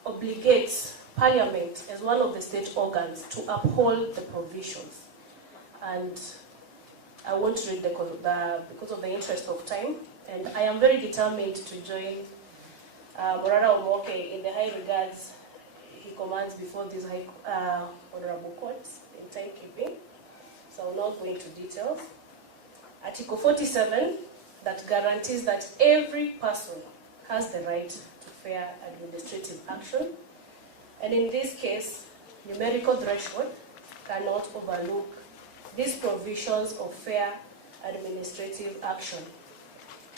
obligates Parliament as one of the state organs to uphold the provisions. And I won't read because of the interest of time, and I am very determined to join Morara Omoke in the high regards he commands before this high honorable court in timekeeping. So I will not go into details. Article 47 that guarantees that every person has the right to fair administrative action. And in this case, numerical threshold cannot overlook these provisions of fair administrative action.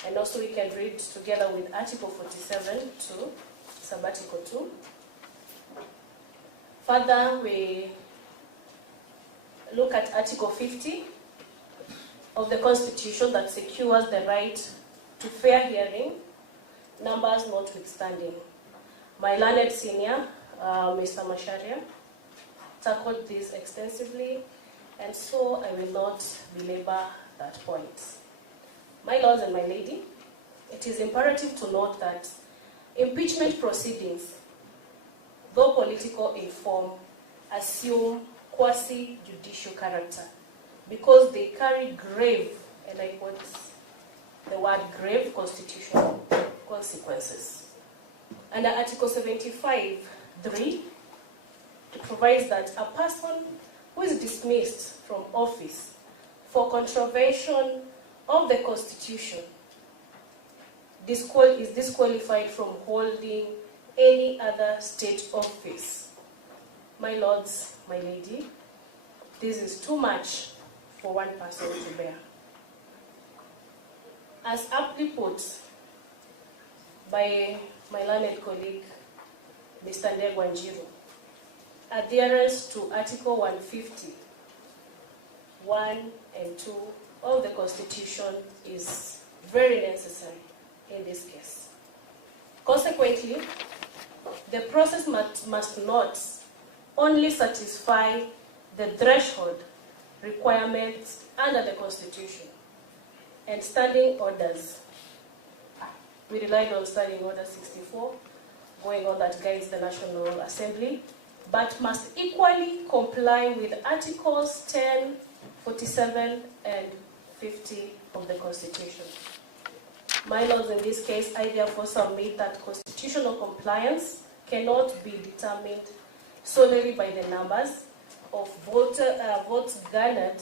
And also we can read together with Article 47 to Sub-Article 2. Further, we look at Article 50 of the Constitution that secures the right to fair hearing, numbers notwithstanding. My learned senior, Mr. Masharia, tackled this extensively and so I will not belabor that point. My lords and my lady, it is imperative to note that impeachment proceedings, though political in form, assume quasi-judicial character because they carry grave, and I quote the word grave, constitutional consequences. Under Article 75(3), it provides that a person who is dismissed from office for contravention of the Constitution is disqualified from holding any other state office. My lords, my lady, this is too much for one person to bear. As aptly put by my learned colleague, Mr. Ndiye Kiboko, adherence to Article 150, 1 and 2 of the Constitution is very necessary in this case. Consequently, the process must not only satisfy the threshold requirements under the Constitution and standing orders. We relied on Standing Order 64, going on that guides the National Assembly, but must equally comply with Articles 10, 47, and 50 of the Constitution. My lords, in this case, I therefore submit that constitutional compliance cannot be determined solely by the numbers of votes garnered,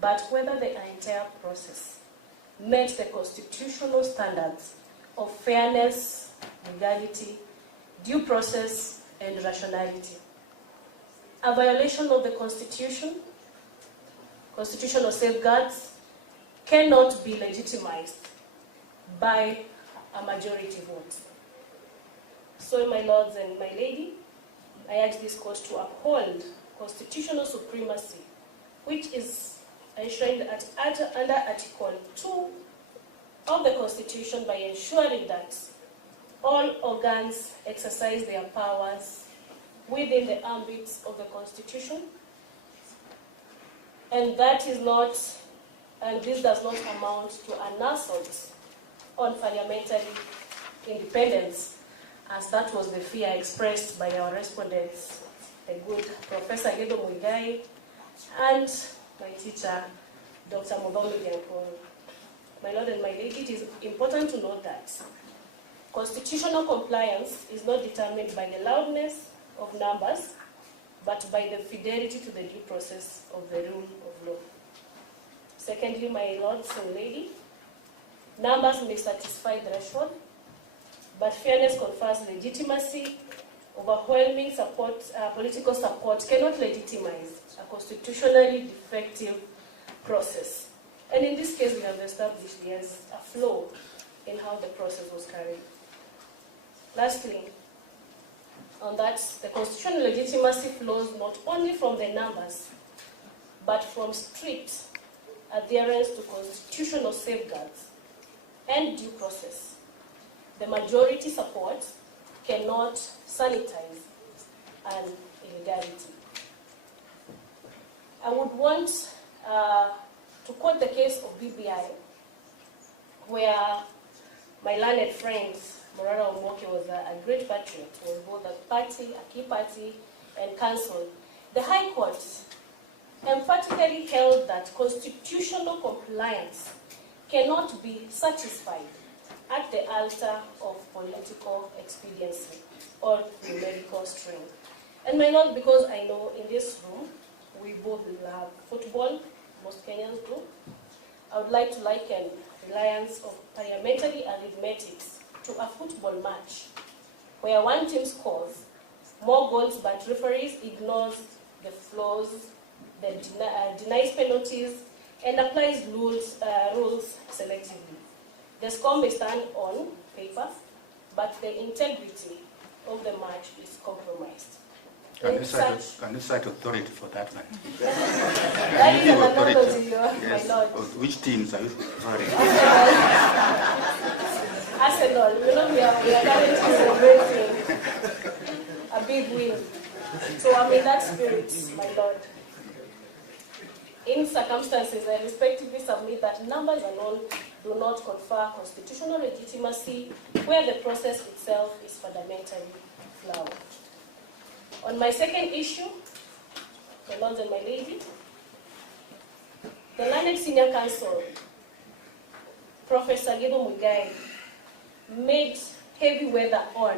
but whether the entire process met the constitutional standards of fairness, legality, due process, and rationality. A violation of the Constitution, constitutional safeguards, cannot be legitimized by a majority vote. So, my lords and my lady, I urge this court to uphold constitutional supremacy, which is enshrined under Article 2 of the Constitution by ensuring that all organs exercise their powers within the ambits of the Constitution, and this does not amount to an assault on parliamentary independence, as that was the fear expressed by our respondents, the good Professor Gedo Muigai and my teacher, Dr. Mubalu Diankoro. My lord and my lady, it is important to note that constitutional compliance is not determined by the loudness of numbers, but by the fidelity to the due process of the rule of law. Secondly, my lords and lady, numbers may satisfy the threshold, but fairness confers legitimacy. Overwhelming support, political support cannot legitimize a constitutionally defective process. And in this case, we have established there's a flaw in how the process was carried. Lastly, on that, the constitutional legitimacy flows not only from the numbers, but from strict adherence to constitutional safeguards and due process. The majority support cannot sanitize an illegality. I would want to quote the case of BBI, where my learned friend, Morara Omoke, was a great patriot, was both a party, a key party, and council. The High Court emphatically held that constitutional compliance cannot be satisfied at the altar of political expediency or numerical strength. And my lord, because I know in this room we both love football, most Kenyans do, I would like to liken reliance of parliamentary arithmetics to a football match, where one team scores more goals but referees ignores the flaws, denies penalties, and applies rules selectively. The score may stand on paper, but the integrity of the match is compromised. Can you cite authority for that one? That is an analogy, yes. My lord. Which teams are you referring to? Arsenal, we are currently celebrating a big win. So I'm in that spirit, my lord. In circumstances, I respectively submit that numbers alone do not confer constitutional legitimacy where the process itself is fundamentally flawed. On my second issue, my lords and my lady, the learned senior counsel, Professor Gido Mugai, made heavy weather on,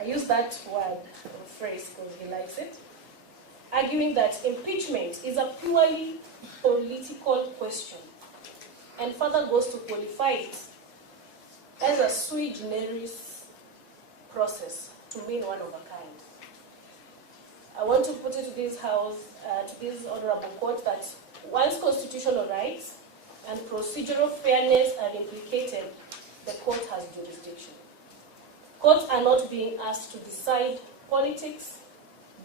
I use that word or phrase because he likes it, arguing that impeachment is a purely political question, and further goes to qualify it as a sui generis process to mean one of a kind. I want to put it to this House, to this honorable court, that once constitutional rights and procedural fairness are implicated, the court has jurisdiction. Courts are not being asked to decide politics,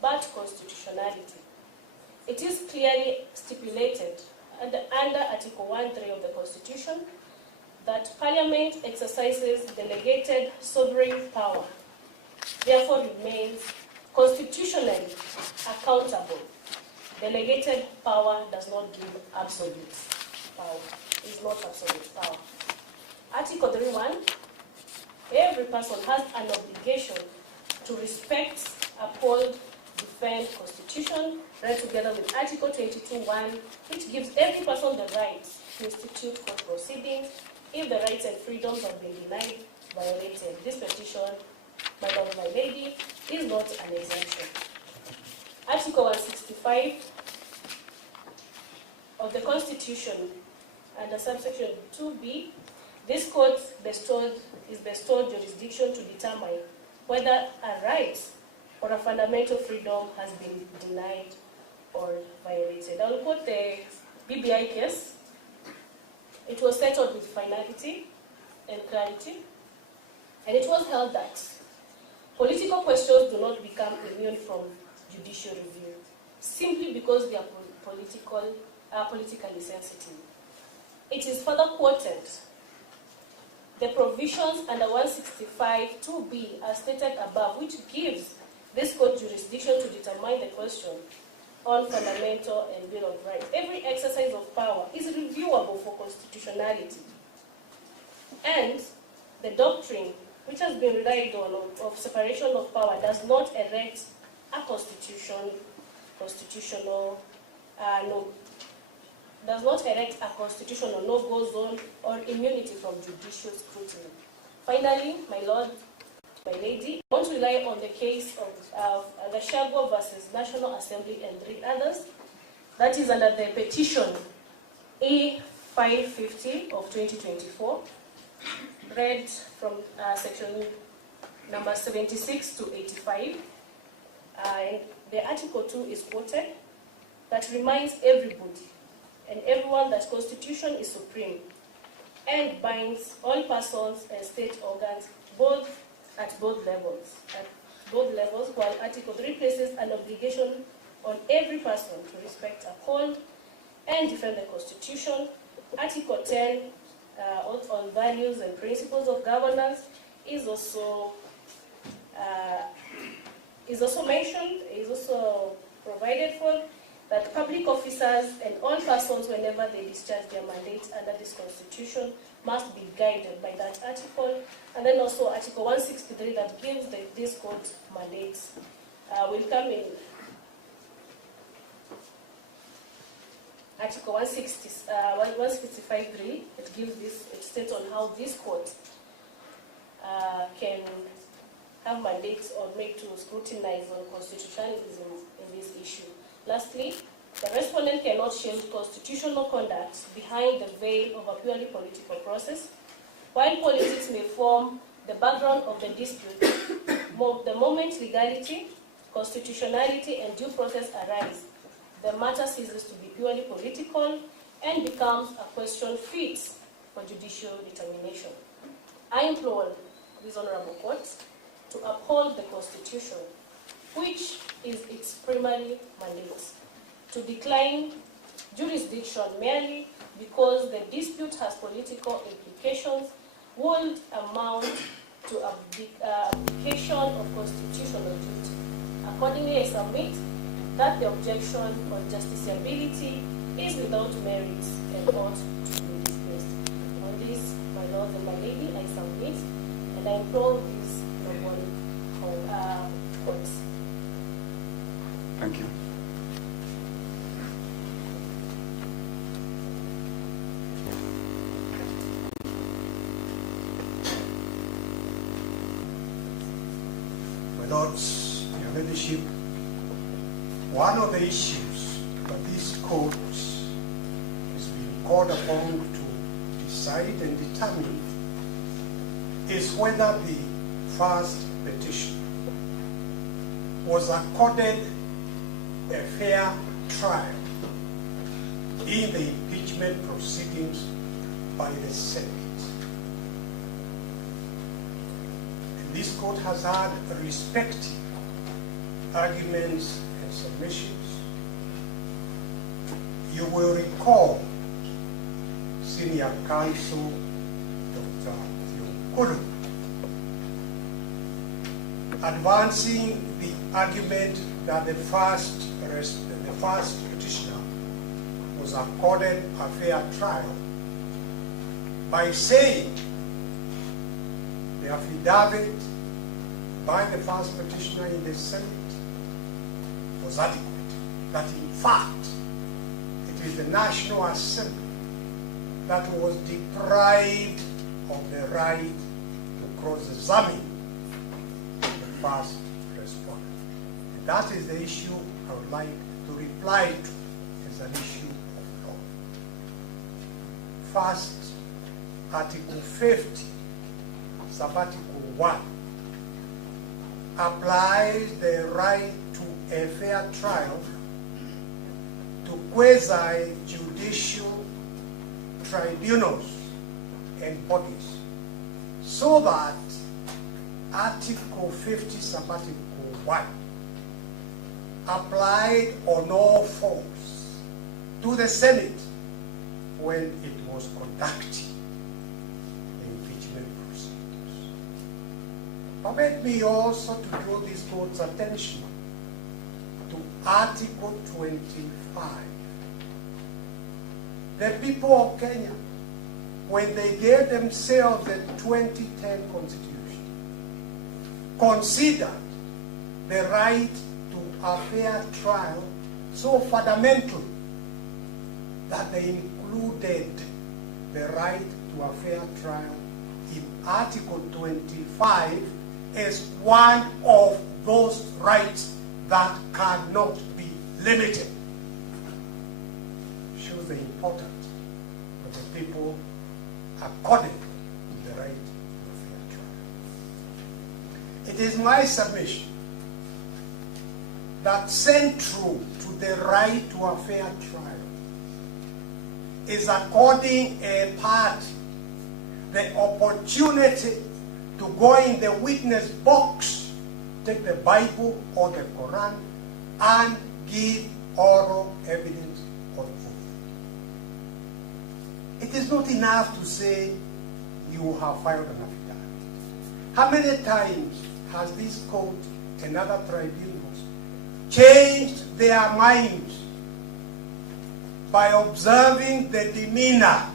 but constitutionality. It is clearly stipulated under Article 1.3 of the Constitution that Parliament exercises delegated sovereign power, therefore remains constitutionally accountable. Delegated power does not give absolute power. It is not absolute power. Article 3.1, every person has an obligation to respect, uphold, defend Constitution, read together with Article 22.1, which gives every person the right to institute court proceedings if the rights and freedoms have been denied, violated. This petition, my lord, my lady, is not an exemption. Article 165 of the Constitution, under subsection 2b, this court is bestowed jurisdiction to determine whether a right or a fundamental freedom has been denied or violated. I'll quote the BBI case. It was settled with finality and clarity, and it was held that political questions do not become immune from judicial review simply because they are politically sensitive. It is further quoted, the provisions under 165(2)b are stated above, which gives this court jurisdiction to determine the question on fundamental and Bill of Rights. Every exercise of power is reviewable for constitutionality. And the doctrine, which has been relied on, of separation of power, does not erect a constitutional no-go zone or immunity from judicial scrutiny. Finally, my lord, my lady, I want to rely on the case of Gachagua versus National Assembly and 3 others. That is under the petition E550 of 2024, read from section number 76 to 85. The Article 2 is quoted that reminds everybody and everyone that Constitution is supreme and binds all persons and state organs at both levels, while Article 3 places an obligation on every person to respect, uphold, and defend the Constitution. Article 10 on values and principles of governance is also mentioned, is also provided for, that public officers and all persons, whenever they discharge their mandates under this Constitution, must be guided by that article. And then also Article 163 that gives this court mandates will come in. Article 165.3, it gives this, it states on how this court can have mandates or make to scrutinize on constitutionalism in this issue. Lastly, the respondent cannot shield constitutional conduct behind the veil of a purely political process. While politics may form the background of the dispute, the moment legality, constitutionality, and due process arise, the matter ceases to be purely political and becomes a question fit for judicial determination. I implore this honorable court to uphold the Constitution, which is its primary mandate, to decline jurisdiction merely because the dispute has political implications would amount to abdication of constitutional duty. Accordingly, I submit that the objection on justiciability is without merit and ought to be dismissed. On this, my lord and my lady, I submit, and I implore these noble courts. Thank you. My lords, your ladyship, one of the issues that this court is being called upon to decide and determine is whether the first petition was accorded a fair trial in the impeachment proceedings by the Senate. And this court has had respective arguments and submissions. You will recall senior counsel Dr. Kulu advancing the argument that the first petitioner was accorded a fair trial by saying the affidavit by the first petitioner in the Senate was adequate, that in fact it is the National Assembly that was deprived of the right to cross-examine the first respondent. And that is the issue I would like to reply to as an issue of law. First, Article 50, Subarticle 1, applies the right to a fair trial to quasi-judicial tribunals and bodies, so that Article 50, Subarticle 1 applied on all forms to the Senate when it was conducting the impeachment proceedings. Permit me also to draw this court's attention to Article 25. The people of Kenya, when they gave themselves the 2010 Constitution, considered the right to a fair trial so fundamental that they included the right to a fair trial in Article 25 as one of those rights that cannot be limited. Shows the importance of the people according to the right to a fair trial. It is my submission that central to the right to a fair trial is according a party the opportunity to go in the witness box, take the Bible or the Quran, and give oral evidence on oath. It is not enough to say you have filed an affidavit. How many times has this court and other tribunals changed their minds by observing the demeanor,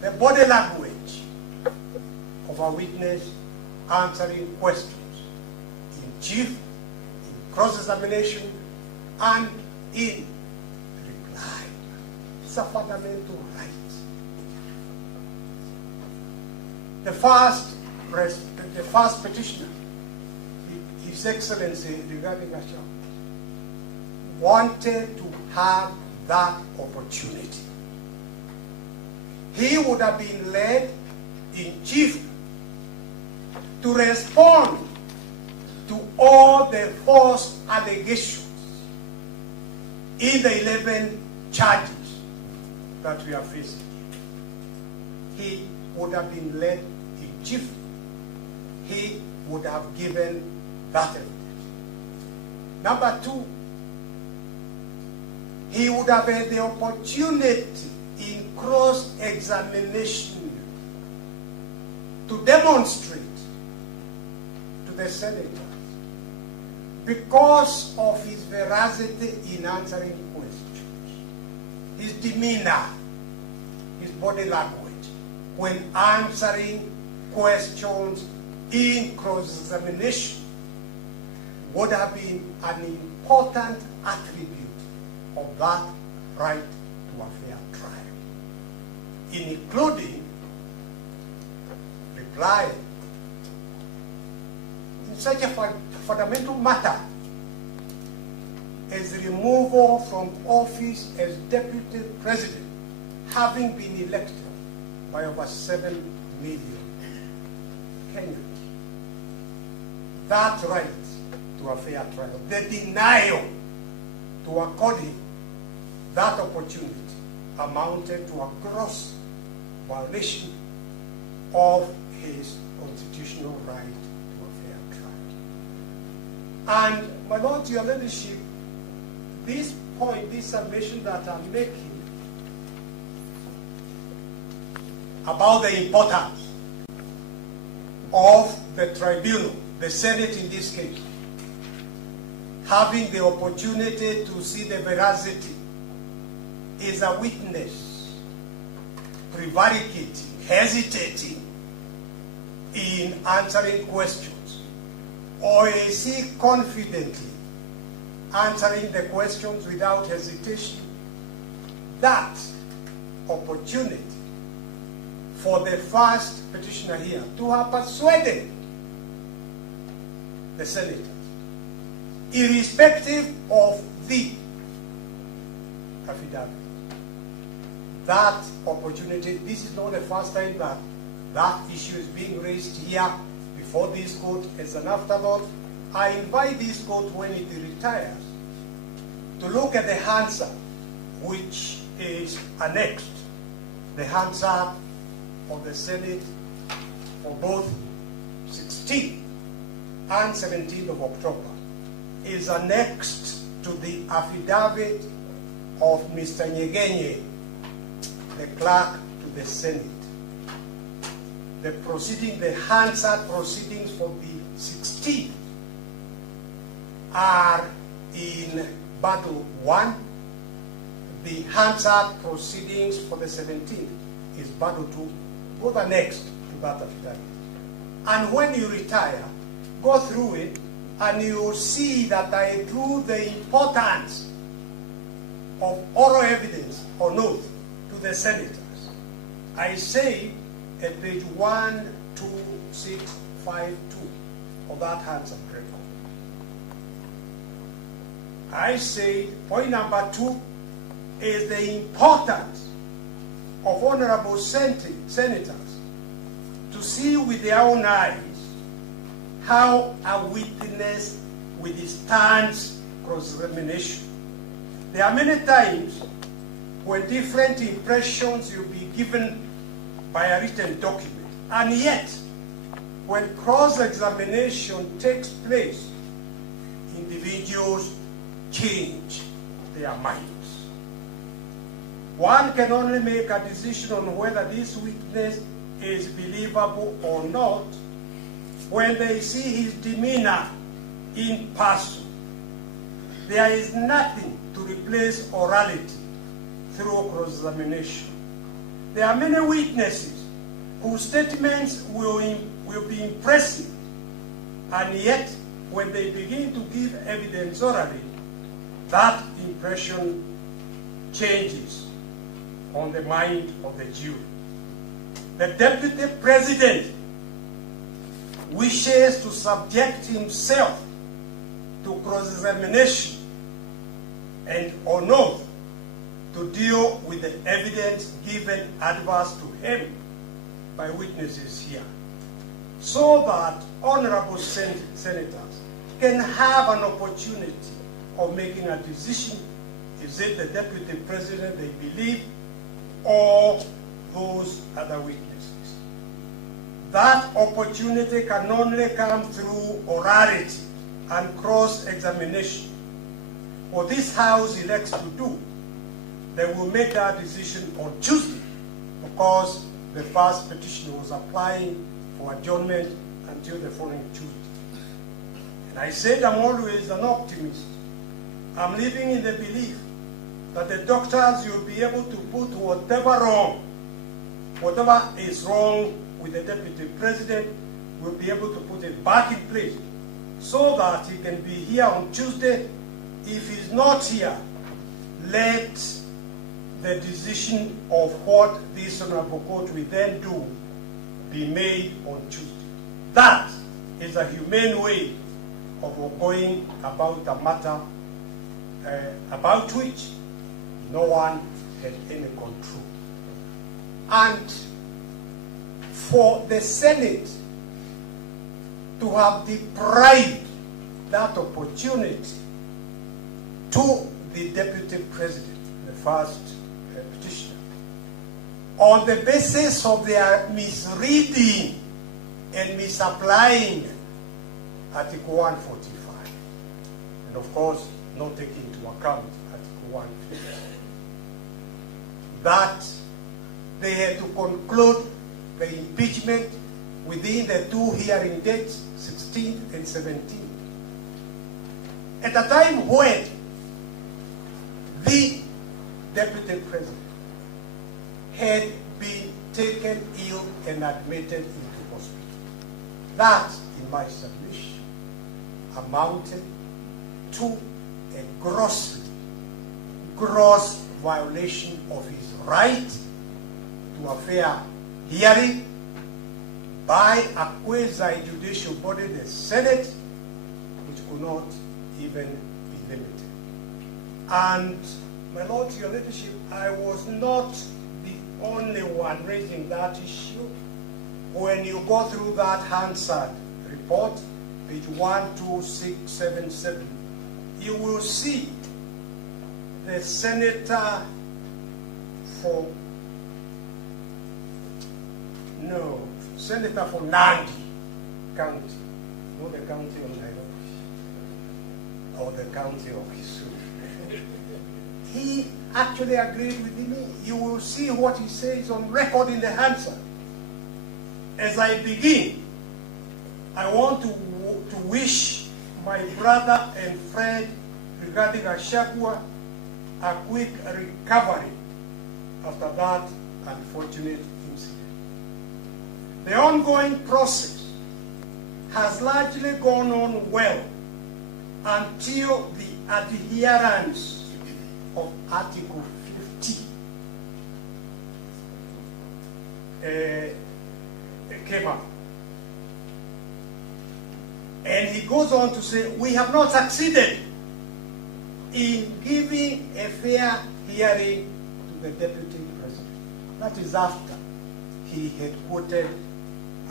the body language of a witness answering questions in chief, in cross-examination, and in reply? It's a fundamental right. The first petitioner, His Excellency Rigathi Gachagua, wanted to have that opportunity. He would have been led in chief to respond to all the false allegations in the 11 charges that we are facing. He would have been led in chief. He would have given that evidence. Number two, he would have had the opportunity in cross-examination to demonstrate to the senators, because of his veracity in answering questions, his demeanor, his body language, when answering questions in cross-examination would have been an important attribute of that right to a fair trial, including replying in such a fundamental matter as removal from office as deputy president, having been elected by over 7 million Kenyans. That right to a fair trial, the denial to accord him that opportunity amounted to a gross violation of his constitutional right to a fair trial. And my Lord, your leadership, this point, this submission that I'm making about the importance of the tribunal, the Senate in this case, having the opportunity to see the veracity, is a witness prevaricating, hesitating in answering questions, or is he confidently answering the questions without hesitation? That opportunity for the first petitioner here to have persuaded the senators, irrespective of the affidavit. That opportunity, this is not the first time that that issue is being raised here before this court as an afterthought. I invite this court, when it retires, to look at the Hansard, which is annexed, the Hansard of the Senate for both 16th and 17th of October, is annexed to the affidavit of Mr. Nyegenye, the clerk to the Senate. The proceeding, the Hansard proceedings for the 16th are in Battle 1. The Hansard proceedings for the 17th is Battle 2. Both are next to that affidavit. And when you retire, go through it, and you will see that I drew the importance of oral evidence on oath to the senators. I say at page 12652 of that Hansard record. I say point number 2 is the importance of honorable senators to see with their own eyes how a witness withstands cross-examination. There are many times when different impressions will be given by a written document, and yet when cross-examination takes place, individuals change their minds. One can only make a decision on whether this witness is believable or not when they see his demeanor in person. There is nothing to replace orality through cross-examination. There are many witnesses whose statements will be impressive, and yet when they begin to give evidence orally, that impression changes on the mind of the jury. The deputy president wishes to subject himself to cross-examination and on oath to deal with the evidence given adverse to him by witnesses here, so that honorable senators can have an opportunity of making a decision. Is it the deputy president they believe, or those other witnesses? That opportunity can only come through orality and cross-examination. What this House elects to do, they will make that decision on Tuesday, because the first petitioner was applying for adjournment until the following Tuesday. And I said I'm always an optimist. I'm living in the belief that the doctors will be able to put whatever is wrong with the deputy president, will be able to put it back in place so that he can be here on Tuesday. If he's not here, let the decision of what this honorable court will then do be made on Tuesday. That is a humane way of going about a matter about which no one had any control. And for the Senate to have deprived that opportunity to the deputy president, the first petitioner, on the basis of their misreading and misapplying Article 145, and of course not taking into account Article 150, that they had to conclude the impeachment within the two hearing dates, 16th and 17th. At a time when the deputy president had been taken ill and admitted into hospital. That, in my submission, amounted to a gross violation of his right to a fair hearing by a quasi-judicial body, the Senate, which could not even be limited. And, my Lord, your leadership, I was not the only one raising that issue. When you go through that Hansard report, page 12677, you will see the senator for Nandi County, not the county of Nairobi, or the county of Kisumu. He actually agreed with me. You will see what he says on record in the Hansard. As I begin, I want to wish my brother and friend Rigathi Gachagua a quick recovery after that unfortunate incident. The ongoing process has largely gone on well until the adherence of Article 50 came up. And he goes on to say, we have not succeeded in giving a fair hearing to the deputy president. That is after he had quoted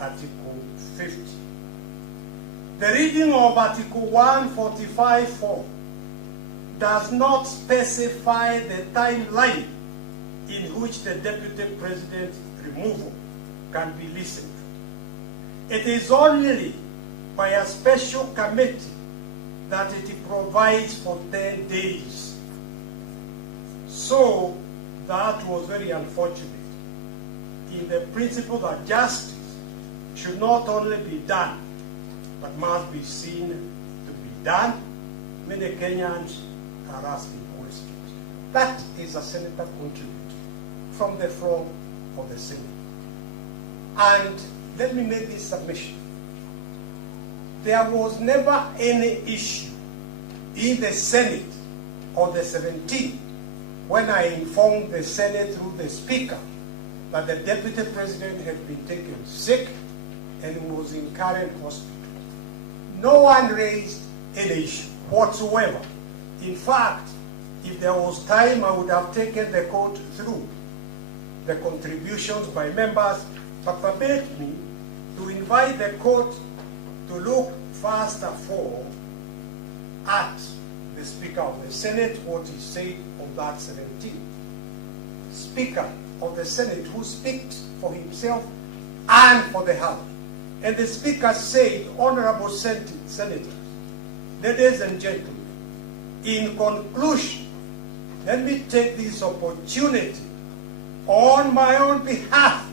Article 50. The reading of Article 145.4 does not specify the timeline in which the deputy president's removal can be listened to. It is only by a special committee that it provides for 10 days. So that was very unfortunate in the principle that justice should not only be done, but must be seen to be done. Many Kenyans are asking questions. That is a senator contributing from the floor of the Senate. And let me make this submission. There was never any issue in the Senate on the 17th when I informed the Senate through the Speaker that the Deputy President had been taken sick and was in current hospital. No one raised any issue whatsoever. In fact, if there was time, I would have taken the court through the contributions by members, but permit me to invite the court to look first of all at the Speaker of the Senate, what he said on that 17th. Speaker of the Senate who speaks for himself and for the House. And the Speaker said, Honorable Senators, ladies and gentlemen, in conclusion, let me take this opportunity on my own behalf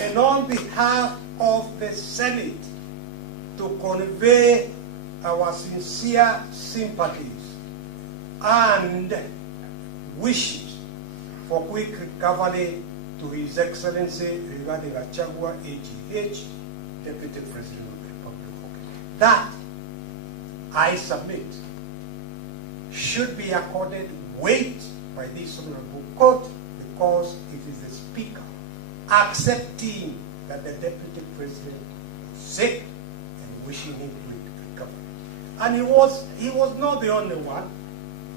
and on behalf of the Senate to convey our sincere sympathies and wishes for quick recovery to His Excellency Rigathi Gachagua, AGH, Deputy President of the Republic of Kenya. That, I submit, should be accorded weight by this honorable court because it is the Speaker accepting that the Deputy President was sick and wishing him quick recovery. And he was not the only one.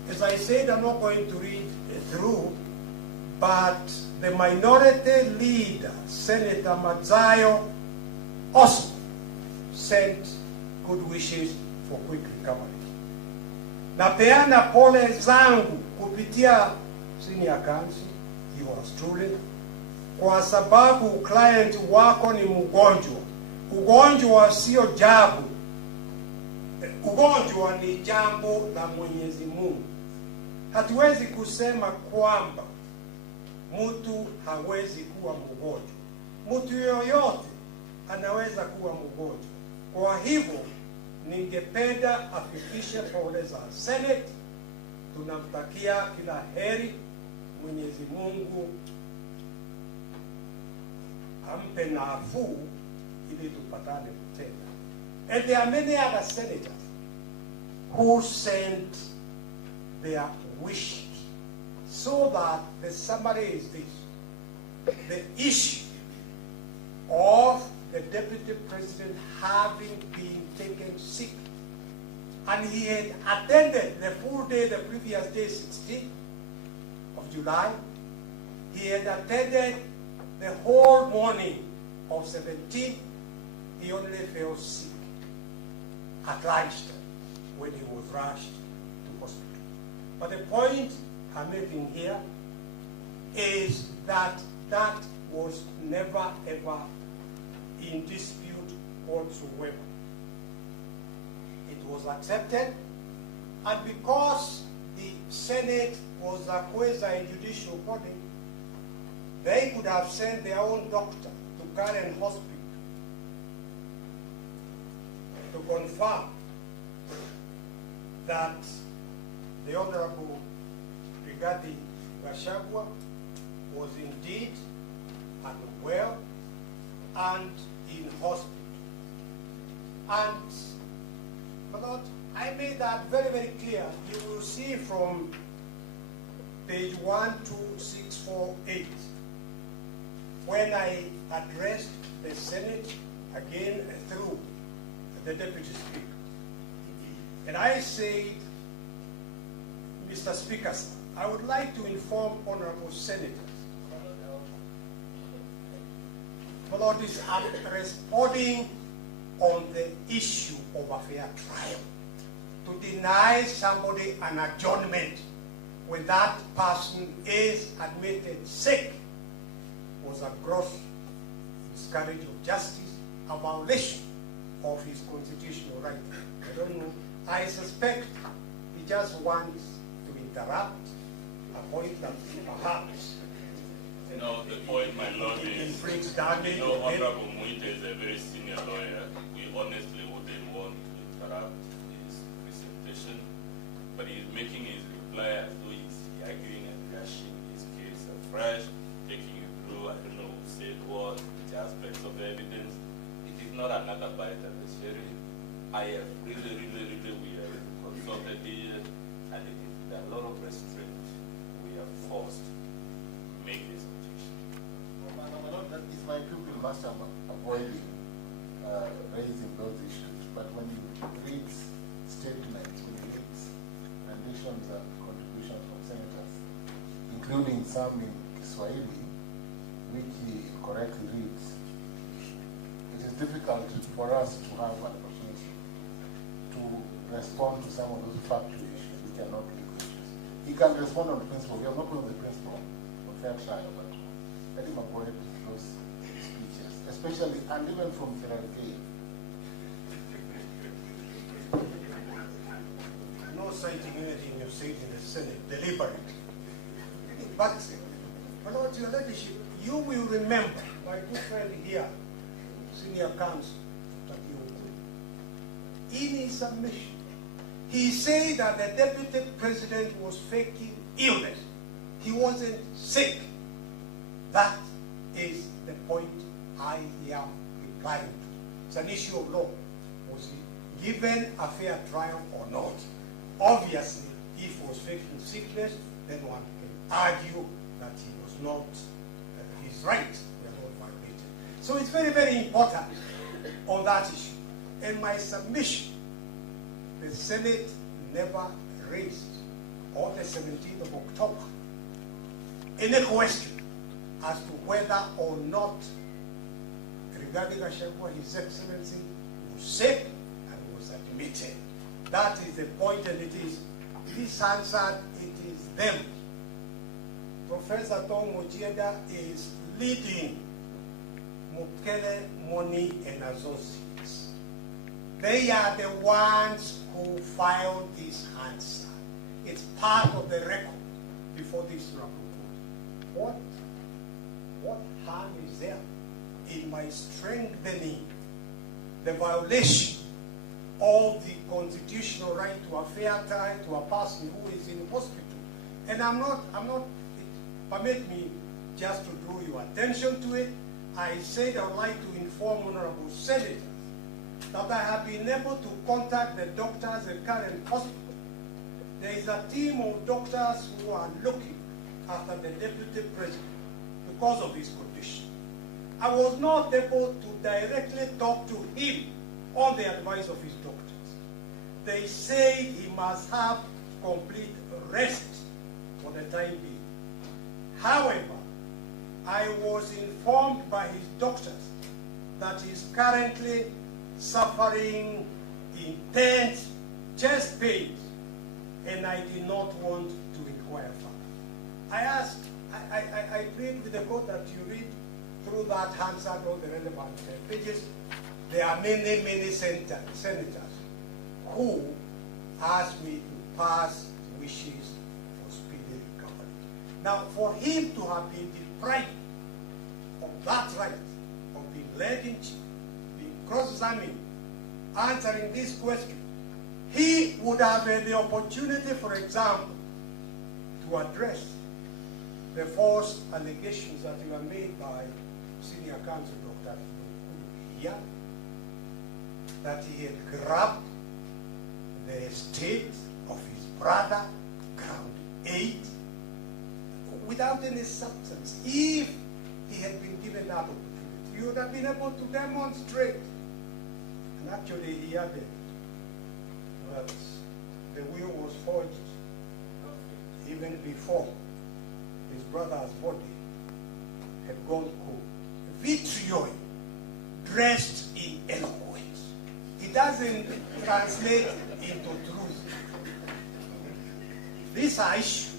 As I said, I'm not going to read through, but the minority leader, Senator Mazayo, also sent good wishes for quick recovery. Napeana pole zangu kupitia senior counsel, yours truly, kwa sababu client wako ni mgonjwa. Ugonjwa sio jabu. Ugonjwa ni jambo la Mwenyezi Mungu. Hatuwezi kusema kwamba mtu hawezi kuwa mgonjwa. Mtu yoyote anaweza kuwa mgonjwa. Kwa hivyo ningependa afikishe pole za Senate. Tunamtakia kila heri. Mwenyezi Mungu ampe nafuu ili tupatane tena. And there are many other senators who sent their wishes, so that the summary is this: the issue of the Deputy President having been taken sick, and he had attended the full day the previous day, 16th of July. He had attended the whole morning of 17th. He only fell sick at lunchtime when he was rushed to hospital. But the point I'm making here is that that was never ever in dispute whatsoever. It was accepted, and because the Senate was a quasi-judicial body, they could have sent their own doctor to Karen Hospital to confirm that the Honorable Rigathi Gachagua was indeed unwell and in hospital. And, my Lord, I made that very, very clear. You will see from page 12648, when I addressed the Senate again through the Deputy Speaker. And I said, Mr. Speaker, sir, I would like to inform honorable senators. My Lord, I'm responding on the issue of a fair trial. To deny somebody an adjournment when that person is admitted sick was a gross miscarriage of justice, a violation of his constitutional right. I don't know. I suspect he just wants to interrupt a point that perhaps No, the point, my lord, is, Honorable Muite is a very senior lawyer. We honestly wouldn't want to interrupt his presentation, but he's making his reply as though he's arguing and rehashing his case afresh, taking you through, I don't know who said what, which aspects of the evidence. It is not another bite at the cherry. I have really, we have consulted here, and it is with a lot of restraint we are forced to make this objection. That is my pupil must have avoiding raising those issues. But when you read statements, when you read renditions and contributions from senators, including some in Kiswahili, which he correctly reads, it is difficult for us to have an opportunity to respond to some of those factual issues which are not legal issues. He can respond on the principle. We are not going to the principle of fair trial, but let him avoid those speeches, especially, and even from Sierra Leone. No citing anything you said in the Senate deliberately. But, my Lord, your ladyship, you will remember my good friend here, senior counsel, in his submission, he said that the Deputy President was faking illness. He wasn't sick. That is the point I am replying to. It's an issue of law. Was he given a fair trial or not? Obviously, if he was faking sickness, then one can argue that he was not, his rights were not violated. So it's very, very important on that issue. And my submission, the Senate never raised on the 17th of October any question as to whether or not Rigathi Gachagua, His Excellency, was sick and was admitted. That is the point, and it is answered, it is them. Professor Tom Ojieda is leading Mukele, Money and Associates. They are the ones who filed this answer. It's part of the record before this report. What harm is there in my strengthening the violation of the constitutional right to a fair trial to a person who is in hospital? And permit me just to draw your attention to it. I said I would like to inform honorable senators that I have been able to contact the doctors at current hospital. There is a team of doctors who are looking after the deputy president because of his condition. I was not able to directly talk to him on the advice of his doctors. They say he must have complete rest for the time being. However, I was informed by his doctors that he is currently suffering intense chest pains, and I did not want to inquire further. I plead with the court that you read through that answer all the relevant pages. There are many, many senators who asked me to pass wishes for speedy recovery. Now, for him to have been deprived of that right, of being led in chief, being cross-examined, answering this question, he would have had the opportunity, for example, to address the false allegations that were made by senior counsel Dr. here, that he had grabbed the estate of his brother, ground 8, without any substance. If he had been given that opportunity, he would have been able to demonstrate. And actually he had it. But the will was forged even before his brother's body had gone cold. Vitriol dressed in eloquence. It doesn't translate into truth. These are issues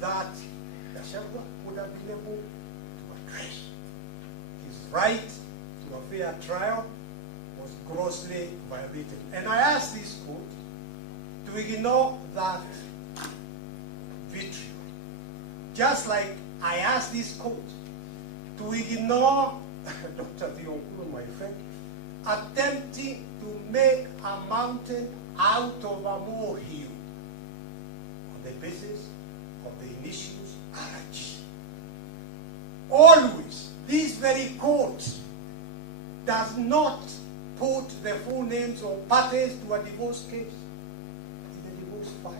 that Gachagua would have been able to address. His right to a fair trial was grossly violated. And I ask this court to ignore that vitriol. Just like I ask this court to ignore Dr. Thiokuru, my friend, attempting to make a mountain out of a molehill on the basis of the initials RG. Always, this very court does not put the full names of parties to a divorce case in the divorce file.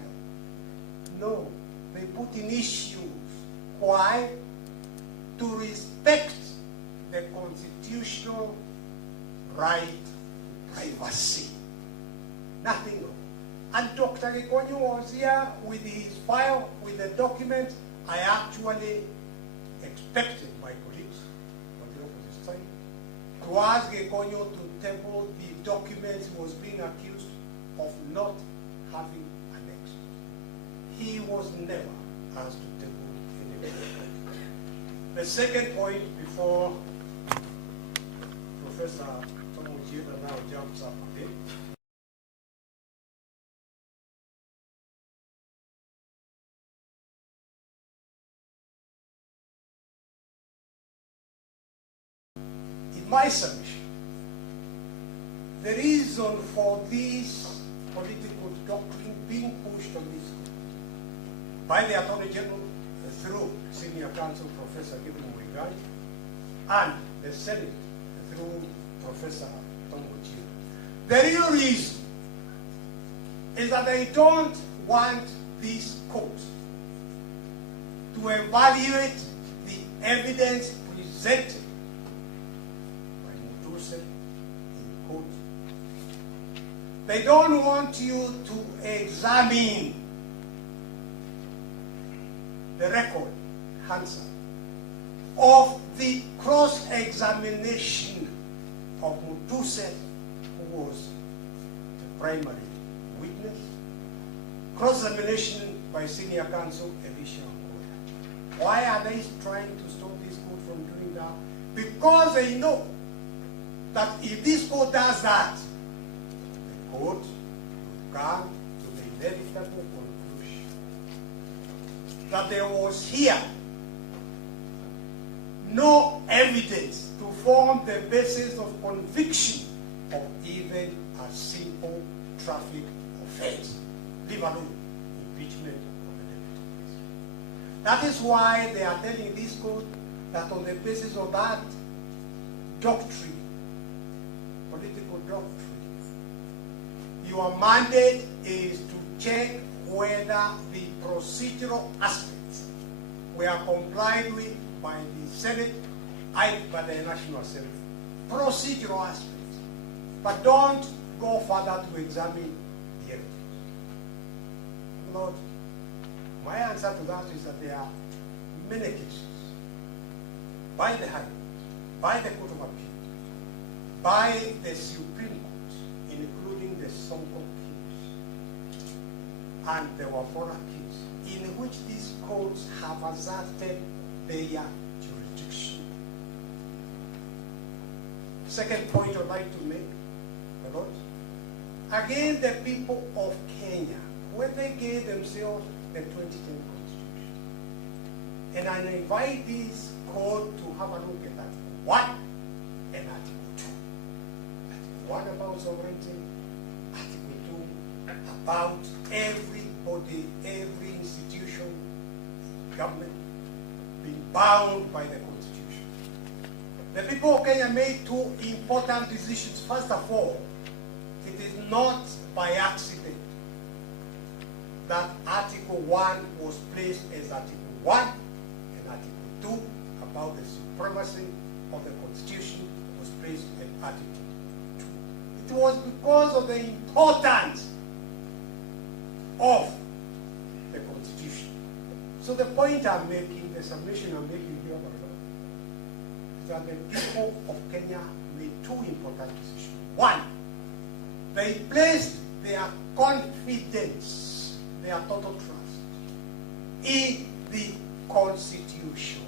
No, they put initials. Why? To respect the constitutional right to privacy. Nothing wrong. And Dr. Gikonyo was here with his file, with the document. I actually expected my colleagues on the opposite side to ask Gikonyo to table the documents he was being accused of not having annexed. He was never asked to table any document. The second point before Professor Tom Ojieda now jumps up a bit. In my submission, the reason for this political doctrine being pushed on this by the Attorney General through Senior Counsel Professor Gideon Muigai, and the Senate through Professor Tom Muchiri. The real reason is that they don't want this court to evaluate the evidence presented by Mutuse in court. They don't want you to examine the record, Hansard, of the cross-examination of Mutuse, who was the primary witness, cross-examination by Senior Counsel Elisha Okoya. Why are they trying to stop this court from doing that? Because they know that if this court does that, the court will come to the inevitable conclusion that there was here no evidence to form the basis of conviction of even a simple traffic offense, leave alone impeachment of the deputy president. That is why they are telling this court that on the basis of that doctrine, political doctrine, your mandate is to check whether the procedural aspects were complied with by the Senate and by the National Assembly. Procedural aspects. But don't go further to examine the evidence. Lord, my answer to that is that there are many cases by the High Court, by the Court of Appeal, by the Supreme Court, including the Sonko case, and the Wafora case, in which these courts have asserted their jurisdiction. Second point I'd like to make, my Lord, again, the people of Kenya, when they gave themselves the 2010 Constitution, and I invite this court to have a look at Article 1 and Article 2. Article 1 about sovereignty, Article 2 about everybody, every institution, government, being bound by the Constitution. The people of Kenya made two important decisions. First of all, it is not by accident that Article 1 was placed as Article 1 and Article 2 about the supremacy of the Constitution was placed as Article 2. It was because of the importance of the Constitution. So the point I'm making, the submission I'm making here, is that the people of Kenya made two important decisions. One, they placed their confidence, their total trust in the Constitution.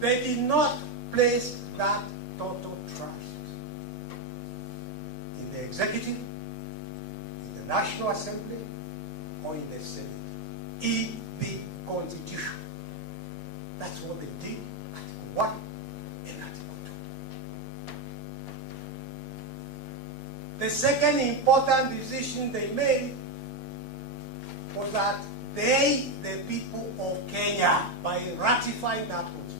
They did not place that total trust in the executive, in the National Assembly, or in the Senate, in the Constitution. That's what they did, Article 1 and Article 2. The second important decision they made was that they, the people of Kenya, by ratifying that Constitution,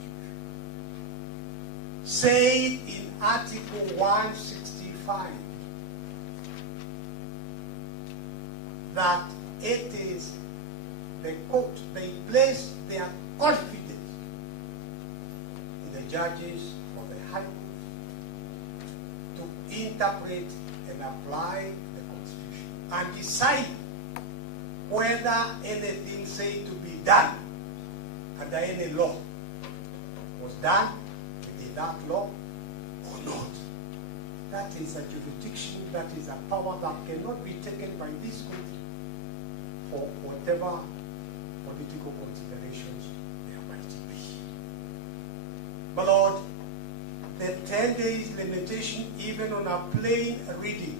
say in Article 165 that it is the court, they place their confidence in the judges of the High Court to interpret and apply the Constitution and decide whether anything said to be done under any law was done within that law or not. That is a jurisdiction, that is a power that cannot be taken by this court for whatever political considerations there might be. My Lord, the 10 days limitation even on a plain reading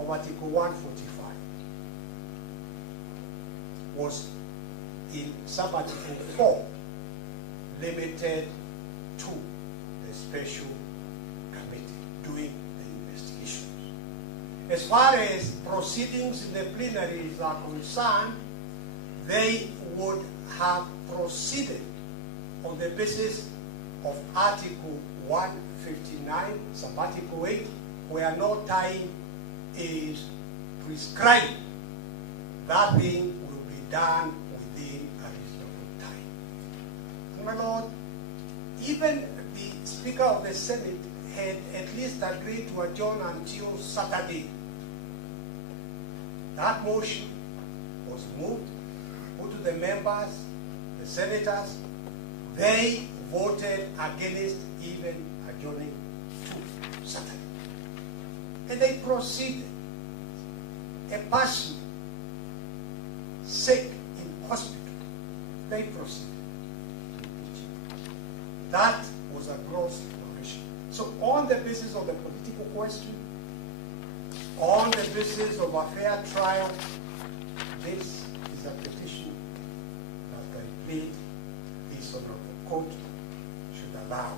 of Article 145 was in sub-article 4 limited to the special committee doing the investigations. As far as proceedings in the plenaries are concerned, they would have proceeded on the basis of Article 159, sub-Article 8, where no time is prescribed. That thing will be done within a reasonable time. And my Lord, even the Speaker of the Senate had at least agreed to adjourn until Saturday. That motion was moved, put to the members, the senators. They voted against even adjourning to Saturday. And they proceeded. A person sick in hospital, they proceeded to impeach him. That was a gross violation. So on the basis of the political question, on the basis of a fair trial, this is a petition that I plead this honorable court should allow.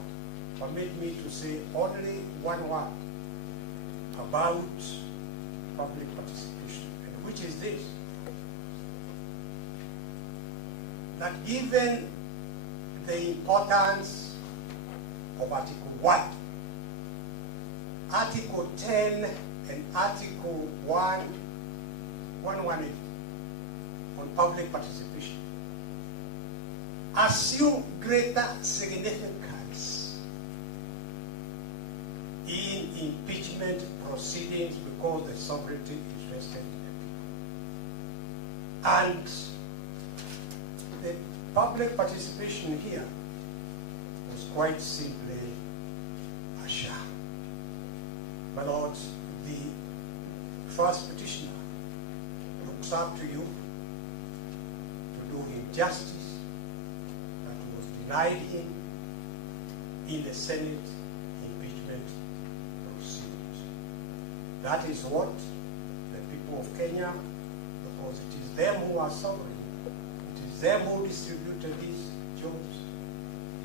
Permit me to say only one word about public participation, and which is this: that given the importance of Article 1, Article 10 and Article 118 on public participation assume greater significance in impeachment proceedings because the sovereignty is vested in the people. And the public participation here was quite simply a sham. My Lord, the first petitioner looks up to you to do him justice that was denied him in the Senate impeachment proceedings. That is what the people of Kenya, because it is them who are sovereign, it is them who distributed these jobs,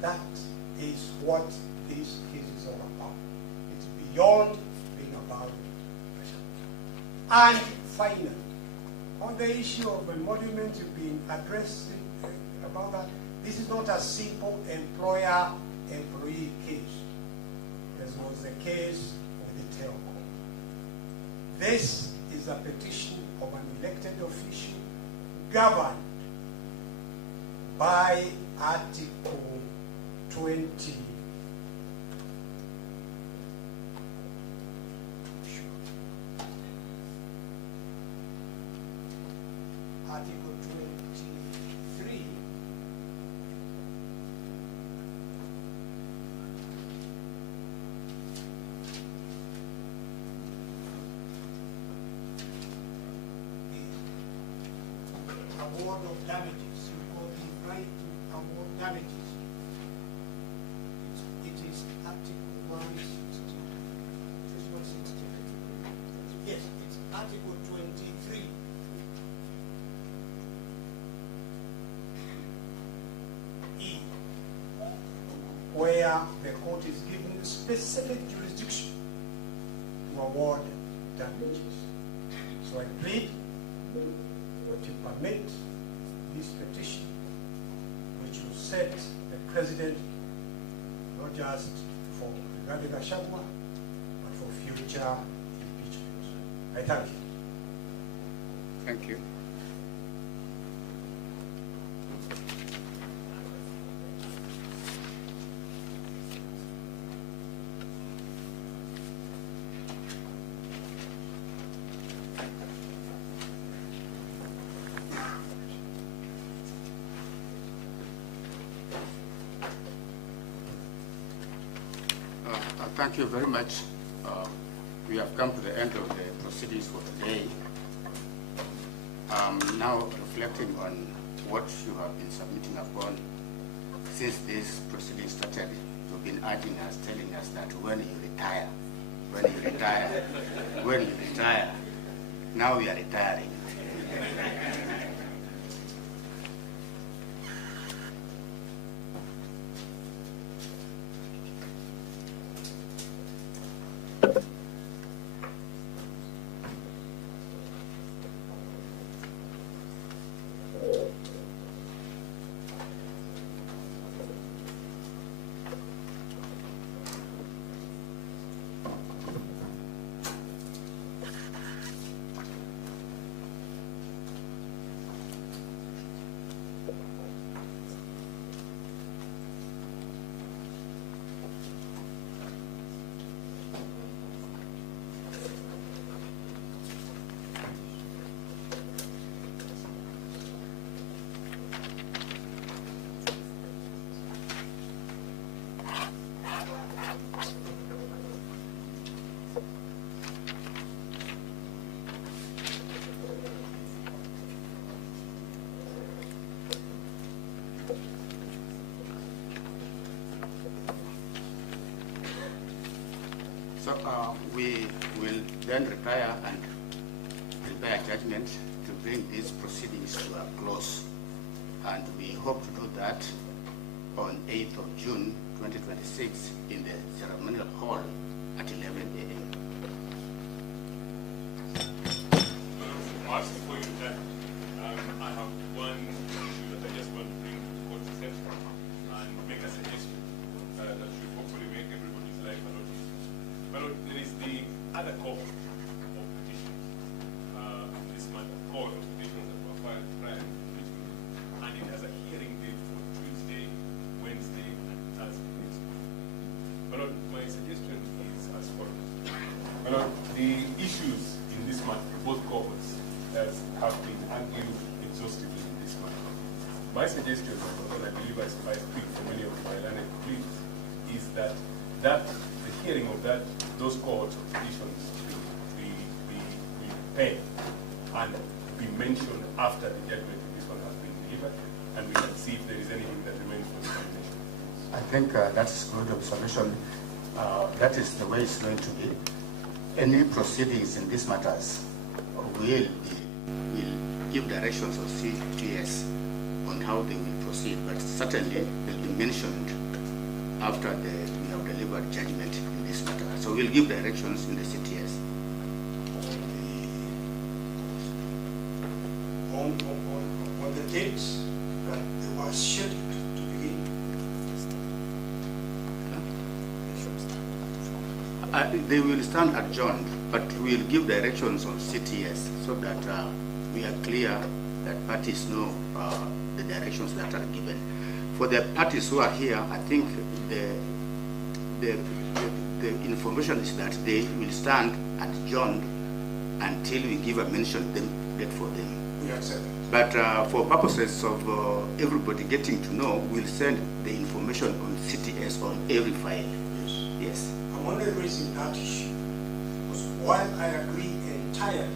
that is what this case is all about. It's beyond being about. And finally, on the issue of emoluments, you've been addressing about that. This is not a simple employer-employee case, as was the case with the telco. This is a petition of an elected official governed by Article 20. Article 23 the award of damages. You got the right to award damages. It is Article 160. It's 160. Yes, it's Article 23. Where the court is given specific jurisdiction to award damages. So I plead that you permit this petition, which will set the president not just for Rigathi Gachagua, but for future impeachment. I thank you. Thank you. Thank you very much. We have come to the end of the proceedings for today. Now reflecting on what you have been submitting upon since this proceeding started. You've been urging us, telling us that when you retire, now we are retiring. So we will then retire and prepare judgment to bring these proceedings to a close. And we hope to do that on 8th of June 2026 in the ceremonial hall at 11 a.m. Perhaps before you do that, I have one issue that I just want to bring to the court's attention and make a suggestion that should hopefully make everybody's life a lot easier. Well, there is the other cohort of petitions in this matter, cohort of petitions that were filed prior to impeachment, and it has a hearing date for Tuesday, Wednesday, and Thursday next week. Well, my suggestion is as follows. Well, the issues in this matter, both cohorts, have been argued exhaustively in this matter. My suggestion, and I believe I speak for many of my learned colleagues, is that the hearing of those cohorts of petitions be penned and be mentioned after the judgment of this one has been delivered, and we can see if there is anything that remains for examination. I think that's a good observation. That is the way it's going to be. Any proceedings in these matters will give directions of CTS on how they will proceed, but certainly they'll be mentioned after we have delivered judgment in this matter. So we'll give directions in the CTS. On the date that they were scheduled to begin. They will stand adjourned, but we'll give directions on CTS so that we are clear that parties know the directions that are given. For the parties who are here, I think the information is that they will stand adjourned until we give a mention date for them. We accept that. But for purposes of everybody getting to know, we'll send the information on CTS on every file. Yes. I'm only raising that issue because while I agree entirely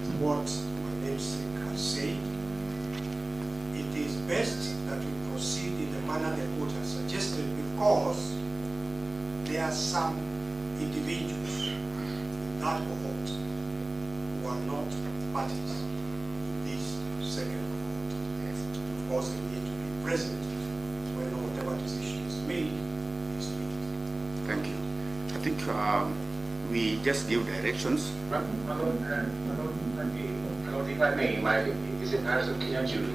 with what my namesake has said, it is best that we proceed in the manner the court has suggested because there are some individuals in that cohort who are not parties in this second cohort. Of course, they need to be present when whatever decision is made. Thank you. I think we just give directions. If I may, this is Harrison Kinyanjuri.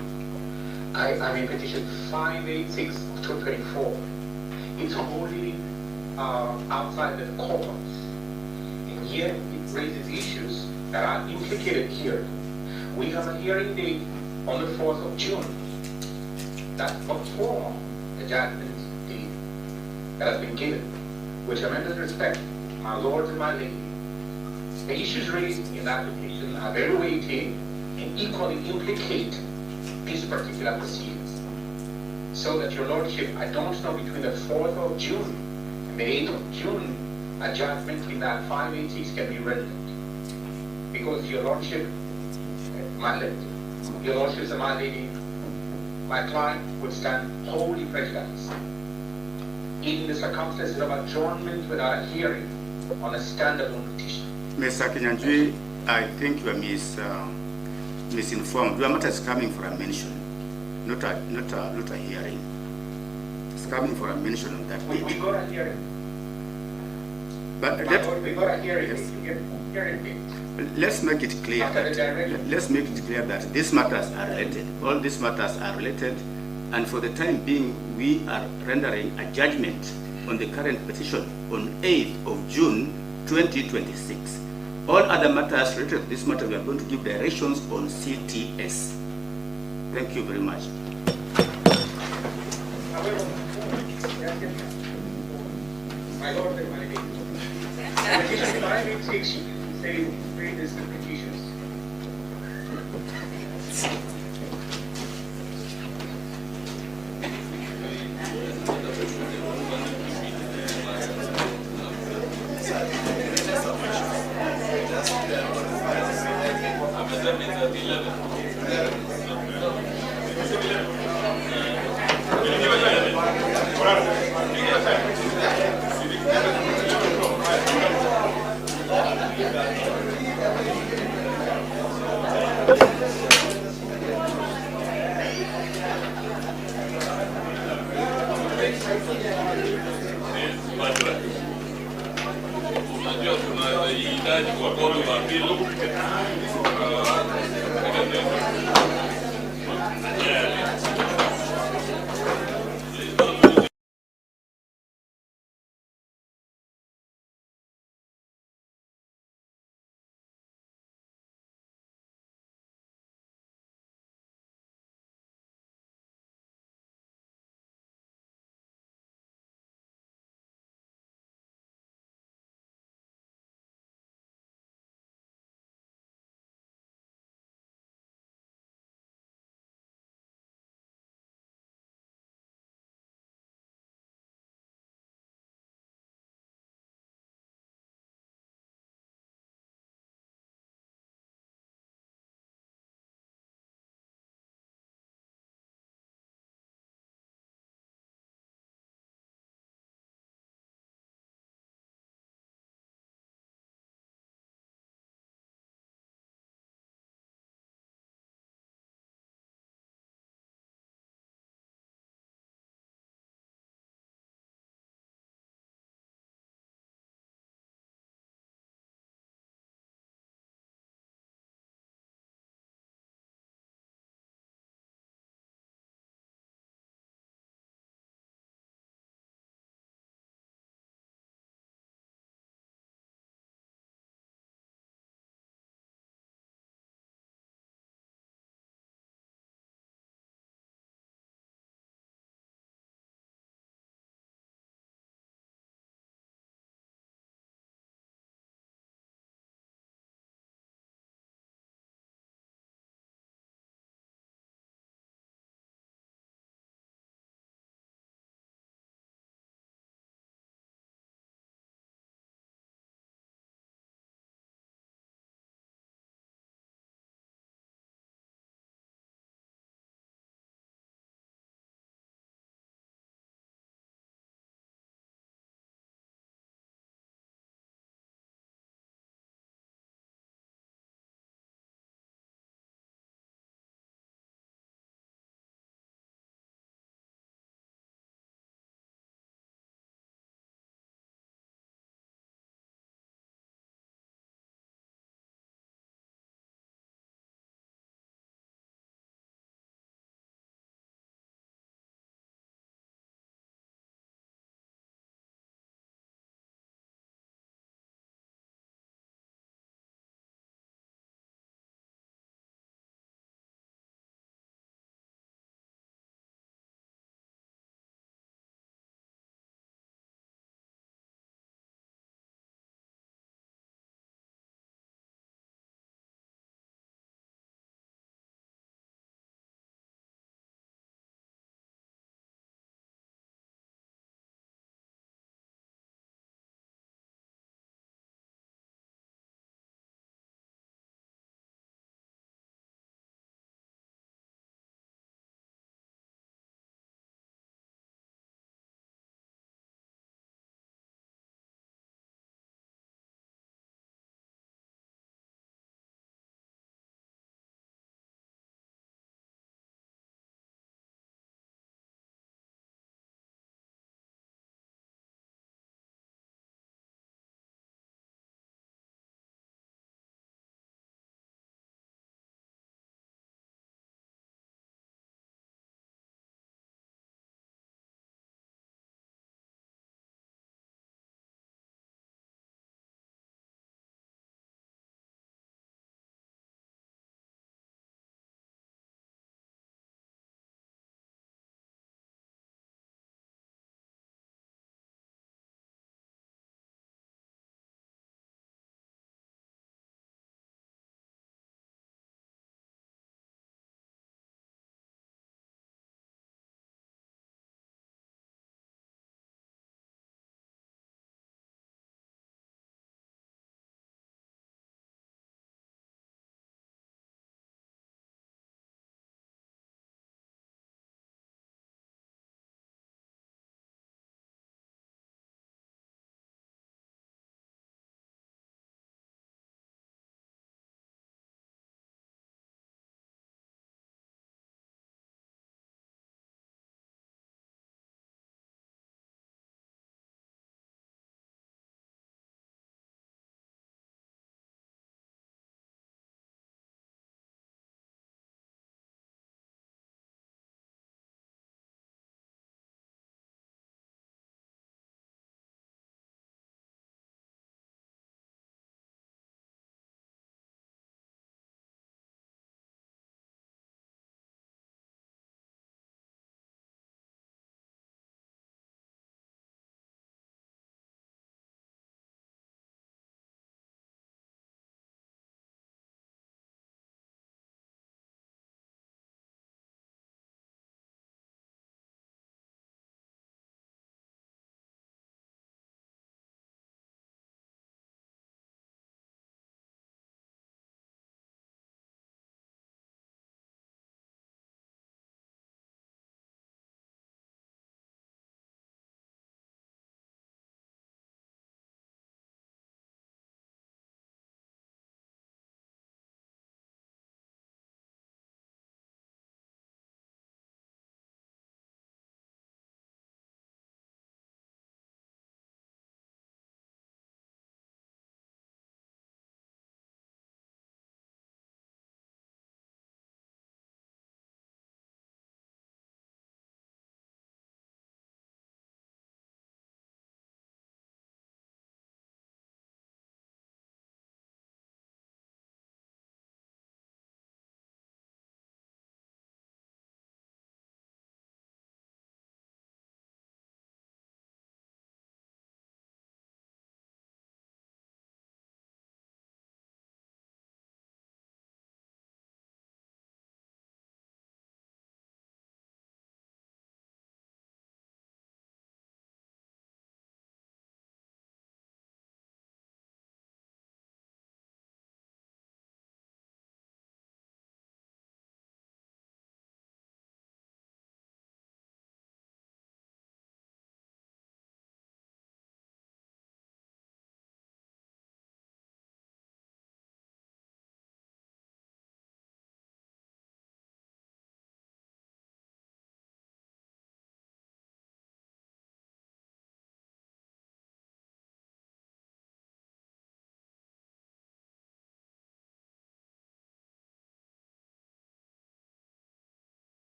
I'm in petition 586-24. It's wholly outside the courts. And yet it raises issues that are implicated here. We have a hearing date on the 4th of June. That's before the judgment date that has been given. With tremendous respect, my lords and my ladies, the issues raised in that petition are very weighty and equally implicate these particular proceedings. So that your lordship, I don't know between the 4th of June and the 8th of June, a judgment in that 586 can be rendered. Because your lordship, my lady, your lordships and my lady, my client would stand wholly prejudiced in the circumstances of adjournment without a hearing on a standalone petition. Mr. Kinyanjui, I think you are misinformed. Your matter is coming for a mention, not a hearing. It's coming for a mention on that date. We got a hearing. But we got a hearing. Yes. Hearing date. Let's make it clear. Let's make it clear that these matters are related. All these matters are related, and for the time being, we are rendering a judgment on the current petition on 8th of June 2026. All other matters related to this matter, we are going to give directions on CTS. Thank you very much. However, my lord and my lady, petition 586 says three distinct petitions. unajua kuna idadi watoto wa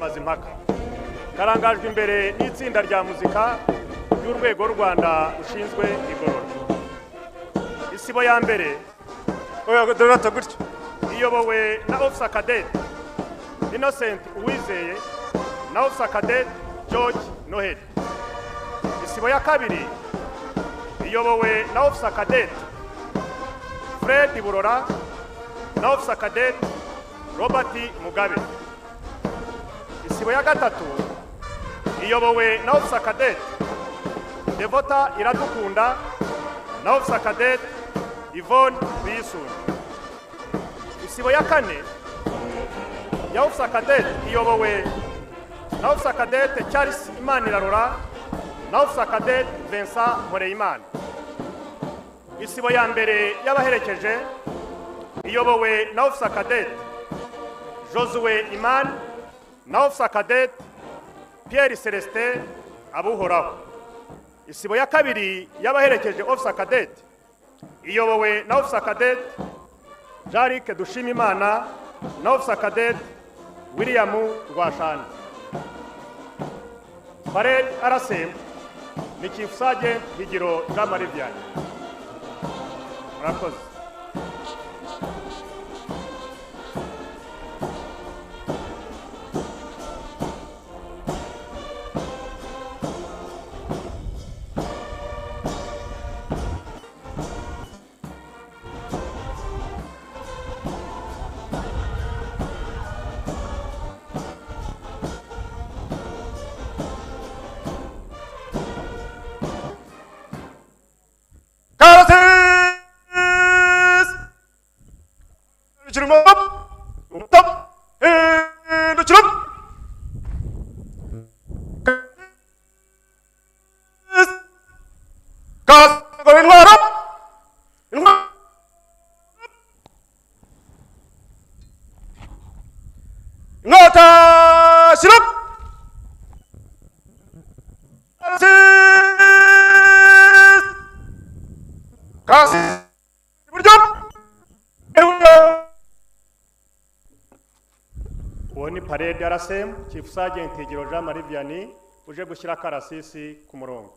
Mazimpaka karangajwe imbere n'itsinda rya muzika y'urwego Rwanda ushinzwe igorora. Isibo ya mbere iyobowe na Officer Cadet Innocent Uwizeye na Officer Cadet George Noheli. Isibo ya kabiri iyobowe na Officer Cadet Fred Burora na Officer Cadet Robert Mugabe. Isibo ya gatatu iyobowe na Officer Cadet Devota Iradukunda na Officer Cadet Yvonne Bisun. Isibo ya kane ya Officer Cadet iyobowe na Officer Cadet Charles Imanirarora na Officer Cadet Vincent Moreyimana. Isibo ya mbere y'abaherekeje iyobowe na Officer Cadet Josue Iman na Officer Cadet Pierre Celestin Abuhoraho. Isibo ya kabiri y'abaherekeje Officer Cadet iyobowe na Officer Cadet Jarike Dushimimana na Officer Cadet William Rwashana. Parade RSM ni Chief Sergeant Higiro Jean-Marie Vianney. Murakoze. Parade RSM Chief Sergeant Higiro Jean-Marie Vianney uje gushyira karasisi ku murongo.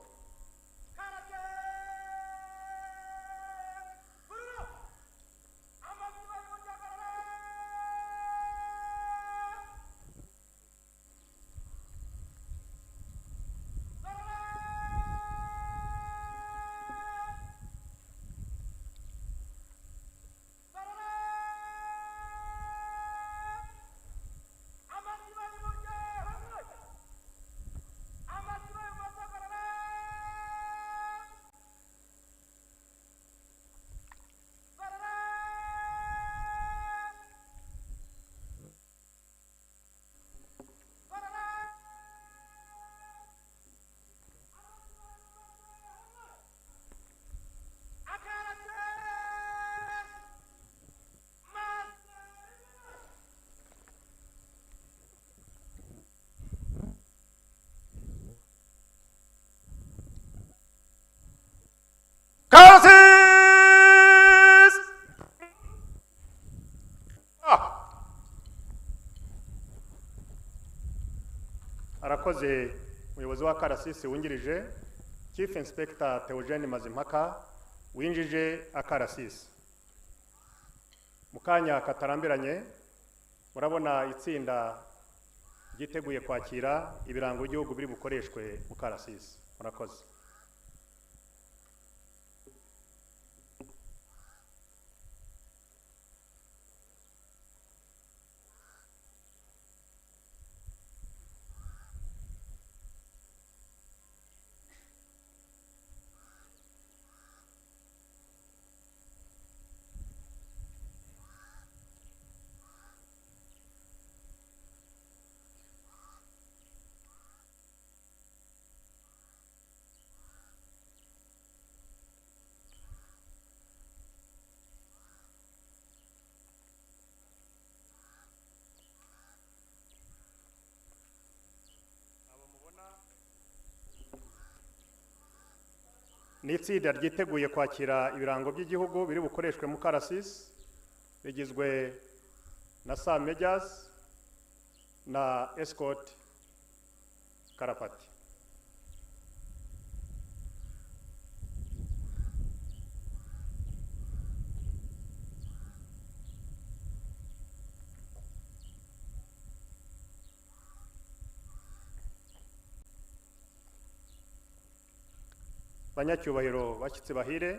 Arakoze umuyobozi wa karasisi wungirije Chief Inspector Theogene Mazimpaka winjije akarasisi. Mukanya katarambiranye murabona itsinda ryiteguye kwakira ibirango by'igihugu biri bukoreshwe mu karasisi. Murakoze. N'itsinda ryiteguye kwakira ibirango by'igihugu biri bukoreshwe mu karasisi rigizwe na Sam Majors, na escort Karapati. Banyacyubahiro bashyitsi bahire,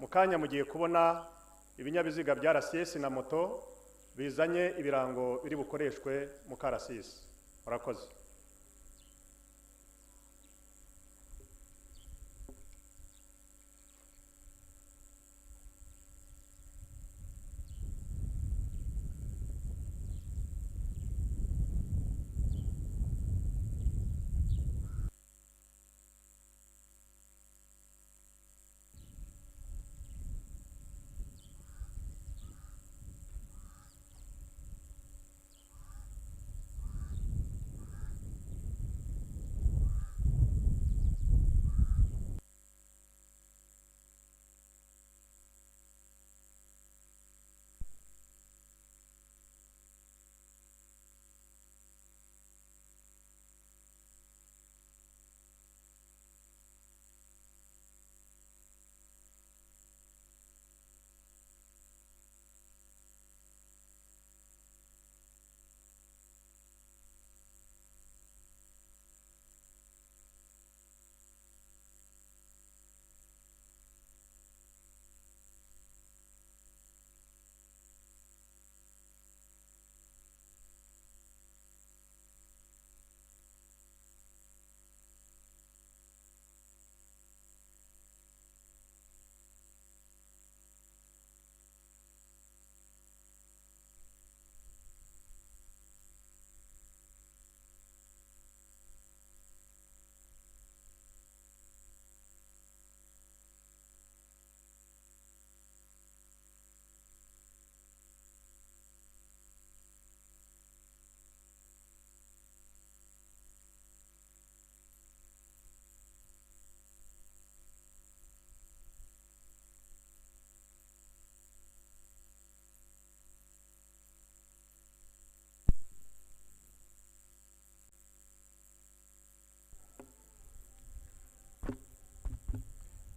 mu kanya mugiye kubona ibinyabiziga bya RCS na moto bizanye ibirango biri bukoreshwe mu karasisi. Murakoze.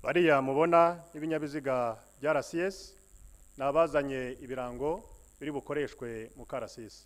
Bariya mubona ibinyabiziga bya RCS nabazanye ibirango biri bukoreshwe mu karasisi.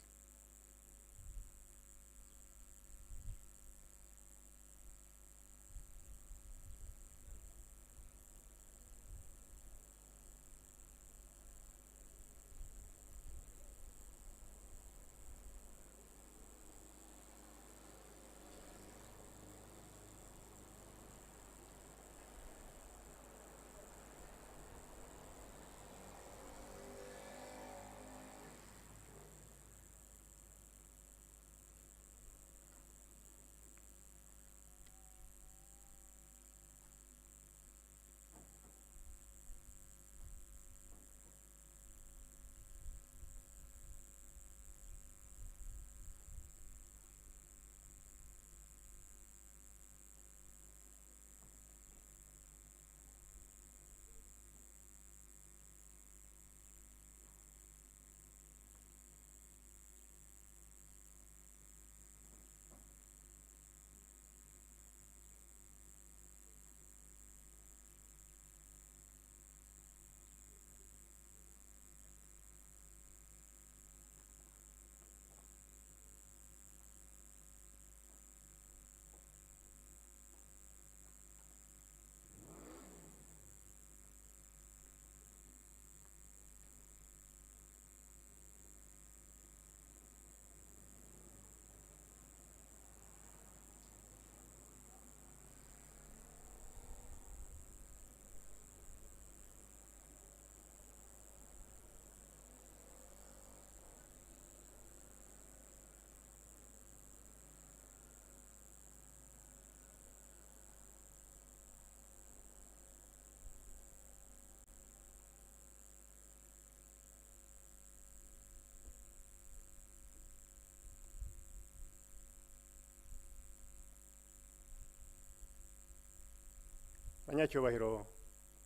Banyacyubahiro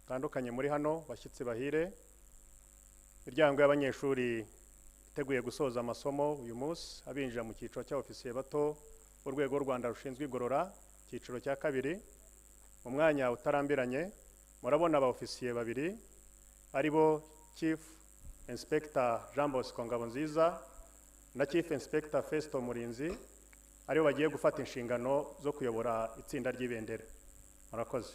tandukanye muri hano bashyitsi bahire, imiryango y'abanyeshuri biteguye gusoza amasomo uyu munsi abinjira mu cyiciro cy'abofisiye bato urwego Rwanda rushinzwe igorora cyiciro cya kabiri. Mu mwanya utarambiranye murabona abofisiye babiri aribo Chief Inspector Jean Bosco Ngabonziza na Chief Inspector Festo Murinzi aribo bagiye gufata inshingano zo kuyobora itsinda ry'ibendera. Murakoze.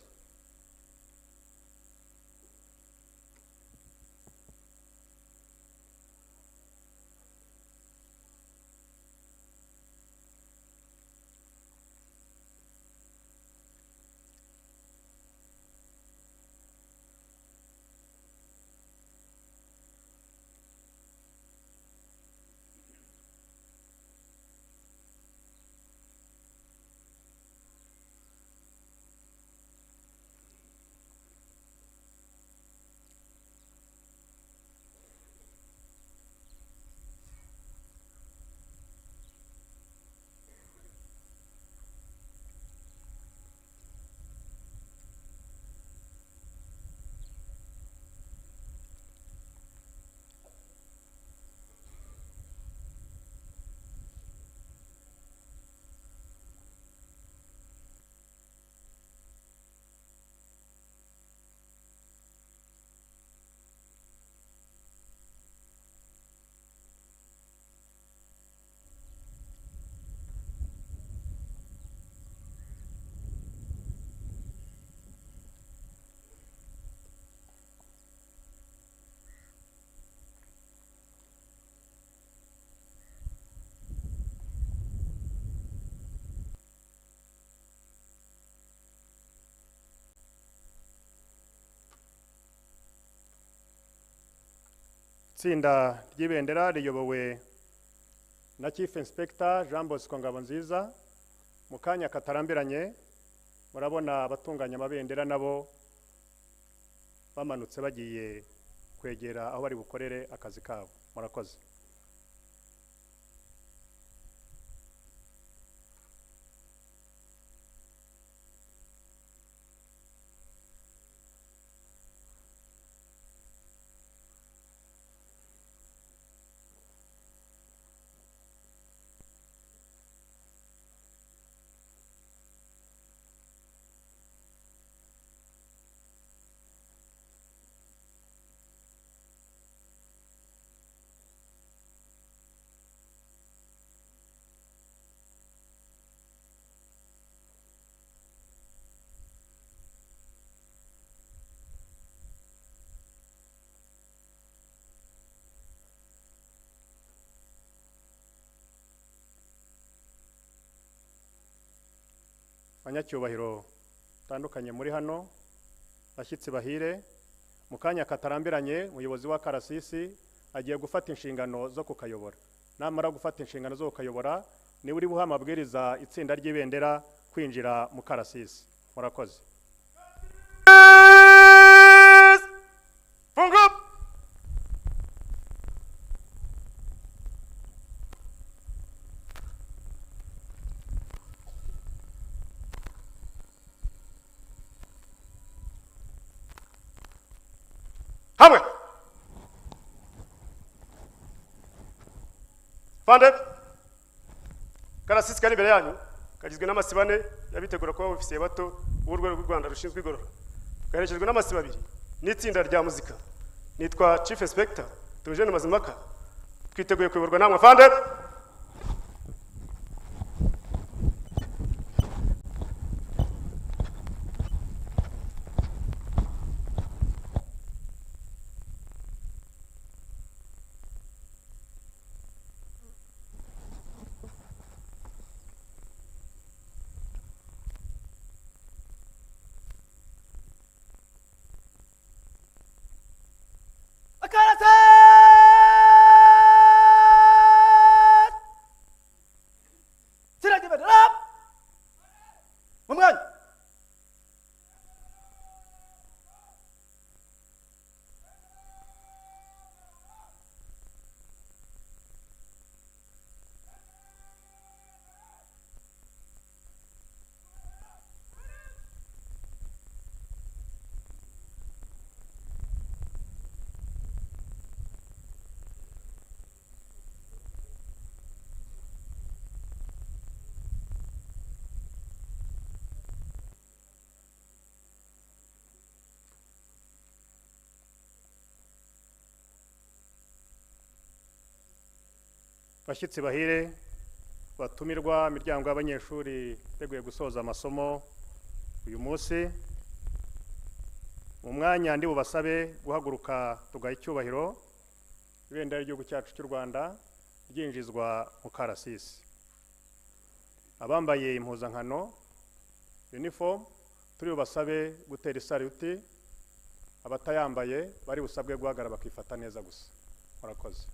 Itsinda ry'ibendera riyobowe na Chief Inspector Jean Bosco Ngabonziza. Mu kanya katarambiranye murabona abatunganya amabendera nabo bamanutse bagiye kwegera aho bari bukorere akazi kabo. Murakoze. Banyacyubahiro tandukanye muri hano, bashyitsi bahire, mu kanya katarambiranye umuyobozi wa karasisi agiye gufata inshingano zo kukayobora. Namara gufata inshingano zo kukayobora ni uri buha amabwiriza itsinda ry'ibendera kwinjira mu karasisi. Murakoze. Funga! Hamwe. Fande. Karasisi kari imbere yanyu kagizwe n'amasiba ane yabitegura kuba ofisiye bato b'urwego rw'u Rwanda rushinzwe igorora. Gaherekejwe n'amasiba abiri n'itsinda rya muzika. Nitwa Chief Inspector Tujene Mazimaka. Twiteguye kuyoborwa namwe Fande. bashyitsi bahire batumirwa imiryango y'abanyeshuri teguye gusoza amasomo uyu munsi mu mwanya ndi bubasabe guhaguruka tugaha icyubahiro ibendera ry'igihugu cyacu cy'u Rwanda ryinjizwa mu karasisi. Abambaye impuzankano uniform turi bubasabe gutera isaluti, abatayambaye bari busabwe guhagarara bakifata neza gusa. Murakoze.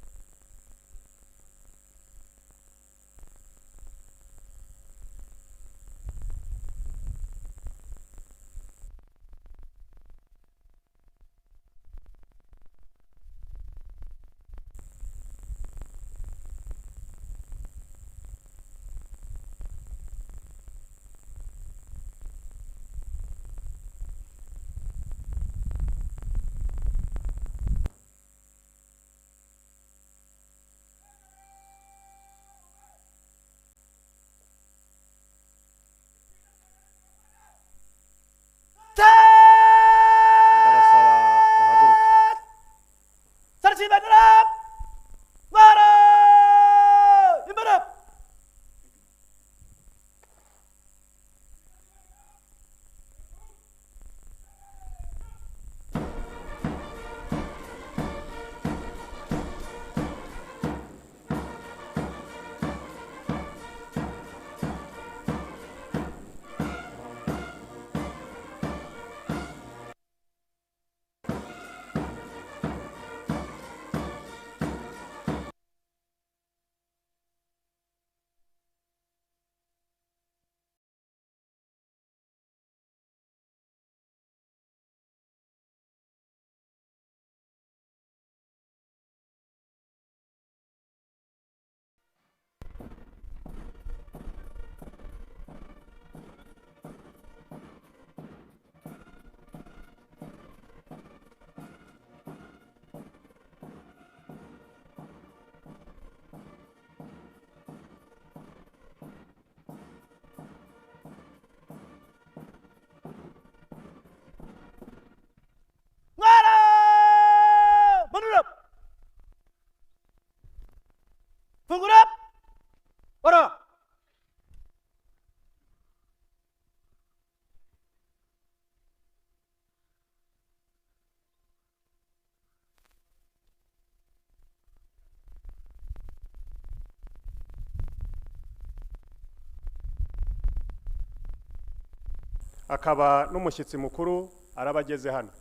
Akaba n'umushyitsi mukuru arabageze hano.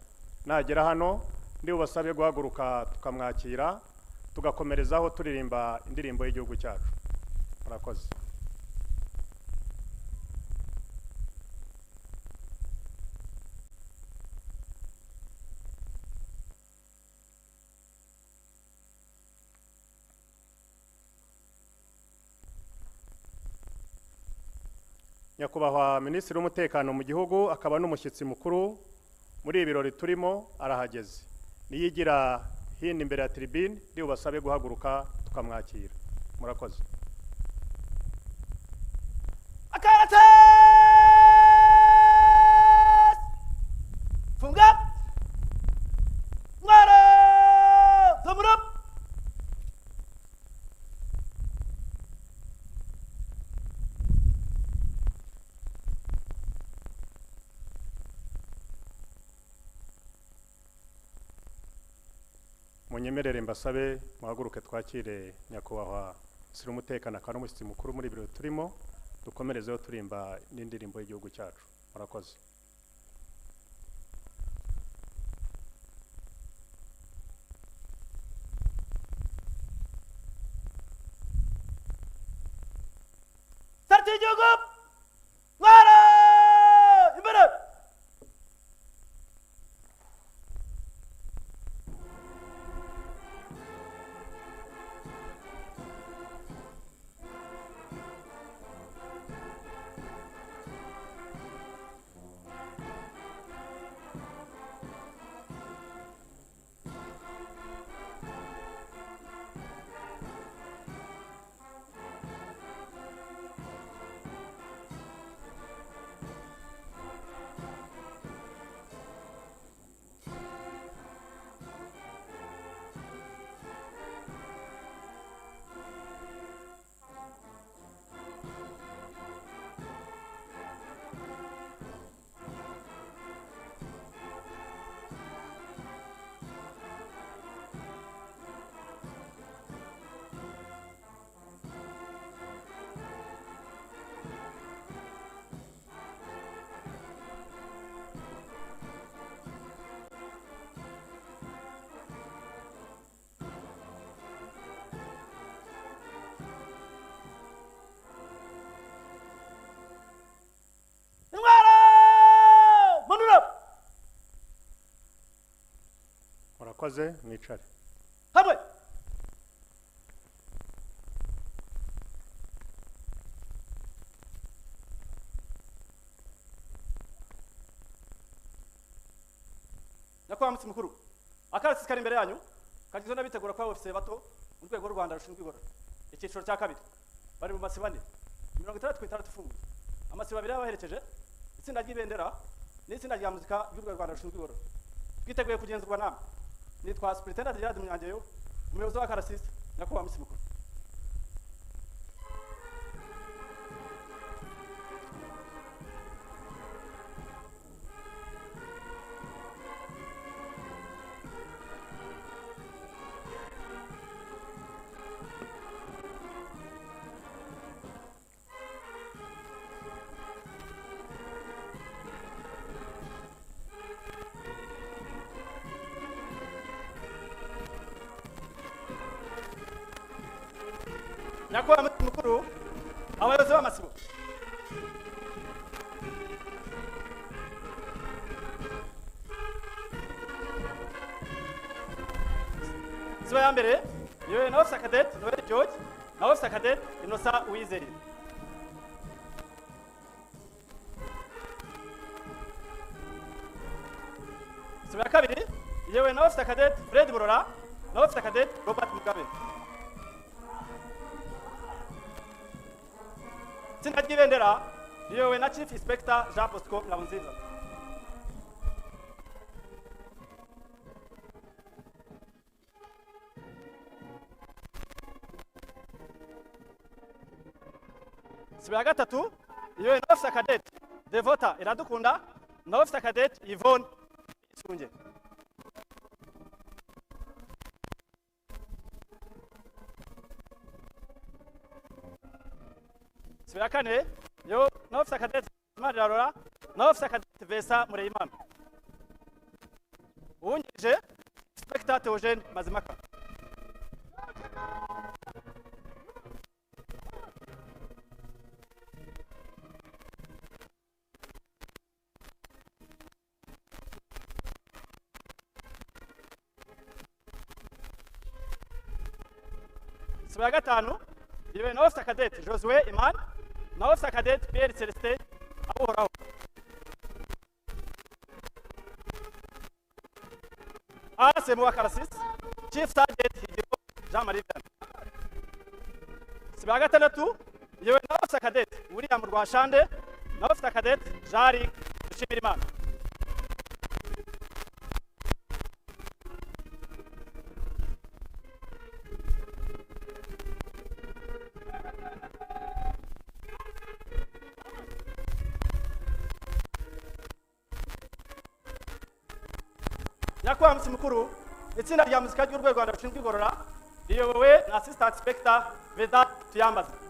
Nagera hano ndi bubasabe guhaguruka tukamwakira tugakomerezaho turirimba indirimbo y'igihugu cyacu. Murakoze. Nyakubahwa Minisitiri w'Umutekano mu gihugu akaba n'umushyitsi mukuru muri ibirori turimo arahageze. Niyigira hino imbere ya tribune ndi bubasabe guhaguruka tukamwakira. Murakoze. Akarate! Funga! Ngara! Zamurap! Munyemerere mbasabe muhaguruke twakire nyakubahwa Minisitiri w'Umutekano akaba n'umushyitsi mukuru muri ibirori turimo dukomerezeho turimba n'indirimbo y'igihugu cyacu. Murakoze. Sarti igihugu! Ngara! Imbere! Murakoze mwicare. Hamwe. Nyakubahwa Mutsi Mukuru, akarasisi kari imbere yanyu kagizwe n'abitegura kwa ofisiye bato mu rwego rw'u Rwanda rushinzwe igorora. Icyiciro cya kabiri bari mu masibo 4, 66 ifunguye. Amasibo 2 yabaherekeje, itsinda ry'ibendera n'itsinda rya muzika y'u Rwanda rushinzwe igorora. Twiteguye kugenzurwa namwe. Nitwa Superintendent Rigathi Munyangeyo, umuyobozi w'akarasisi. Nyakubahwa Mutsi Mukuru. Nyakubahwa Mutsi Mukuru, abayobozi b'amasibo. Sibo ya mbere, yowe na Officer Cadet Noel George, na Officer Cadet Innocent Uwizeye. Sibo ya kabiri, yowe na Officer Cadet Fred Murora, na Officer Cadet Robert Mugabe. Itsinda ry'ibendera riyobowe na Chief Inspector Jean Bosco Ngabonziza. Sibo ya gatatu riyobowe na Officer Cadet Devota Iradukunda na Officer Cadet Yvonne Isunge. Sibo ya kane yo na Officer Cadet Mararora na Officer Cadet Vesa Mureyimana. Uwungirije Inspector Theogene Mazimaka. Sibo ya gatanu yewe na Officer Cadet Josue Iman na Officer Cadet Pierre Celestin Abuhoraho. Asemu wa Karasisi Chief Sergeant Higiro Jean Marie Vianney. Sibo ya gatandatu yewe na Officer Cadet William Rwashande na Officer Cadet Jari Dushimirimana. Nyakubahwa Mutsi Mukuru, itsinda rya muzika y'u Rwanda rushinzwe igorora riyobowe na Assistant Inspector Vedat Tuyambaza.